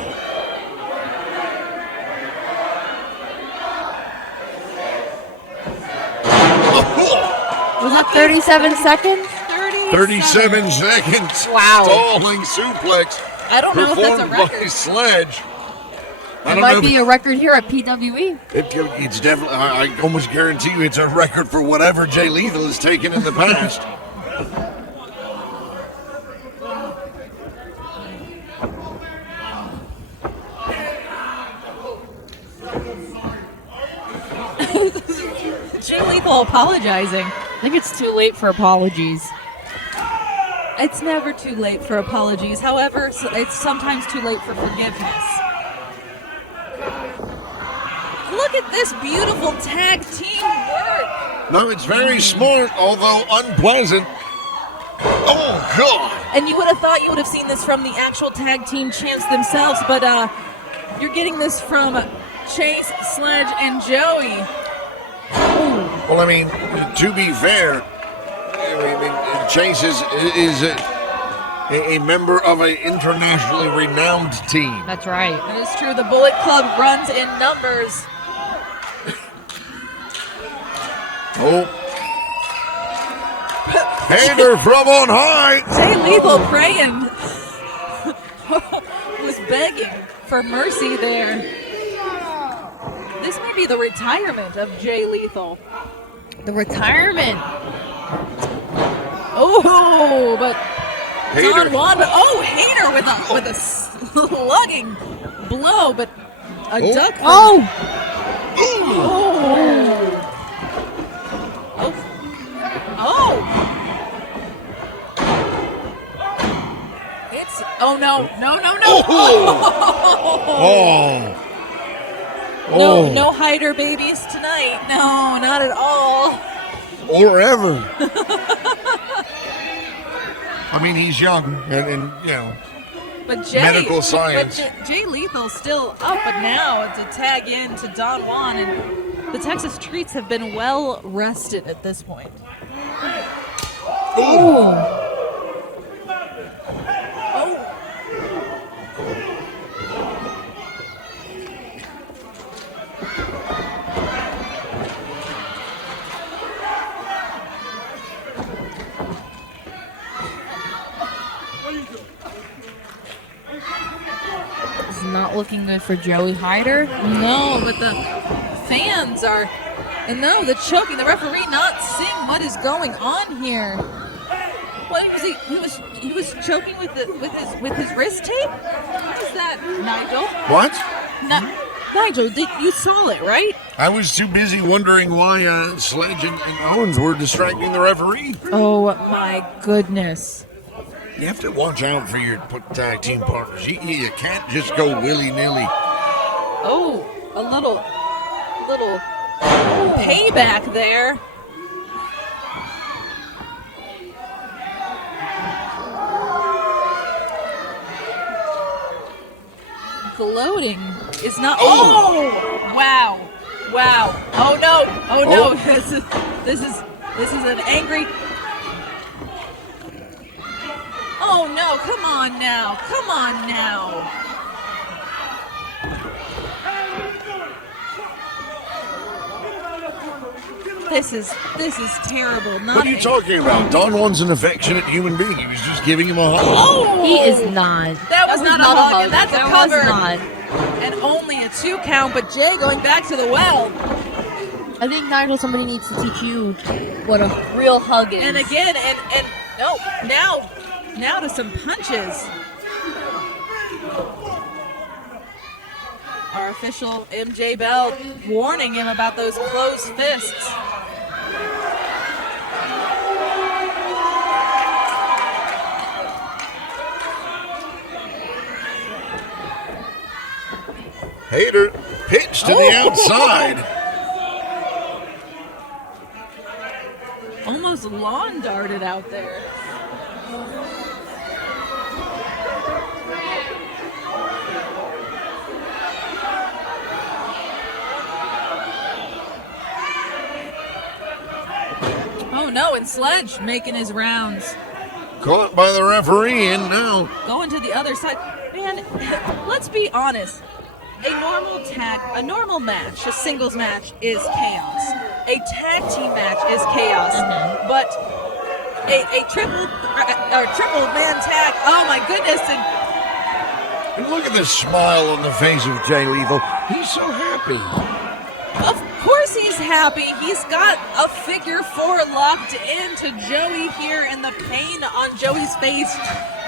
Was that 37 seconds? 37 seconds. Wow. Stalling suplex. I don't know if that's a performed record. by Sledge. I It don't might know. be a record here at PWE. It's definitely. I almost guarantee you, it's a record for whatever Jay Lethal has taken in the past. Jay Lethal apologizing. I think it's too late for apologies. It's never too late for apologies. However, it's sometimes too late for forgiveness. Look at this beautiful tag team work. No, it's very smart, although unpleasant. Oh, God. And you would have thought you would have seen this from the actual tag team champs themselves, but you're getting this from Chase, Sledge, and Joey. Well, I mean, to be fair, I mean, Chase is a member of an internationally renowned team. That's right. That is true. The Bullet Club runs in numbers. Oh. Hyder from on high. Jay Lethal praying. Was begging for mercy there. This may be the retirement of Jay Lethal. The retirement. Oh, but Hyder. Don Juan. Oh, Hyder with a slugging blow, but a duck. Oh! Oh! It's no. Oh. No Hyder babies tonight. No, not at all. Or ever. I mean, he's young, and you know, But Jay, medical science. But Jay Lethal's still up, but now it's a tag in to Don Juan, and the Texas Treats have been well rested at this point. Oh. It's not looking good for Joey Hyder. No, but the fans are, and no, the choking. The referee not seeing what is going on here. What was he? He was choking with his wrist tape. What is that, Nigel? What? Nigel, you saw it, right? I was too busy wondering why Sledge and Owens were distracting the referee. Oh my goodness. You have to watch out for your tag team partners. You can't just go willy-nilly. Oh, a little payback there. Gloating is not. Oh! Wow! Oh no! This is an angry. Oh no! Come on now! This is terrible. What are you talking about? Don Juan's an affectionate human being. He was just giving him a hug. Oh! He is not. That was not a hug. That's a That cover. was not. And only only a 2 count, but Jay going back to the well. I think, Nigel, somebody needs to teach you what a real hug is. And again, and no, now to some punches. Our official MJ Bell warning him about those closed fists. Hyder pitch to the outside. Almost lawn darted out there. Oh no, and Sledge making his rounds. Caught by the referee and now. Going to the other side. Man, let's be honest. A normal match, a singles match is chaos. A tag team match is chaos. But a triple man tag, oh my goodness. And look at the smile on the face of Jay Lethal. He's so happy. Of course he's happy. He's got a figure 4 locked into Joey here, and the pain on Joey's face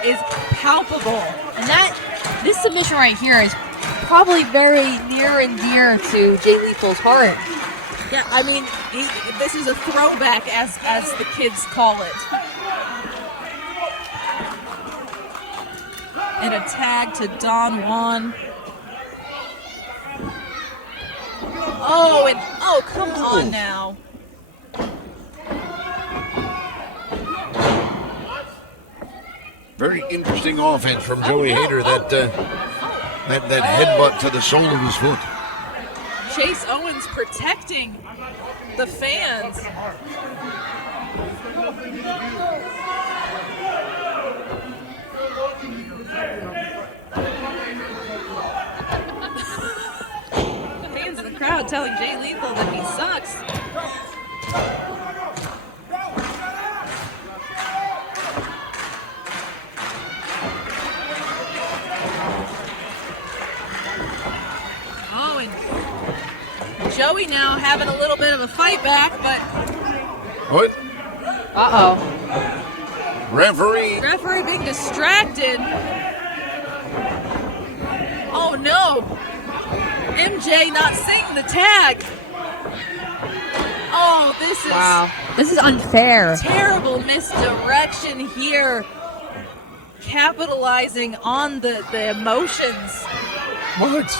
is palpable. And this submission right here is probably very near and dear to Jay Lethal's heart. Yeah, I mean, this is a throwback, as the kids call it. And a tag to Don Juan. Oh, come on now. Very interesting offense from Joey Hyder. That headbutt to the sole of his foot. Chase Owens protecting the fans. The fans in the crowd telling Jay Lethal that he sucks. Joey now having a little bit of a fight back, but... What? Uh-oh. Referee being distracted. Oh no! MJ not seeing the tag. Oh, this is... Wow. This is unfair. Terrible misdirection here. Capitalizing on the emotions. What?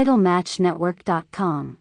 TitleMatchNetwork.com